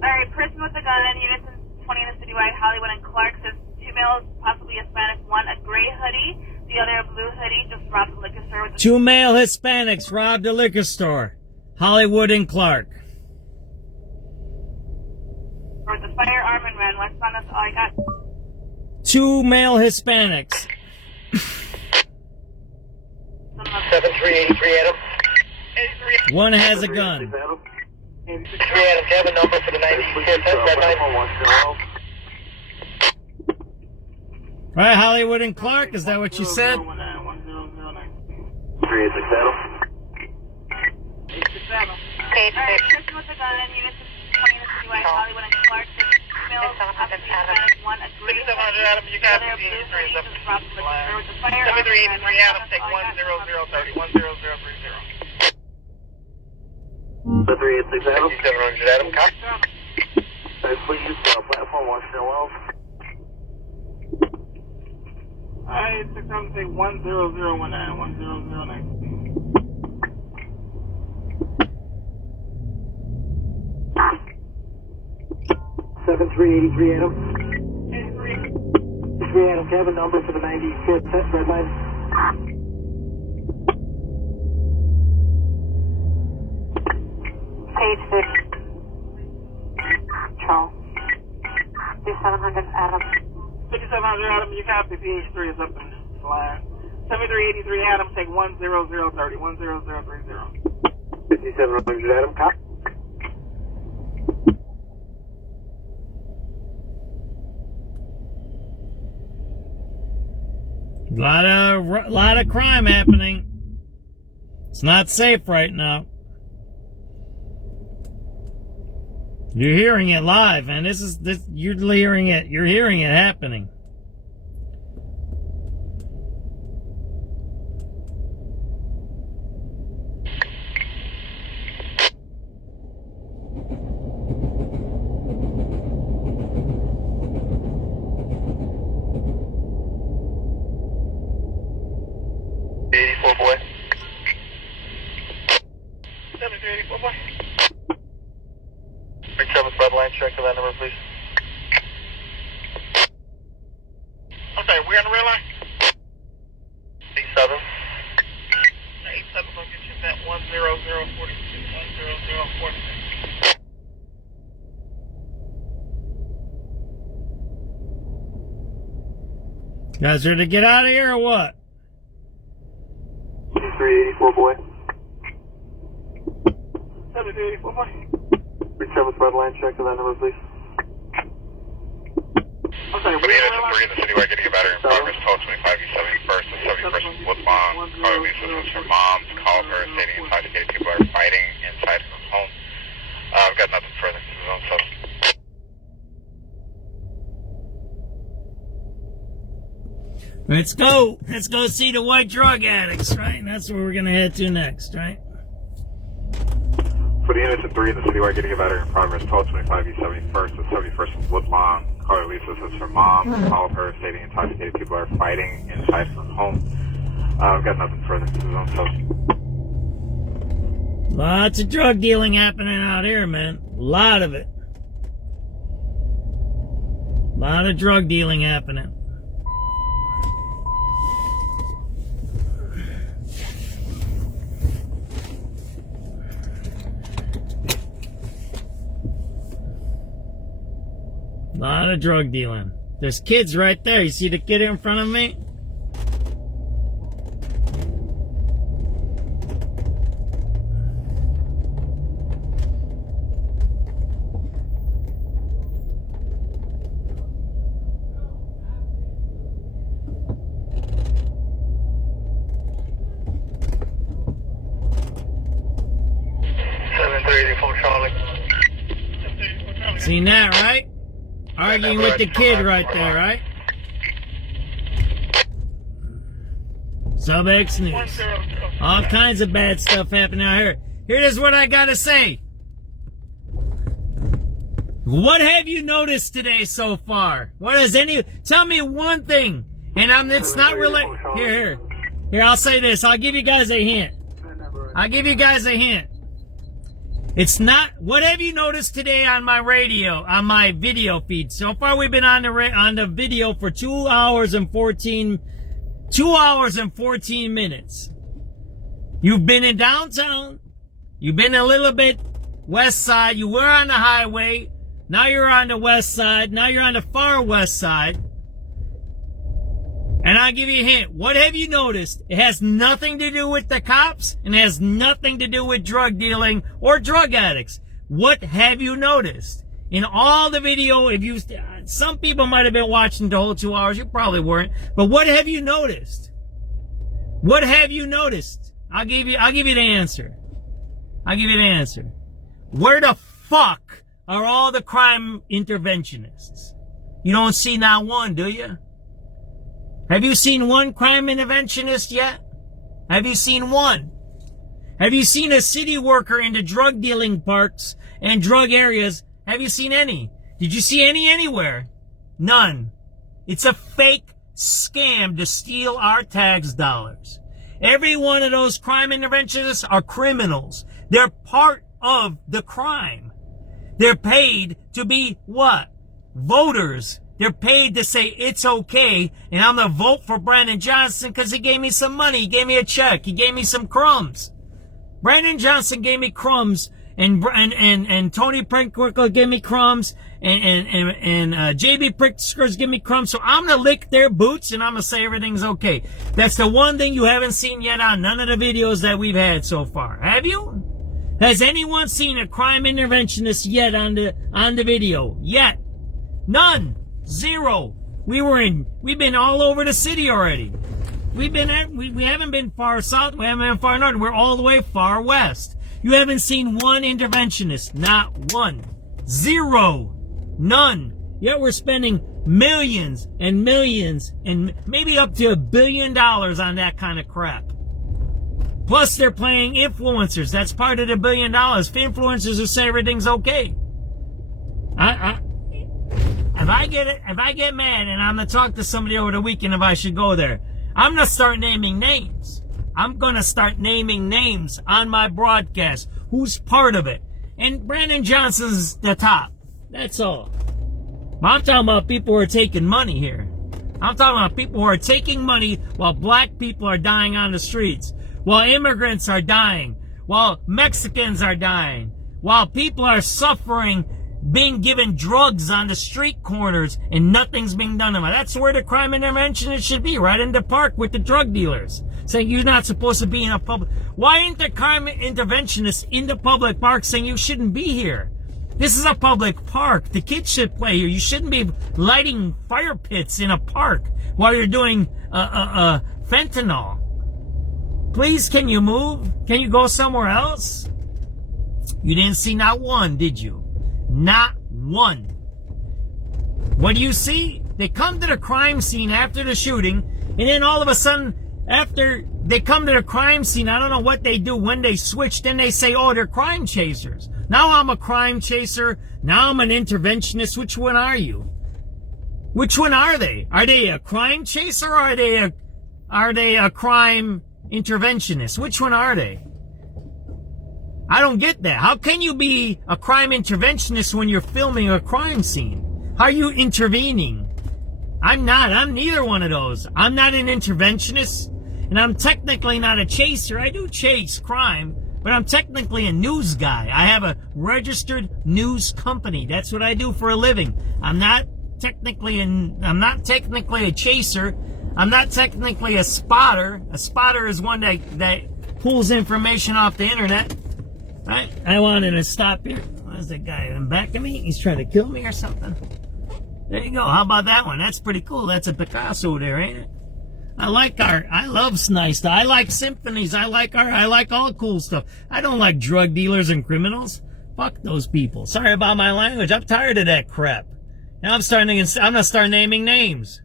Alright, person with the gun, units 20 in the citywide, Hollywood and Clark, says 2 males, possibly Hispanic, 1 a gray hoodie, the other a blue hoodie, just robbed the liquor store with a 2 male Hispanics robbed a liquor store. Hollywood and Clark. with a firearm and ran westbound. That's all I got. 2 male Hispanics. Some of 83 Adam. One has a gun. 83 Adam, do you have a number for the 94 test red line? Right, Hollywood and Clark, is that what you said? 386 Adam. Page 6. Person with a gun, units coming in the city west, Hollywood and Clark. 6700 Adam. 6700 Adam, you got the 83 up. 7383 Adam, take 10030. 10030. 386 Adam. 6700 Adam, copy. Please, platform Washington Wells. Alright, 600, take 10019. 10019. 7383 Adam. 83 Adam, can I have a number for the 95th test red line? Page 6. Charles. 6700 Adam. 6700 Adam, you copy. PH3 is up in this line. 7383 Adam, take 10030. 10030. 5700 Adam, copy. Lot of crime happening. It's not safe right now. You're hearing it live, and you're hearing it happening. Check that number, please. I'm sorry, we're on the red line? 87. 87 will get you that 10042. 10046. Guys ready to get out of here or what? 7384 boy. 7384 boy. 37th red line, check to that number, please. I'm sorry, we're in the city. We're getting a battery in progress. Call 25E71st and 71st Woodlawn. Call Lisa, this is her mom. Call her stating intoxicated people are fighting inside her home. I've got nothing further. This is on sub. Let's go see the white drug addicts, right? And that's where we're gonna head to next, right? For the units of 3 in the city, we're getting a battery in progress. Call 25E71st and 71st Woodlawn. Call Lisa, this is her mom. Call her stating intoxicated people are fighting inside her home. I've got nothing further. This is on sub. Lots of drug dealing happening out here, man. A lot of it. A lot of drug dealing happening. A lot of drug dealing. There's kids right there. You see the kid in front of me? Seen that, right? Arguing with the kid right there, right? SubX.News. All kinds of bad stuff happening out here. Here's what I gotta say. What have you noticed today so far? Tell me one thing. And it's not really, here, I'll say this. I'll give you guys a hint. It's not, what have you noticed today on my radio, on my video feed? So far we've been on the video for 2 hours and 14 minutes. You've been in downtown. You've been a little bit west side. You were on the highway. Now you're on the west side. Now you're on the far west side. And I'll give you a hint. What have you noticed? It has nothing to do with the cops and has nothing to do with drug dealing or drug addicts. What have you noticed? In all the video, some people might have been watching the whole 2 hours. You probably weren't. But what have you noticed? What have you noticed? I'll give you the answer. I'll give you the answer. Where the fuck are all the crime interventionists? You don't see not one, do you? Have you seen one crime interventionist yet? Have you seen one? Have you seen a city worker in the drug dealing parks and drug areas? Have you seen any? Did you see any anywhere? None. It's a fake scam to steal our tax dollars. Every one of those crime interventionists are criminals. They're part of the crime. They're paid to be what? Voters. They're paid to say it's okay, and I'm going to vote for Brandon Johnson because he gave me some money. He gave me a check. He gave me some crumbs. Brandon Johnson gave me crumbs, and Tony Prinkwinkle gave me crumbs, and JB Pritzker's give me crumbs. So I'm going to lick their boots, and I'm going to say everything's okay. That's the one thing you haven't seen yet on none of the videos that we've had so far. Have you? Has anyone seen a crime interventionist yet on the video? Yet. None. Zero. We've been all over the city already. We haven't been far south, we haven't been far north, we're all the way far west. You haven't seen one interventionist. Not one. Zero. None. Yet we're spending millions and millions and maybe up to $1 billion on that kind of crap. Plus they're playing influencers. That's part of the $1 billion. Influencers who say everything's okay. If I get mad and I'm going to talk to somebody over the weekend if I should go there, I'm going to start naming names. I'm going to start naming names on my broadcast. Who's part of it? And Brandon Johnson's the top. That's all. I'm talking about people who are taking money here. I'm talking about people who are taking money while black people are dying on the streets, while immigrants are dying, while Mexicans are dying, while people are suffering, being given drugs on the street corners, and nothing's being done about it. That's where the crime interventionist should be, right in the park with the drug dealers, saying you're not supposed to be in a public. Why ain't the crime interventionist in the public park saying you shouldn't be here? This is a public park. The kids should play here. You shouldn't be lighting fire pits in a park while you're doing fentanyl. Please, can you move? Can you go somewhere else? You didn't see not one, did you? Not one. What do you see? They come to the crime scene after the shooting, and then all of a sudden, after they come to the crime scene, I don't know what they do when they switch, then they say, oh, they're crime chasers. Now I'm a crime chaser. Now I'm an interventionist. Which one are you? Which one are they? Are they a crime chaser or are they a crime interventionist? Which one are they? I don't get that. How can you be a crime interventionist when you're filming a crime scene? How are you intervening? I'm not. I'm neither one of those. I'm not an interventionist, and I'm technically not a chaser. I do chase crime, but I'm technically a news guy. I have a registered news company. That's what I do for a living. I'm not technically a chaser. I'm not technically a spotter. A spotter is one that pulls information off the internet. Right? I wanted to stop here. Where's that guy in back of me? He's trying to kill me or something. There you go. How about that one? That's pretty cool. That's a Picasso there, ain't it? I like art. I love nice stuff. I like symphonies. I like art. I like all cool stuff. I don't like drug dealers and criminals. Fuck those people. Sorry about my language. I'm tired of that crap. Now I'm gonna start naming names.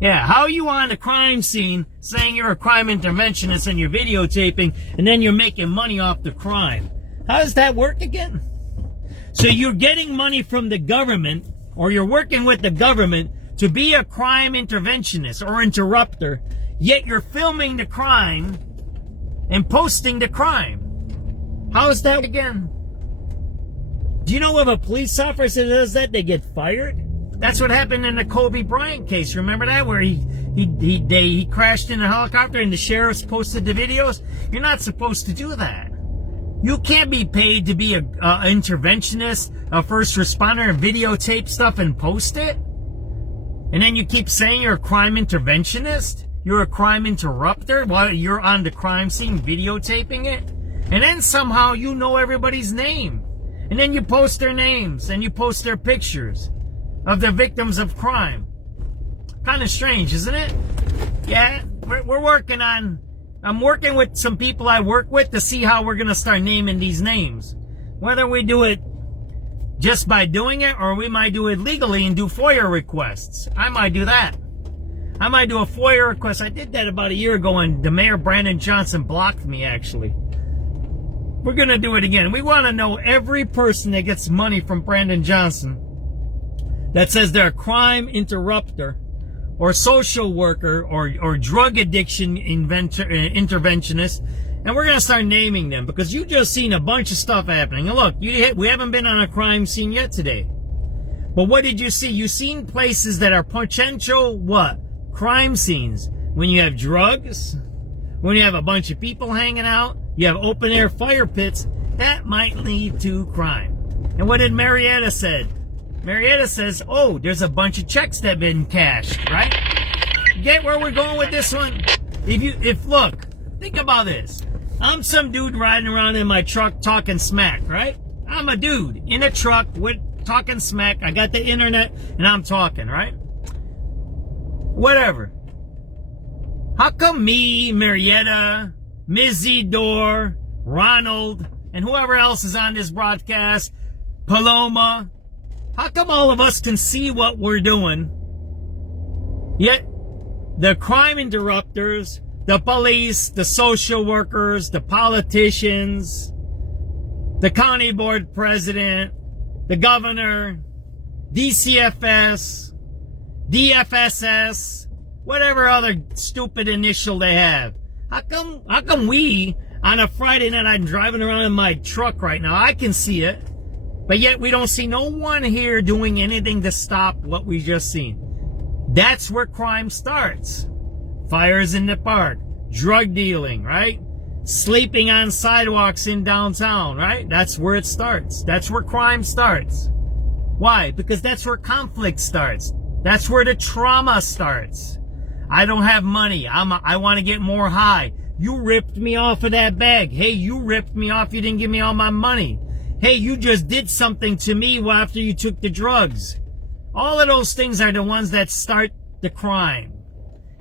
Yeah, how are you on the crime scene saying you're a crime interventionist and you're videotaping and then you're making money off the crime? How does that work again? So you're getting money from the government, or you're working with the government to be a crime interventionist or interrupter, yet you're filming the crime and posting the crime. How is that again? Do you know if a police officer does that, they get fired? That's what happened in the Kobe Bryant case. Remember that? Where he crashed in a helicopter and the sheriffs posted the videos? You're not supposed to do that. You can't be paid to be a interventionist, a first responder, and videotape stuff and post it. And then you keep saying you're a crime interventionist? You're a crime interrupter while you're on the crime scene videotaping it? And then somehow you know everybody's name. And then you post their names and you post their pictures of the victims of crime. Kind of strange, isn't it? Yeah, we're working on... I'm working with some people I work with to see how we're going to start naming these names. Whether we do it just by doing it or we might do it legally and do FOIA requests. I might do that. I might do a FOIA request. I did that about a year ago and the mayor, Brandon Johnson, blocked me, actually. We're going to do it again. We want to know every person that gets money from Brandon Johnson that says they're a crime interrupter or social worker or drug addiction interventionist. And we're going to start naming them because you just seen a bunch of stuff happening. And look, we haven't been on a crime scene yet today. But what did you see? You seen places that are potential, what? Crime scenes. When you have drugs, when you have a bunch of people hanging out, you have open air fire pits, that might lead to crime. And what did Marietta said? Marietta says, oh, there's a bunch of checks that have been cashed, right? Get where we're going with this one? Look, think about this. I'm some dude riding around in my truck talking smack, right? I'm a dude in a truck with talking smack. I got the internet and I'm talking, right? Whatever. How come me, Marietta, Mizidor, Ronald, and whoever else is on this broadcast, Paloma, how come all of us can see what we're doing, yet the crime interrupters, the police, the social workers, the politicians, the county board president, the governor, DCFS, DFSS, whatever other stupid initial they have. How come we, on a Friday night, I'm driving around in my truck right now, I can see it, but yet we don't see no one here doing anything to stop what we just seen. That's where crime starts. Fires in the park, drug dealing, right? Sleeping on sidewalks in downtown, right? That's where it starts. That's where crime starts. Why? Because that's where conflict starts. That's where the trauma starts. I don't have money. I want to get more high. You ripped me off of that bag. Hey, you ripped me off. You didn't give me all my money. Hey, you just did something to me after you took the drugs. All of those things are the ones that start the crime.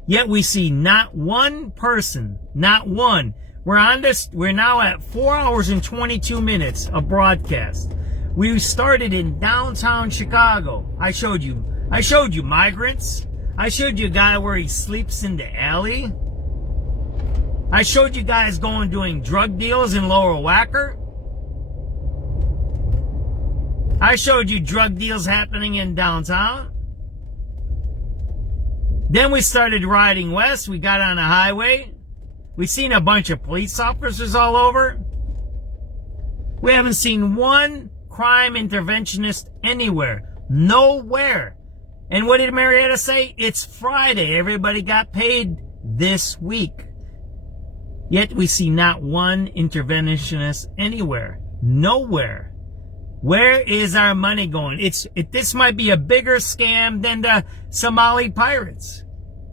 Yet we see not one person, not one. We're now at 4 hours and 22 minutes of broadcast. We started in downtown Chicago. I showed you migrants. I showed you a guy where he sleeps in the alley. I showed you guys doing drug deals in Lower Wacker. I showed you drug deals happening in downtown. Then we started riding west. We got on a highway. We seen a bunch of police officers all over. We haven't seen one crime interventionist anywhere. Nowhere. And what did Marietta say? It's Friday. Everybody got paid this week. Yet we see not one interventionist anywhere. Nowhere. Where is our money going? This might be a bigger scam than the Somali pirates.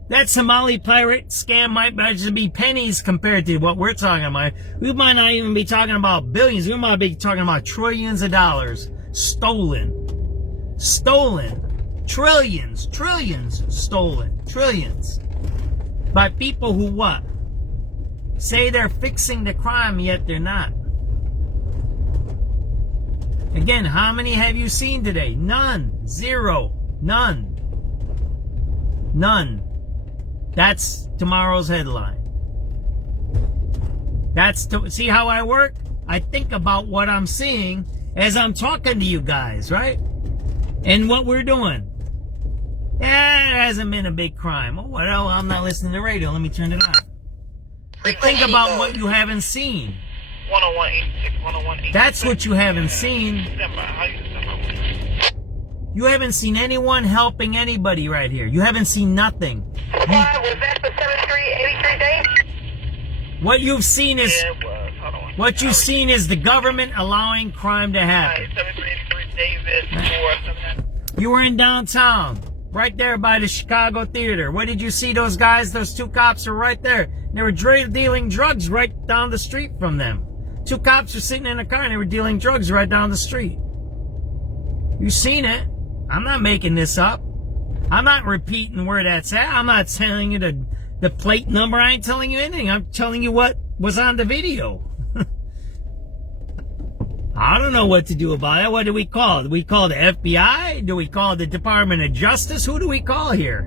That Somali pirate scam might just be pennies compared to what we're talking about. We might not even be talking about billions. We might be talking about trillions of dollars stolen. Stolen. Trillions stolen. Trillions. By people who what? Say they're fixing the crime, yet they're not. Again, how many have you seen today? None. Zero. None. None. That's tomorrow's headline. See how I work? I think about what I'm seeing as I'm talking to you guys, right? And what we're doing. It hasn't been a big crime. Oh, well, I'm not listening to the radio. Let me turn it on. But think about what you haven't seen. 101.86, 101.86. That's what you haven't seen. You haven't seen anyone helping anybody right here. You haven't seen nothing. Was that the 7383 Davis? What you've seen is what you've seen is the government allowing crime to happen. 7383 Davis. You were in downtown. right there by the Chicago Theater. Where did you see those guys? Those two cops are right there. They were dealing drugs right down the street from them. Two cops were sitting in a car and they were dealing drugs right down the street. You seen it. I'm not making this up. I'm not repeating where that's at. I'm not telling you the plate number. I ain't telling you anything. I'm telling you what was on the video. I don't know what to do about it. What do we call it? Do we call the FBI? Do we call the Department of Justice? Who do we call here?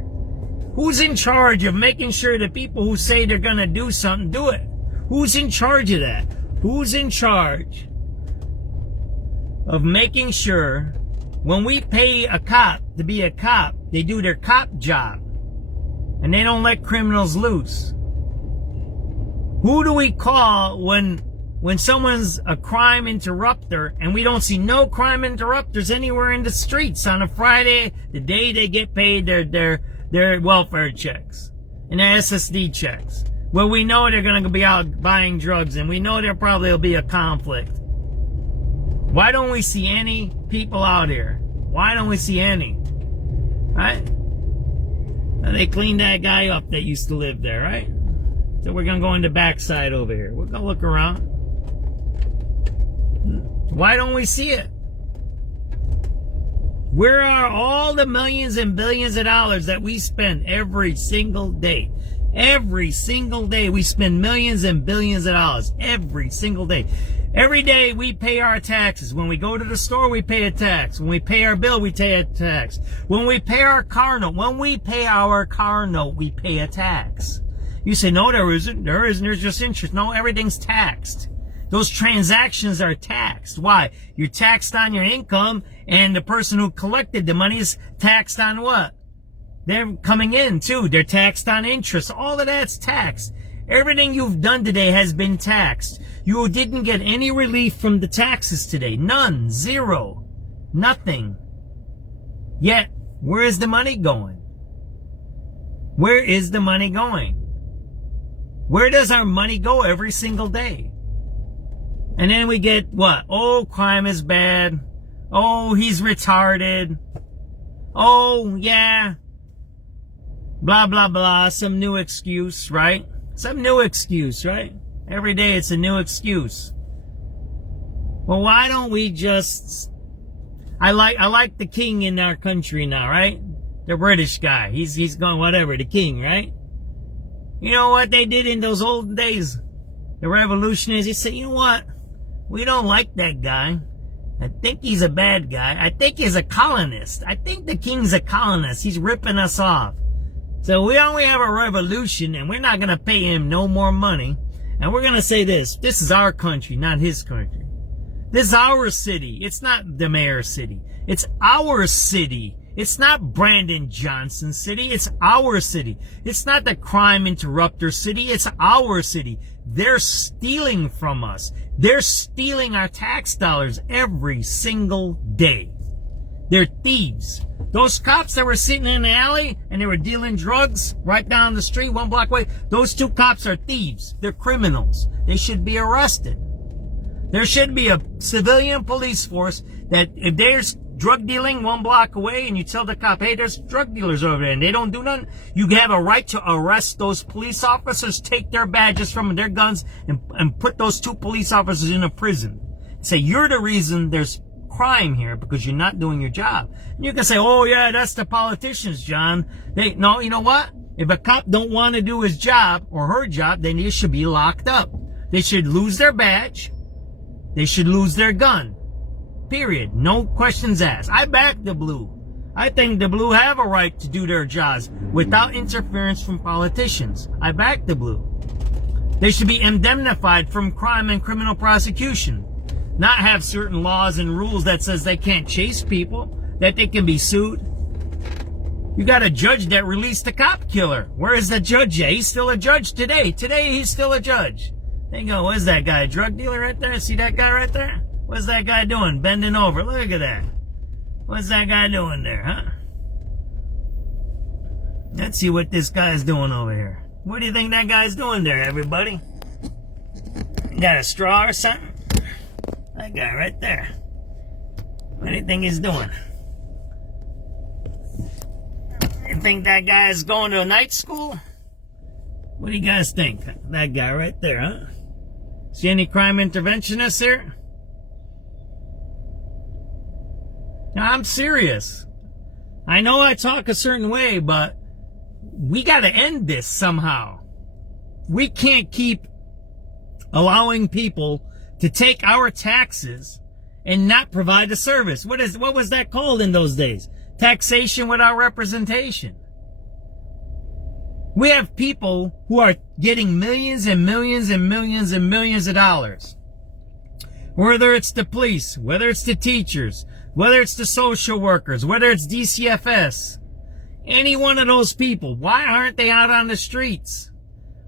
Who's in charge of making sure the people who say they're going to do something do it? Who's in charge of that? Who's in charge of making sure when we pay a cop to be a cop, they do their cop job and they don't let criminals loose? Who do we call when someone's a crime interrupter and we don't see no crime interrupters anywhere in the streets on a Friday, the day they get paid their welfare checks and their SSD checks? Well, we know they're going to be out buying drugs and we know there probably will be a conflict. Why don't we see any people out here? Why don't we see any? Right? And they cleaned that guy up that used to live there, right? So we're going to go in the backside over here. We're going to look around. Why don't we see it? Where are all the millions and billions of dollars that we spend every single day? Every single day we spend millions and billions of dollars. Every single day. Every day we pay our taxes. When we go to the store, we pay a tax. When we pay our bill, we pay a tax. When we pay our car note, we pay a tax. You say, no, there isn't. There isn't. There's just interest. No, everything's taxed. Those transactions are taxed. Why? You're taxed on your income, and the person who collected the money is taxed on what? They're coming in too. They're taxed on interest. All of that's taxed. Everything you've done today has been taxed. You didn't get any relief from the taxes today. None. Zero. Nothing. Yet, where is the money going? Where is the money going? Where does our money go every single day? And then we get what? Oh, crime is bad. Oh, he's retarded. Oh, yeah. Blah, blah, blah. Some new excuse, right? Some new excuse, right? Every day it's a new excuse. Well, why don't we just... I like the king in our country now, right? The British guy. He's going whatever, the king, right? You know what they did in those old days? The revolutionaries, they said, you know what? We don't like that guy. I think he's a bad guy. I think he's a colonist. I think the king's a colonist. He's ripping us off. So we only have a revolution and we're not going to pay him no more money. And we're going to say this. This is our country, not his country. This is our city. It's not the mayor's city. It's our city. It's not Brandon Johnson's city. It's our city. It's not the crime interrupter city. It's our city. They're stealing from us. They're stealing our tax dollars every single day. They're thieves. Those cops that were sitting in the alley and they were dealing drugs right down the street, 1 block away, those two cops are thieves. They're criminals. They should be arrested. There should be a civilian police force that if there's drug dealing 1 block away and you tell the cop, hey, there's drug dealers over there and they don't do nothing, you have a right to arrest those police officers, take their badges from them, their guns, and put those 2 police officers in a prison. Say, you're the reason there's crime here because you're not doing your job. And you can say, oh yeah, that's the politicians, John. No, you know what? If a cop don't want to do his job or her job, then they should be locked up. They should lose their badge. They should lose their gun. Period. No questions asked. I back the blue. I think the blue have a right to do their jobs without interference from politicians. I back the blue. They should be indemnified from crime and criminal prosecution. Not have certain laws and rules that says they can't chase people, that they can be sued. You got a judge that released a cop killer. Where is the judge at? He's still a judge today. Today he's still a judge. They go, where's that guy? Drug dealer right there? See that guy right there? What's that guy doing? Bending over. Look at that. What's that guy doing there, huh? Let's see what this guy's doing over here. What do you think that guy's doing there, everybody? You got a straw or something? That guy right there. What do you think he's doing? You think that guy is going to a night school? What do you guys think? That guy right there, huh? See any crime interventionists here? No, I'm serious. I know I talk a certain way, but we got to end this somehow. We can't keep allowing people to take our taxes and not provide the service. What was that called in those days? Taxation without representation. We have people who are getting millions and millions and millions and millions of dollars. Whether it's the police, whether it's the teachers, whether it's the social workers, whether it's DCFS, any one of those people, why aren't they out on the streets?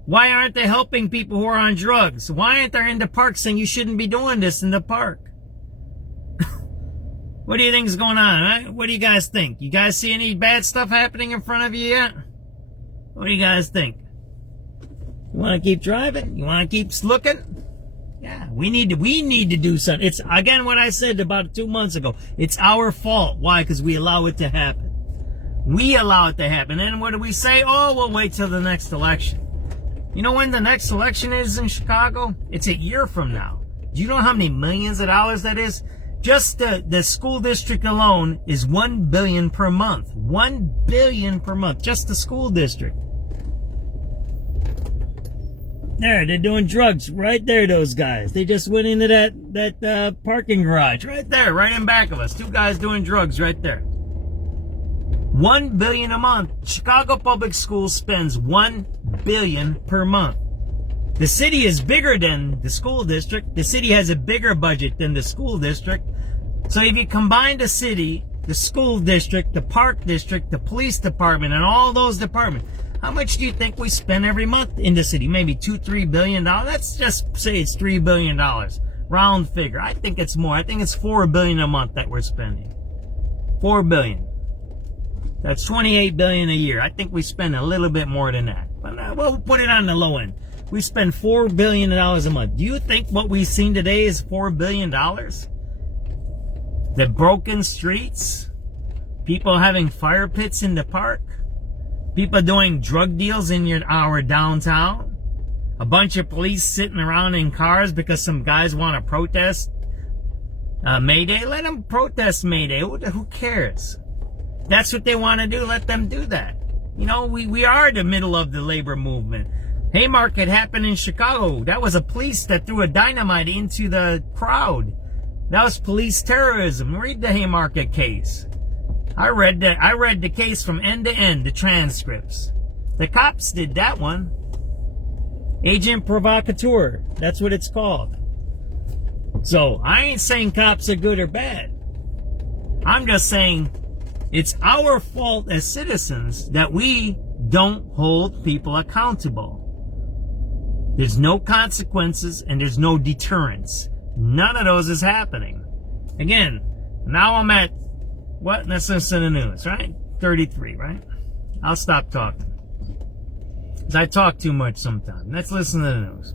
Why aren't they helping people who are on drugs? Why aren't they in the park saying you shouldn't be doing this in the park? What do you think is going on? Right? What do you guys think? You guys see any bad stuff happening in front of you yet? What do you guys think? You want to keep driving? You want to keep looking? Yeah, we need to do something. It's, again, what I said about 2 months ago. It's our fault. Why? Because we allow it to happen. We allow it to happen. And what do we say? Oh, we'll wait till the next election. You know when the next election is in Chicago? It's a year from now. Do you know how many millions of dollars that is? Just the school district alone is $1 billion per month. $1 billion per month. Just the school district. There, they're doing drugs right there, those guys. They just went into that parking garage right there, right in back of us. 2 guys doing drugs right there. $1 billion a month. Chicago Public Schools spends $1 billion per month. The city is bigger than the school district. The city has a bigger budget than the school district. So if you combine the city, the school district, the park district, the police department, and all those departments, how much do you think we spend every month in the city? Maybe $2-3 billion. Let's just say it's $3 billion. Round figure. I think it's more. I think it's $4 billion a month that we're spending. $4 billion. That's $28 billion a year. I think we spend a little bit more than that. But we'll put it on the low end. We spend $4 billion a month. Do you think what we've seen today is $4 billion? The broken streets? People having fire pits in the park? People doing drug deals in our downtown? A bunch of police sitting around in cars because some guys want to protest May Day? Let them protest May Day. Who cares? That's what they want to do. Let them do that. You know, we are the middle of the labor movement. Haymarket happened in Chicago. That was a police that threw a dynamite into the crowd. That was police terrorism. Read the Haymarket case. I read the case from end to end, the transcripts. The cops did that one. Agent provocateur. That's what it's called. So, I ain't saying cops are good or bad. I'm just saying it's our fault as citizens that we don't hold people accountable. There's no consequences and there's no deterrence. None of those is happening. Again, now I'm at, what? Let's listen to the news, right? 33, right? I'll stop talking. Because I talk too much sometimes. Let's listen to the news.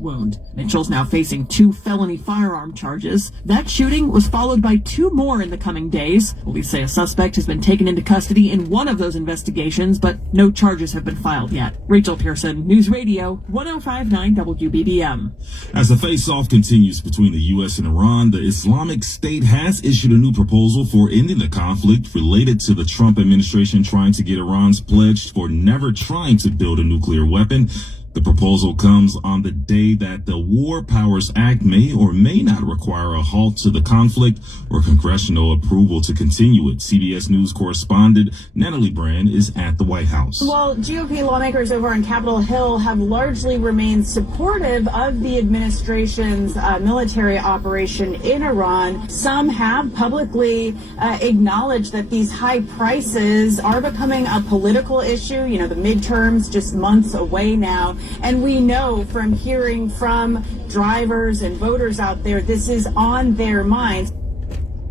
Wound. Mitchell's now facing 2 felony firearm charges. That shooting was followed by 2 more in the coming days. Police say a suspect has been taken into custody in one of those investigations, but no charges have been filed yet. Rachel Pearson, News Radio, 105.9 WBBM. As the face-off continues between the U.S. and Iran, the Islamic State has issued a new proposal for ending the conflict related to the Trump administration trying to get Iran's pledge for never trying to build a nuclear weapon. The proposal comes on the day that the War Powers Act may or may not require a halt to the conflict or congressional approval to continue it. CBS News correspondent Natalie Brand is at the White House. Well, GOP lawmakers over on Capitol Hill have largely remained supportive of the administration's military operation in Iran. Some have publicly acknowledged that these high prices are becoming a political issue. You know, the midterms just months away now. And we know from hearing from drivers and voters out there, this is on their minds.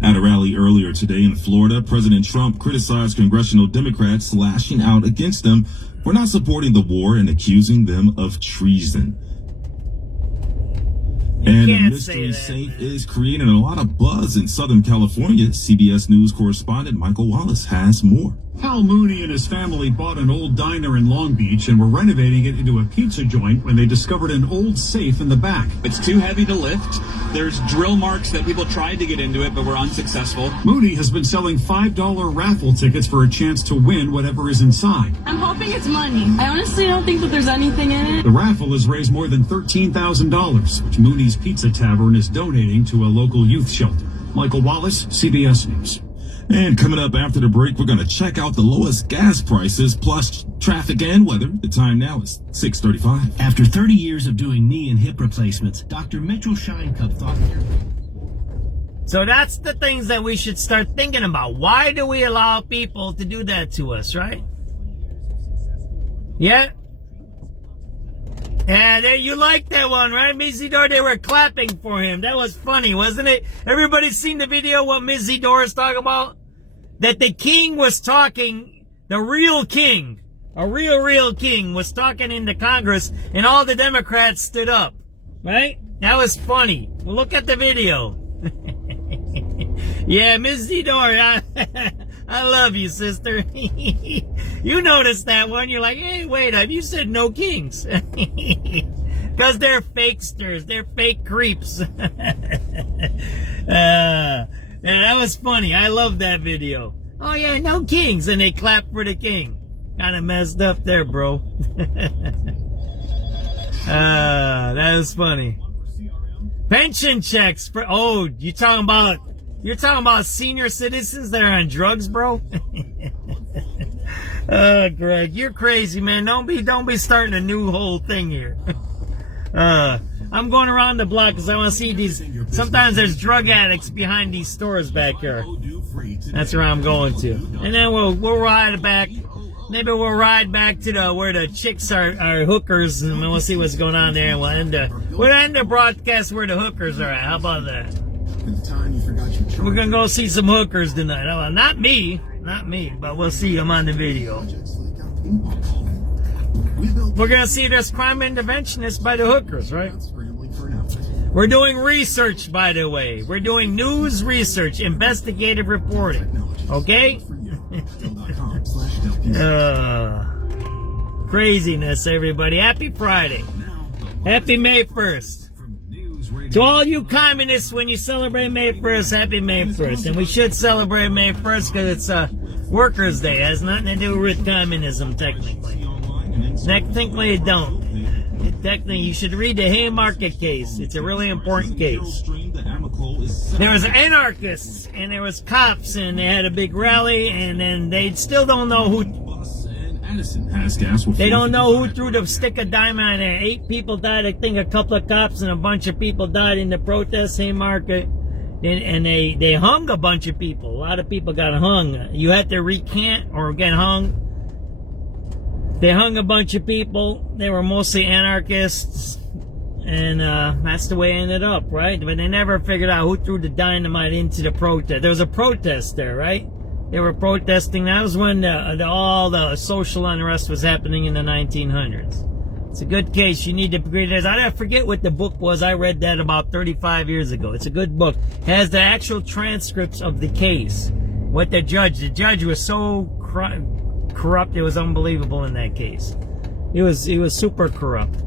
At a rally earlier today in Florida, President Trump criticized congressional Democrats lashing out against them for not supporting the war and accusing them of treason. And the can't say mystery that, safe is creating a lot of buzz in Southern California. CBS News correspondent Michael Wallace has more. Hal Mooney and his family bought an old diner in Long Beach and were renovating it into a pizza joint when they discovered an old safe in the back. It's too heavy to lift. There's drill marks that people tried to get into it but were unsuccessful. Mooney has been selling $5 raffle tickets for a chance to win whatever is inside. I'm hoping it's money. I honestly don't think that there's anything in it. The raffle has raised more than $13,000, which Mooney's Pizza Tavern is donating to a local youth shelter. Michael Wallace, CBS News. And coming up after the break, we're going to check out the lowest gas prices plus traffic and weather. The time now is 6:35. After 30 years of doing knee and hip replacements, Dr. Mitchell Shinecup thought... So that's the things that we should start thinking about. Why do we allow people to do that to us, right? Yeah? Yeah, there, you like that one, right? Mizidor, they were clapping for him. That was funny, wasn't it? Everybody seen the video what Mizidor is talking about? That the king was talking, the real king, a real king was talking into Congress and all the Democrats stood up, right? That was funny. Well, look at the video. Yeah, Mizidor, I love you, sister. You noticed that one. You're like, hey, wait up. You said no kings. Because they're fakesters. They're fake creeps. Yeah, that was funny. I love that video. Oh, yeah, no kings. And they clap for the king. Kind of messed up there, bro. That was funny. Pension checks for... Oh, you're talking about senior citizens that are on drugs, bro? Greg, you're crazy, man. Don't be starting a new whole thing here. I'm going around the block because I want to see these. Sometimes there's drug addicts behind these stores back here. That's where I'm going to. And then we'll ride back. Maybe we'll ride back to where the chicks are hookers, and we'll see what's going on there. And we'll end the broadcast where the hookers are at. How about that? We're gonna go see some hookers tonight. Well, not me, but we'll see them on the video. We're gonna see this crime interventionists by the hookers, right? We're doing research, by the way. We're doing news research, investigative reporting. Okay? Craziness, everybody. Happy Friday. Happy May 1st. To all you communists, when you celebrate May 1st, happy May 1st. And we should celebrate May 1st because it's Workers' Day. It has nothing to do with communism, technically. Technically, it don't. Technically, you should read the Haymarket case. It's a really important case. There was anarchists, and there was cops, and they had a big rally, and then they still don't know who... They don't know who threw the stick of dynamite there. 8 people died. I think a couple of cops and a bunch of people died in the protest, Haymarket. And they hung a bunch of people. A lot of people got hung. You had to recant or get hung. They hung a bunch of people. They were mostly anarchists. And that's the way it ended up, right? But they never figured out who threw the dynamite into the protest. There was a protest there, right? They were protesting. That was when all the social unrest was happening in the 1900s. It's a good case. You need to read it. I forget what the book was. I read that about 35 years ago. It's a good book. It has the actual transcripts of the case. What the judge was so corrupt. It was unbelievable in that case. He was super corrupt.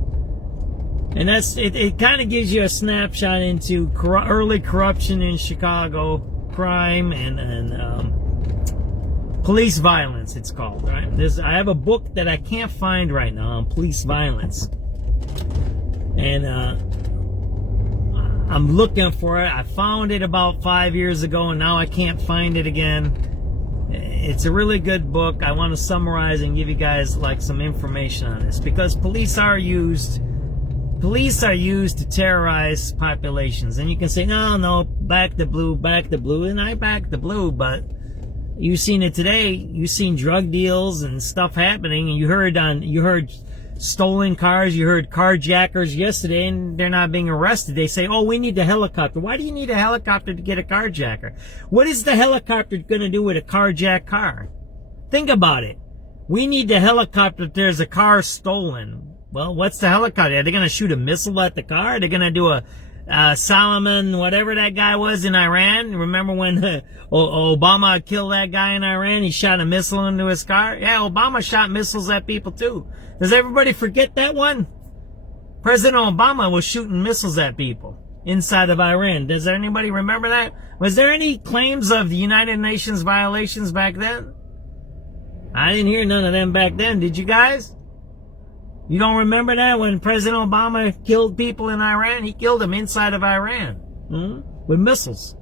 And that's it kind of gives you a snapshot into early corruption in Chicago, crime and police violence, it's called, right? I have a book that I can't find right now on police violence. And I'm looking for it. I found it about 5 years ago, and now I can't find it again. It's a really good book. I want to summarize and give you guys like some information on this, because police are used to terrorize populations. And you can say, no, back the blue, and I back the blue, but you've seen it today. You've seen drug deals and stuff happening, and you heard stolen cars, you heard carjackers yesterday, and they're not being arrested. They say, oh, we need a helicopter. Why do you need a helicopter to get a carjacker? What is the helicopter going to do with a carjacked car? Think about it. We need the helicopter if there's a car stolen. Well, what's the helicopter? Are they going to shoot a missile at the car? Are they going to do Solomon, whatever that guy was in Iran. Remember when Obama killed that guy in Iran? He shot a missile into his car. Yeah, Obama shot missiles at people too. Does everybody forget that one? President Obama was shooting missiles at people inside of Iran. Does anybody remember that? Was there any claims of the United Nations violations back then? I didn't hear none of them back then. Did you guys? You don't remember that when President Obama killed people in Iran? He killed them inside of Iran with missiles.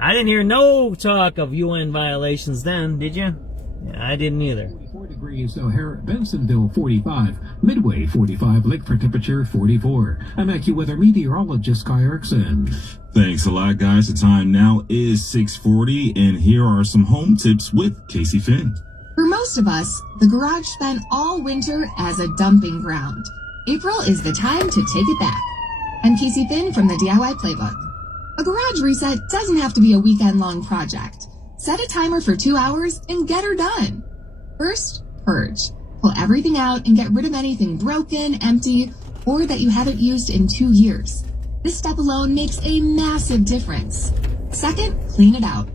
I didn't hear no talk of UN violations then, did you? Yeah, I didn't either. 44 degrees O'Hare, Bensonville 45, Midway 45, Lakeford temperature 44. I'm AccuWeather meteorologist Kai Erickson. Thanks a lot, guys. The time now is 6:40, and here are some home tips with Casey Finn. For most of us, the garage spent all winter as a dumping ground. April is the time to take it back. I'm Casey Finn from the DIY Playbook. A garage reset doesn't have to be a weekend-long project. Set a timer for 2 hours and get her done. First, purge. Pull everything out and get rid of anything broken, empty, or that you haven't used in 2 years. This step alone makes a massive difference. Second, clean it out.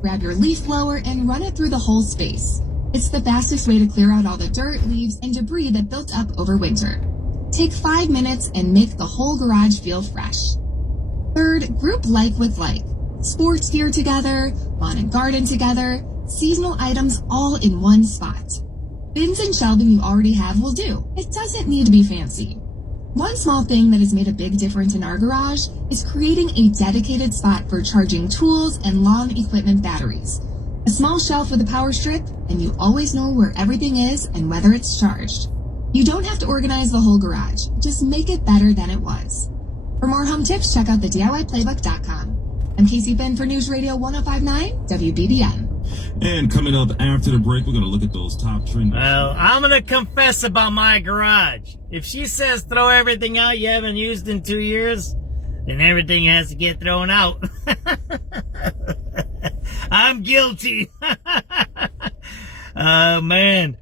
Grab your leaf blower and run it through the whole space. It's the fastest way to clear out all the dirt, leaves, and debris that built up over winter. Take 5 minutes and make the whole garage feel fresh. Third, group like with like. Sports gear together, lawn and garden together, seasonal items all in one spot. Bins and shelving you already have will do. It doesn't need to be fancy. One small thing that has made a big difference in our garage is creating a dedicated spot for charging tools and lawn equipment batteries. A small shelf with a power strip, and you always know where everything is and whether it's charged. You don't have to organize the whole garage. Just make it better than it was. For more home tips, check out the DIYplaybook.com. I'm Casey Finn for News Radio 105.9 WBDN. And coming up after the break, we're going to look at those top trending. Well, I'm going to confess about my garage. If she says throw everything out you haven't used in 2 years, then everything has to get thrown out. I'm guilty. Man.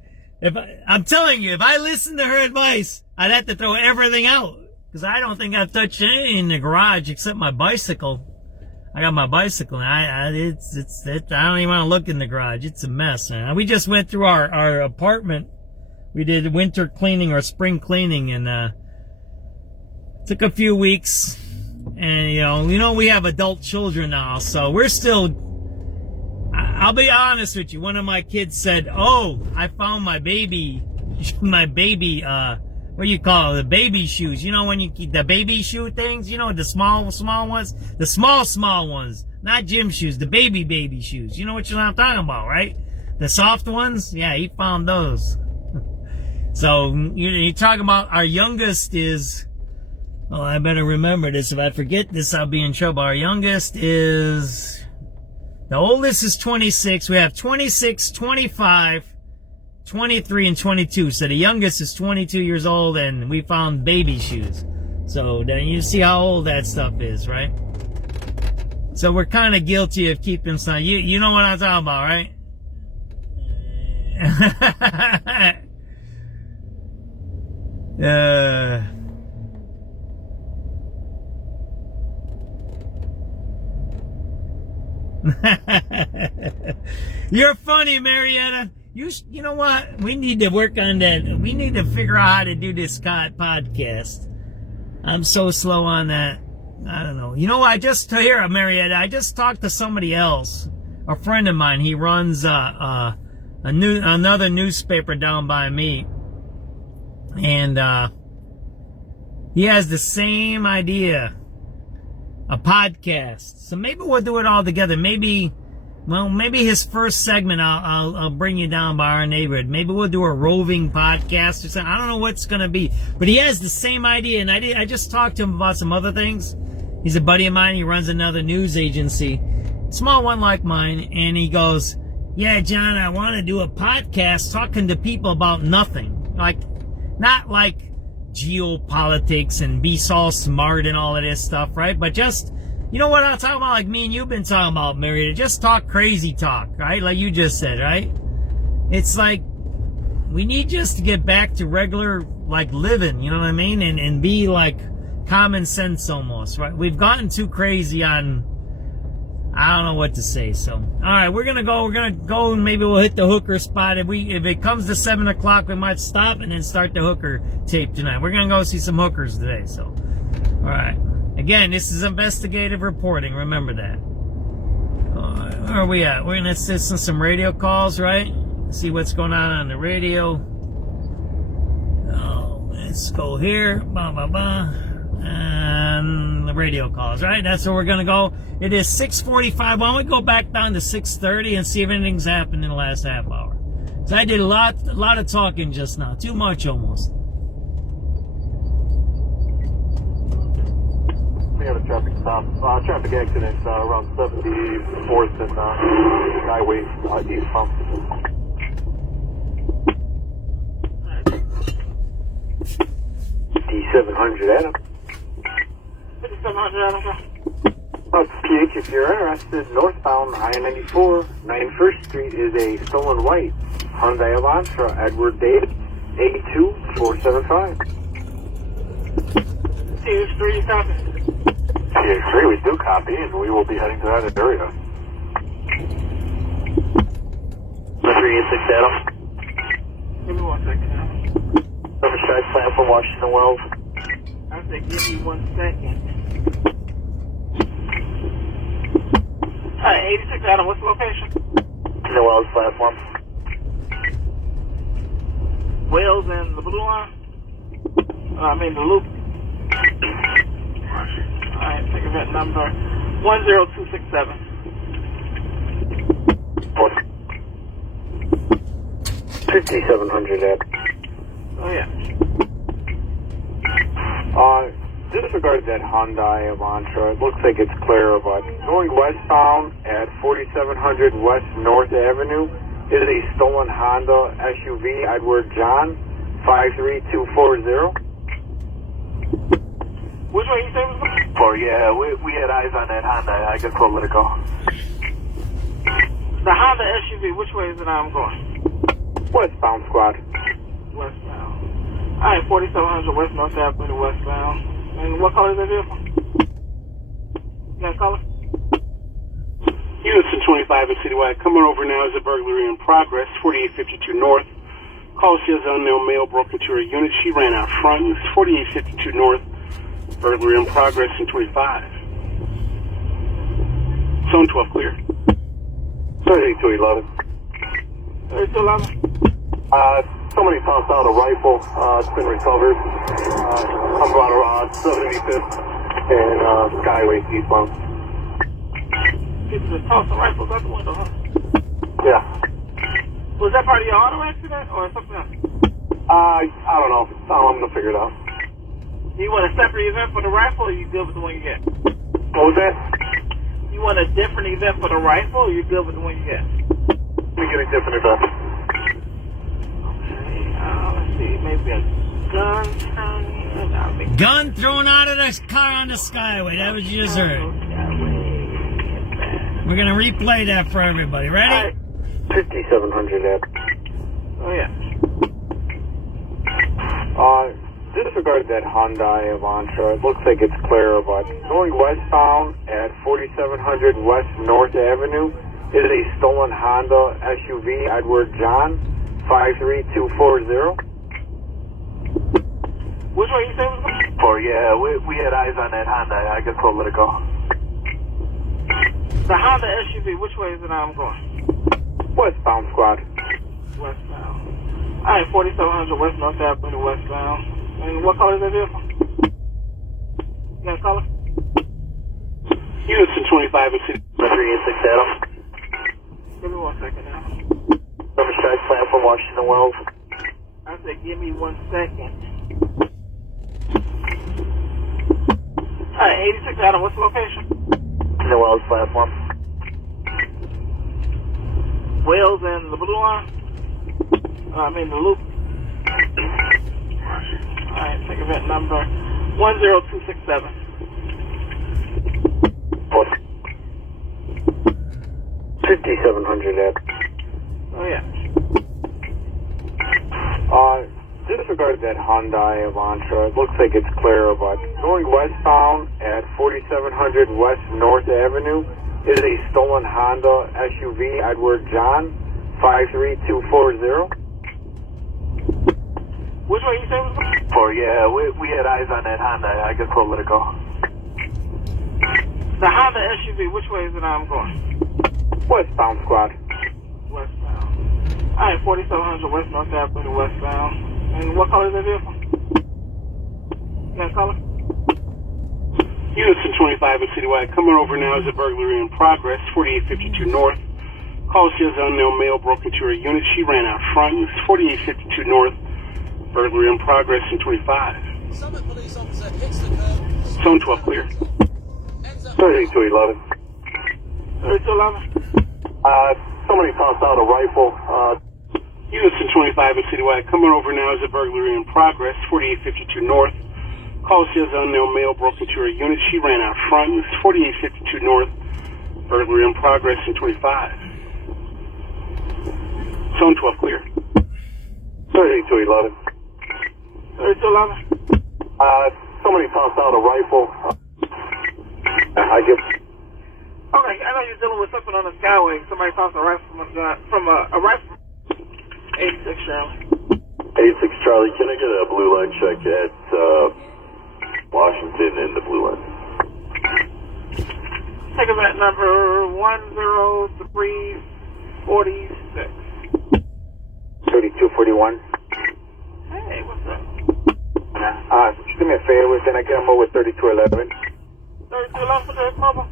I'm telling you, if I listened to her advice, I'd have to throw everything out. Because I don't think I've touched anything in the garage except my bicycle. I got my bicycle and I don't even want to look in the garage. It's a mess, man. We just went through our apartment. We did winter cleaning or spring cleaning and took a few weeks. And you know we have adult children now, so we're still, I'll be honest with you, one of my kids said, "Oh, I found my baby, what do you call it? The baby shoes. You know when you keep the baby shoe things? You know the small ones? The small ones. Not gym shoes, the baby shoes. You know what I'm talking about, right? The soft ones? Yeah, he found those. So, you're talking about our youngest is, oh, I better remember this. If I forget this, I'll be in trouble. Our youngest is, the oldest is 26. We have 26, 25, 23 and 22. So the youngest is 22 years old and we found baby shoes. So then you see how old that stuff is, right? So we're kind of guilty of keeping some. You know what I'm talking about, right? You're funny, Marietta. You know what? We need to work on that. We need to figure out how to do this podcast. I'm so slow on that. I don't know. You know, Marietta, I just talked to somebody else, a friend of mine. He runs another newspaper down by me, and he has the same idea, a podcast. So maybe we'll do it all together. Maybe his first segment, I'll bring you down by our neighborhood. Maybe we'll do a roving podcast or something. I don't know what's going to be. But he has the same idea, and I just talked to him about some other things. He's a buddy of mine. He runs another news agency, small one like mine, and he goes, "Yeah, John, I want to do a podcast talking to people about nothing. Not like geopolitics and be so smart and all of this stuff, right? But just... You know what I'm talking about? Like me and you've been talking about, Marietta. Just talk crazy talk, right? Like you just said, right? It's like we need just to get back to regular, like, living, you know what I mean? And be like common sense almost, right? We've gotten too crazy on, I don't know what to say. So, all right, we're gonna go and maybe we'll hit the hooker spot. If it comes to 7 o'clock, we might stop and then start the hooker tape tonight. We're gonna go see some hookers today. So, all right. Again, this is investigative reporting. Remember that. Where are we at? We're gonna listen to some radio calls, right? See what's going on the radio. Oh, let's go here. And the radio calls, right? That's where we're gonna go. It is 6:45. Why don't we go back down to 6:30 and see if anything's happened in the last half hour? So I did a lot of talking just now. Too much almost. We have a traffic stop. Traffic accident around 74th and Skyway eastbound. D700 Adam. 5700 Adam. PH, if you're interested, northbound I-94, 91st Street is a stolen white Hyundai Elantra, Edward David, 82475. TH3, copy. TH3, we do copy, and we will be heading to that area. 386 Adam. Give me 1 second now. Number strike plan for Washington Wells. I said, give me 1 second. Alright, 86 Adam, what's the location? The Wells platform. Wells and the blue line? The loop. Alright, take event number 10267. 5700 Adam. Oh, yeah. Disregard that Hyundai Elantra. It looks like it's clear, but going westbound at 4700 West North Avenue is a stolen Honda SUV, Edward John, 53240. Which way you say was going? Oh, yeah, we had eyes on that Honda. I guess we'll let it go. The Honda SUV, which way is it I'm going? Westbound squad. Westbound. Alright, 4700 West North Avenue, westbound. And what color is that vehicle? You got a color? Units in 25 and Citywide. Coming over now is a burglary in progress, 4852 North. Call says unknown male broke into her unit. She ran out front. It's 4852 North. Burglary in progress in 25. Zone 12 clear. 3211. 3211? Somebody tossed out a rifle. It's been recovered. Comes out of 75th and Skyway eastbound. People just tossed the rifles out the window, huh? Yeah. Was that part of your auto accident or something else? I don't know. I'm gonna figure it out. You want a separate event for the rifle, or you deal with the one you get? What was that? You want a different event for the rifle, or you deal with the one you get? Let me get a different event. Let's see, maybe a gun thrown. Gun thrown out of the car on the Skyway. That was you just heard. We're gonna replay that for everybody. Ready? 5700 Ed. Oh yeah. Disregard that Hyundai Elantra. It looks like it's clear, but going westbound at 4700 West North Avenue is a stolen Honda SUV, Edward John, 53240. Which way you say was going? Oh yeah, we had eyes on that Honda. I guess we'll let it go. The Honda SUV, which way is it I'm going? Westbound squad. Westbound. Alright, 4700 West North Avenue, westbound. And what color is that vehicle? You got a color? Units in 25 and 386 Adam. Give me 1 second now. Number strike plan for Washington Wells. I said give me 1 second. Alright, 86 Adam, what's the location? The Wells platform. Wells and the blue line? The loop. Alright, take event number 10267. 5700 Ed. Oh yeah. This disregard that Hyundai Elantra. It looks like it's clear, but going westbound at 4700 West North Avenue is a stolen Honda SUV, Edward John, 53240. Which way you say was going? Yeah, we had eyes on that Honda. I guess we'll let it go. The Honda SUV, which way is it going? Westbound, squad. Westbound. Alright, 4700 West North Avenue, westbound. And what color is that vehicle? You got a color? Units in 25 and Citywide coming over now is a burglary in progress, 4852 North. Call says unknown male broke into her unit. She ran out front. It's 4852 North. Burglary in progress in 25. Summit police officer hits the curb. Zone 12 clear. 3211. 3211. Somebody tossed out a rifle. Units in 25 and Citywide coming over now is a burglary in progress, 4852 North. Call says unknown male broke into her unit. She ran out front. It's 4852 North. Burglary in progress in 25. Zone 12 clear. 3211. 3211. Somebody tossed out a rifle. I give. Okay, I know you're dealing with something on the Skyway. Somebody tossed a rifle from a rifle. 86 Charlie. 86 Charlie, can I get a blue line check at Washington in the blue line? Take event number 10346. 3241. Hey, what's up? Just do me a favor, then I get him over 3211. 3211 for the mobile.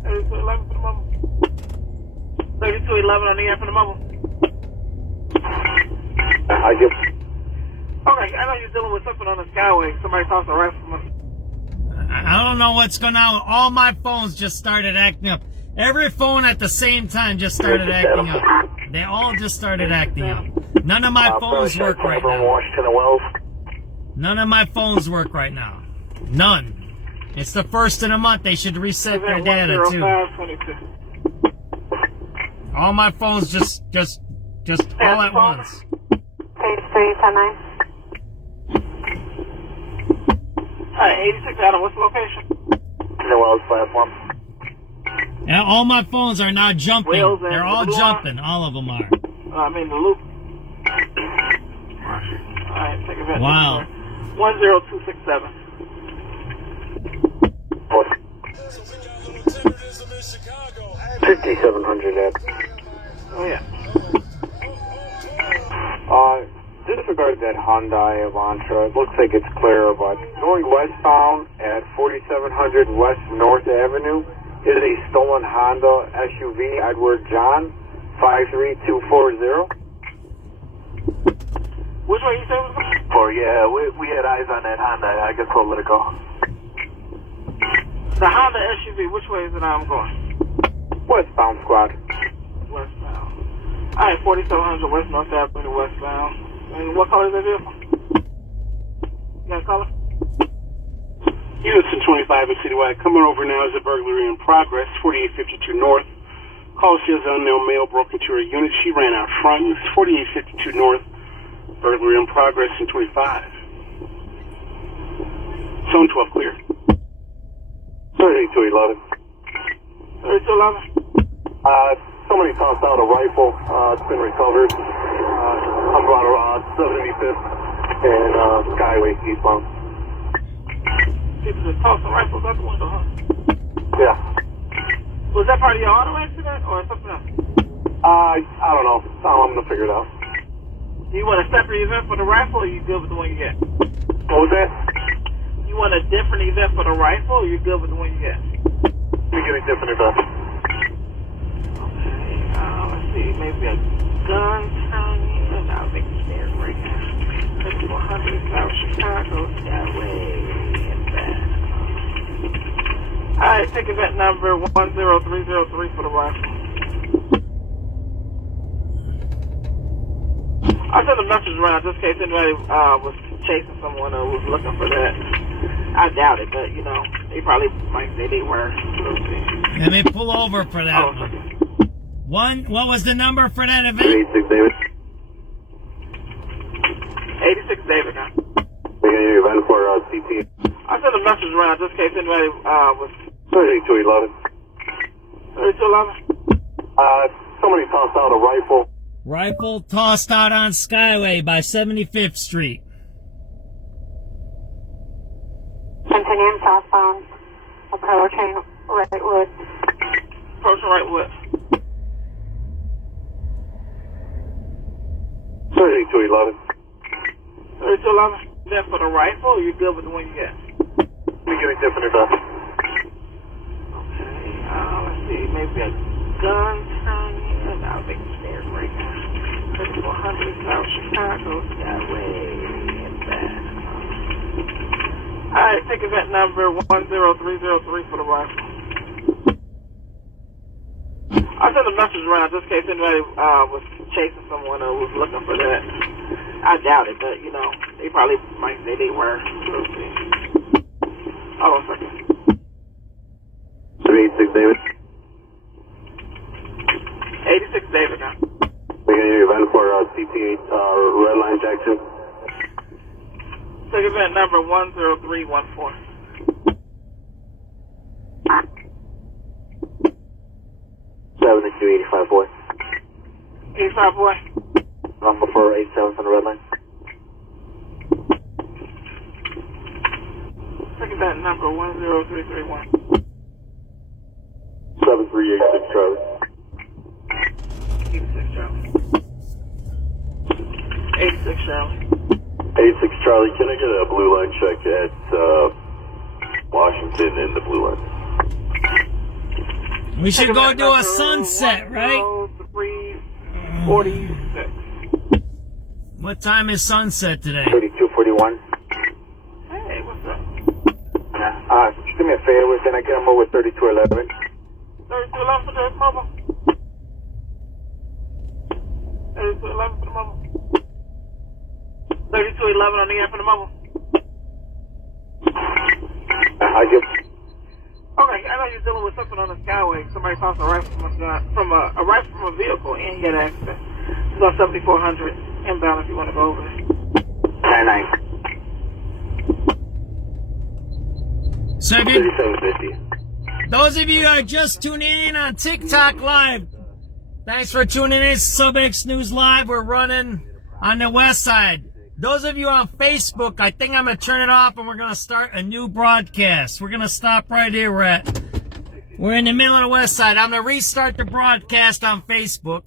3211 for the mobile. 3211 on the end for the mobile. I give. Okay, I know you're dealing with something on the Skyway. Somebody tossed a rifle from I don't know what's going on. All my phones just started acting up. Every phone at the same time just started acting up. They all just started acting up. None of my phones work right now. None of my phones work right now. None. It's the first of the month. They should reset their data too. All my phones just all at once. Page 359. Alright, 86 Adam, what's the location? Noel's platform. And all my phones are now jumping. Wheels and They're all the blue jumping. All of them are. I mean the loop. Alright, take a minute. Wow. 10267. 5700 Oh yeah. Disregard that Hyundai Elantra. It looks like it's clear, but going westbound at 4700 West North Avenue is a stolen Honda SUV, Edward John, 53240. Which way you say was going? Yeah, we had eyes on that Honda. I guess we'll let it go. The Honda SUV, which way is it going? Westbound, squad. Westbound. Alright, 4700 West North Avenue, westbound. And what color is that vehicle? You got a color? Units in 25 and Citywide coming over now is a burglary in progress, 4852 North. Call says unknown male broke into her unit. She ran out front. It's 4852 North. Burglary in progress in 25. Zone 12 clear. 3211. 3211. Somebody tossed out a rifle. It's been recovered. I'm about 75th and Skyway eastbound. People just tossed the rifles out the window, huh? Yeah. Was that part of your auto accident or something else? I don't know. I'm gonna figure it out. Do you want a separate event for the rifle or you good with the one you get? What was that? You want a different event for the rifle or you good with the one you get? Let me get a different event. Okay, let's see, maybe a gun turn. I'll make the stairs right now. 5400 South Chicago, Skyway, and back. Alright, take event number 10303 for the rifle. I sent a message around just in case anybody was chasing someone or was looking for that. I doubt it, but you know, they probably might say they were. Let me pull over for that one. What was the number for that event? 86 David. message around just in case anybody was 3211. 3211. Somebody tossed out a rifle. Rifle tossed out on Skyway by 75th Street. Continuing southbound. Approaching Wrightwood. Approaching Wrightwood. 3211. 3211. Then for the rifle, or you good with the one you got? Let me get a different enough. Okay, let's see, maybe a gun turn here. I'll make the stairs right now. 3400 South Chicago, Skyway, and back. Alright, take event number 10303 for the rifle. I'll send a message around just in case anybody was chasing someone or was looking for that. I doubt it, but, you know, they probably might say they were. We'll see. Hold on a second. 386 David. 86 David now. We're going to event for CT Red Line Jackson. Take event number 10314. Seven to 85 boy. 85 boy. Number 487 on the red line. Take event number 10331. 7386 Charlie. 86 Charlie. 86 Charlie. 86 Charlie, can I get a blue line check at Washington in the blue line? We should go do a sunset, right? 346. What time is sunset today? 3241. Hey, what's up? Just do me a favor, can I get him over 3211? 3211 for the mobile. 3211 for the mobile. 3211 on the air for the mobile. I give. Okay, I know you're dealing with something on the Skyway. Somebody tossed a rifle from a rifle from a vehicle and get an accident. It's on 7400 inbound if you want to go over there. 99. So if 3750. those of you who are just tuning in on TikTok Live, thanks for tuning in. SubX.News Live. We're running on the west side. Those of you on Facebook, I think I'm going to turn it off and we're going to start a new broadcast. We're going to stop right here. We're in the middle of the west side. I'm going to restart the broadcast on Facebook.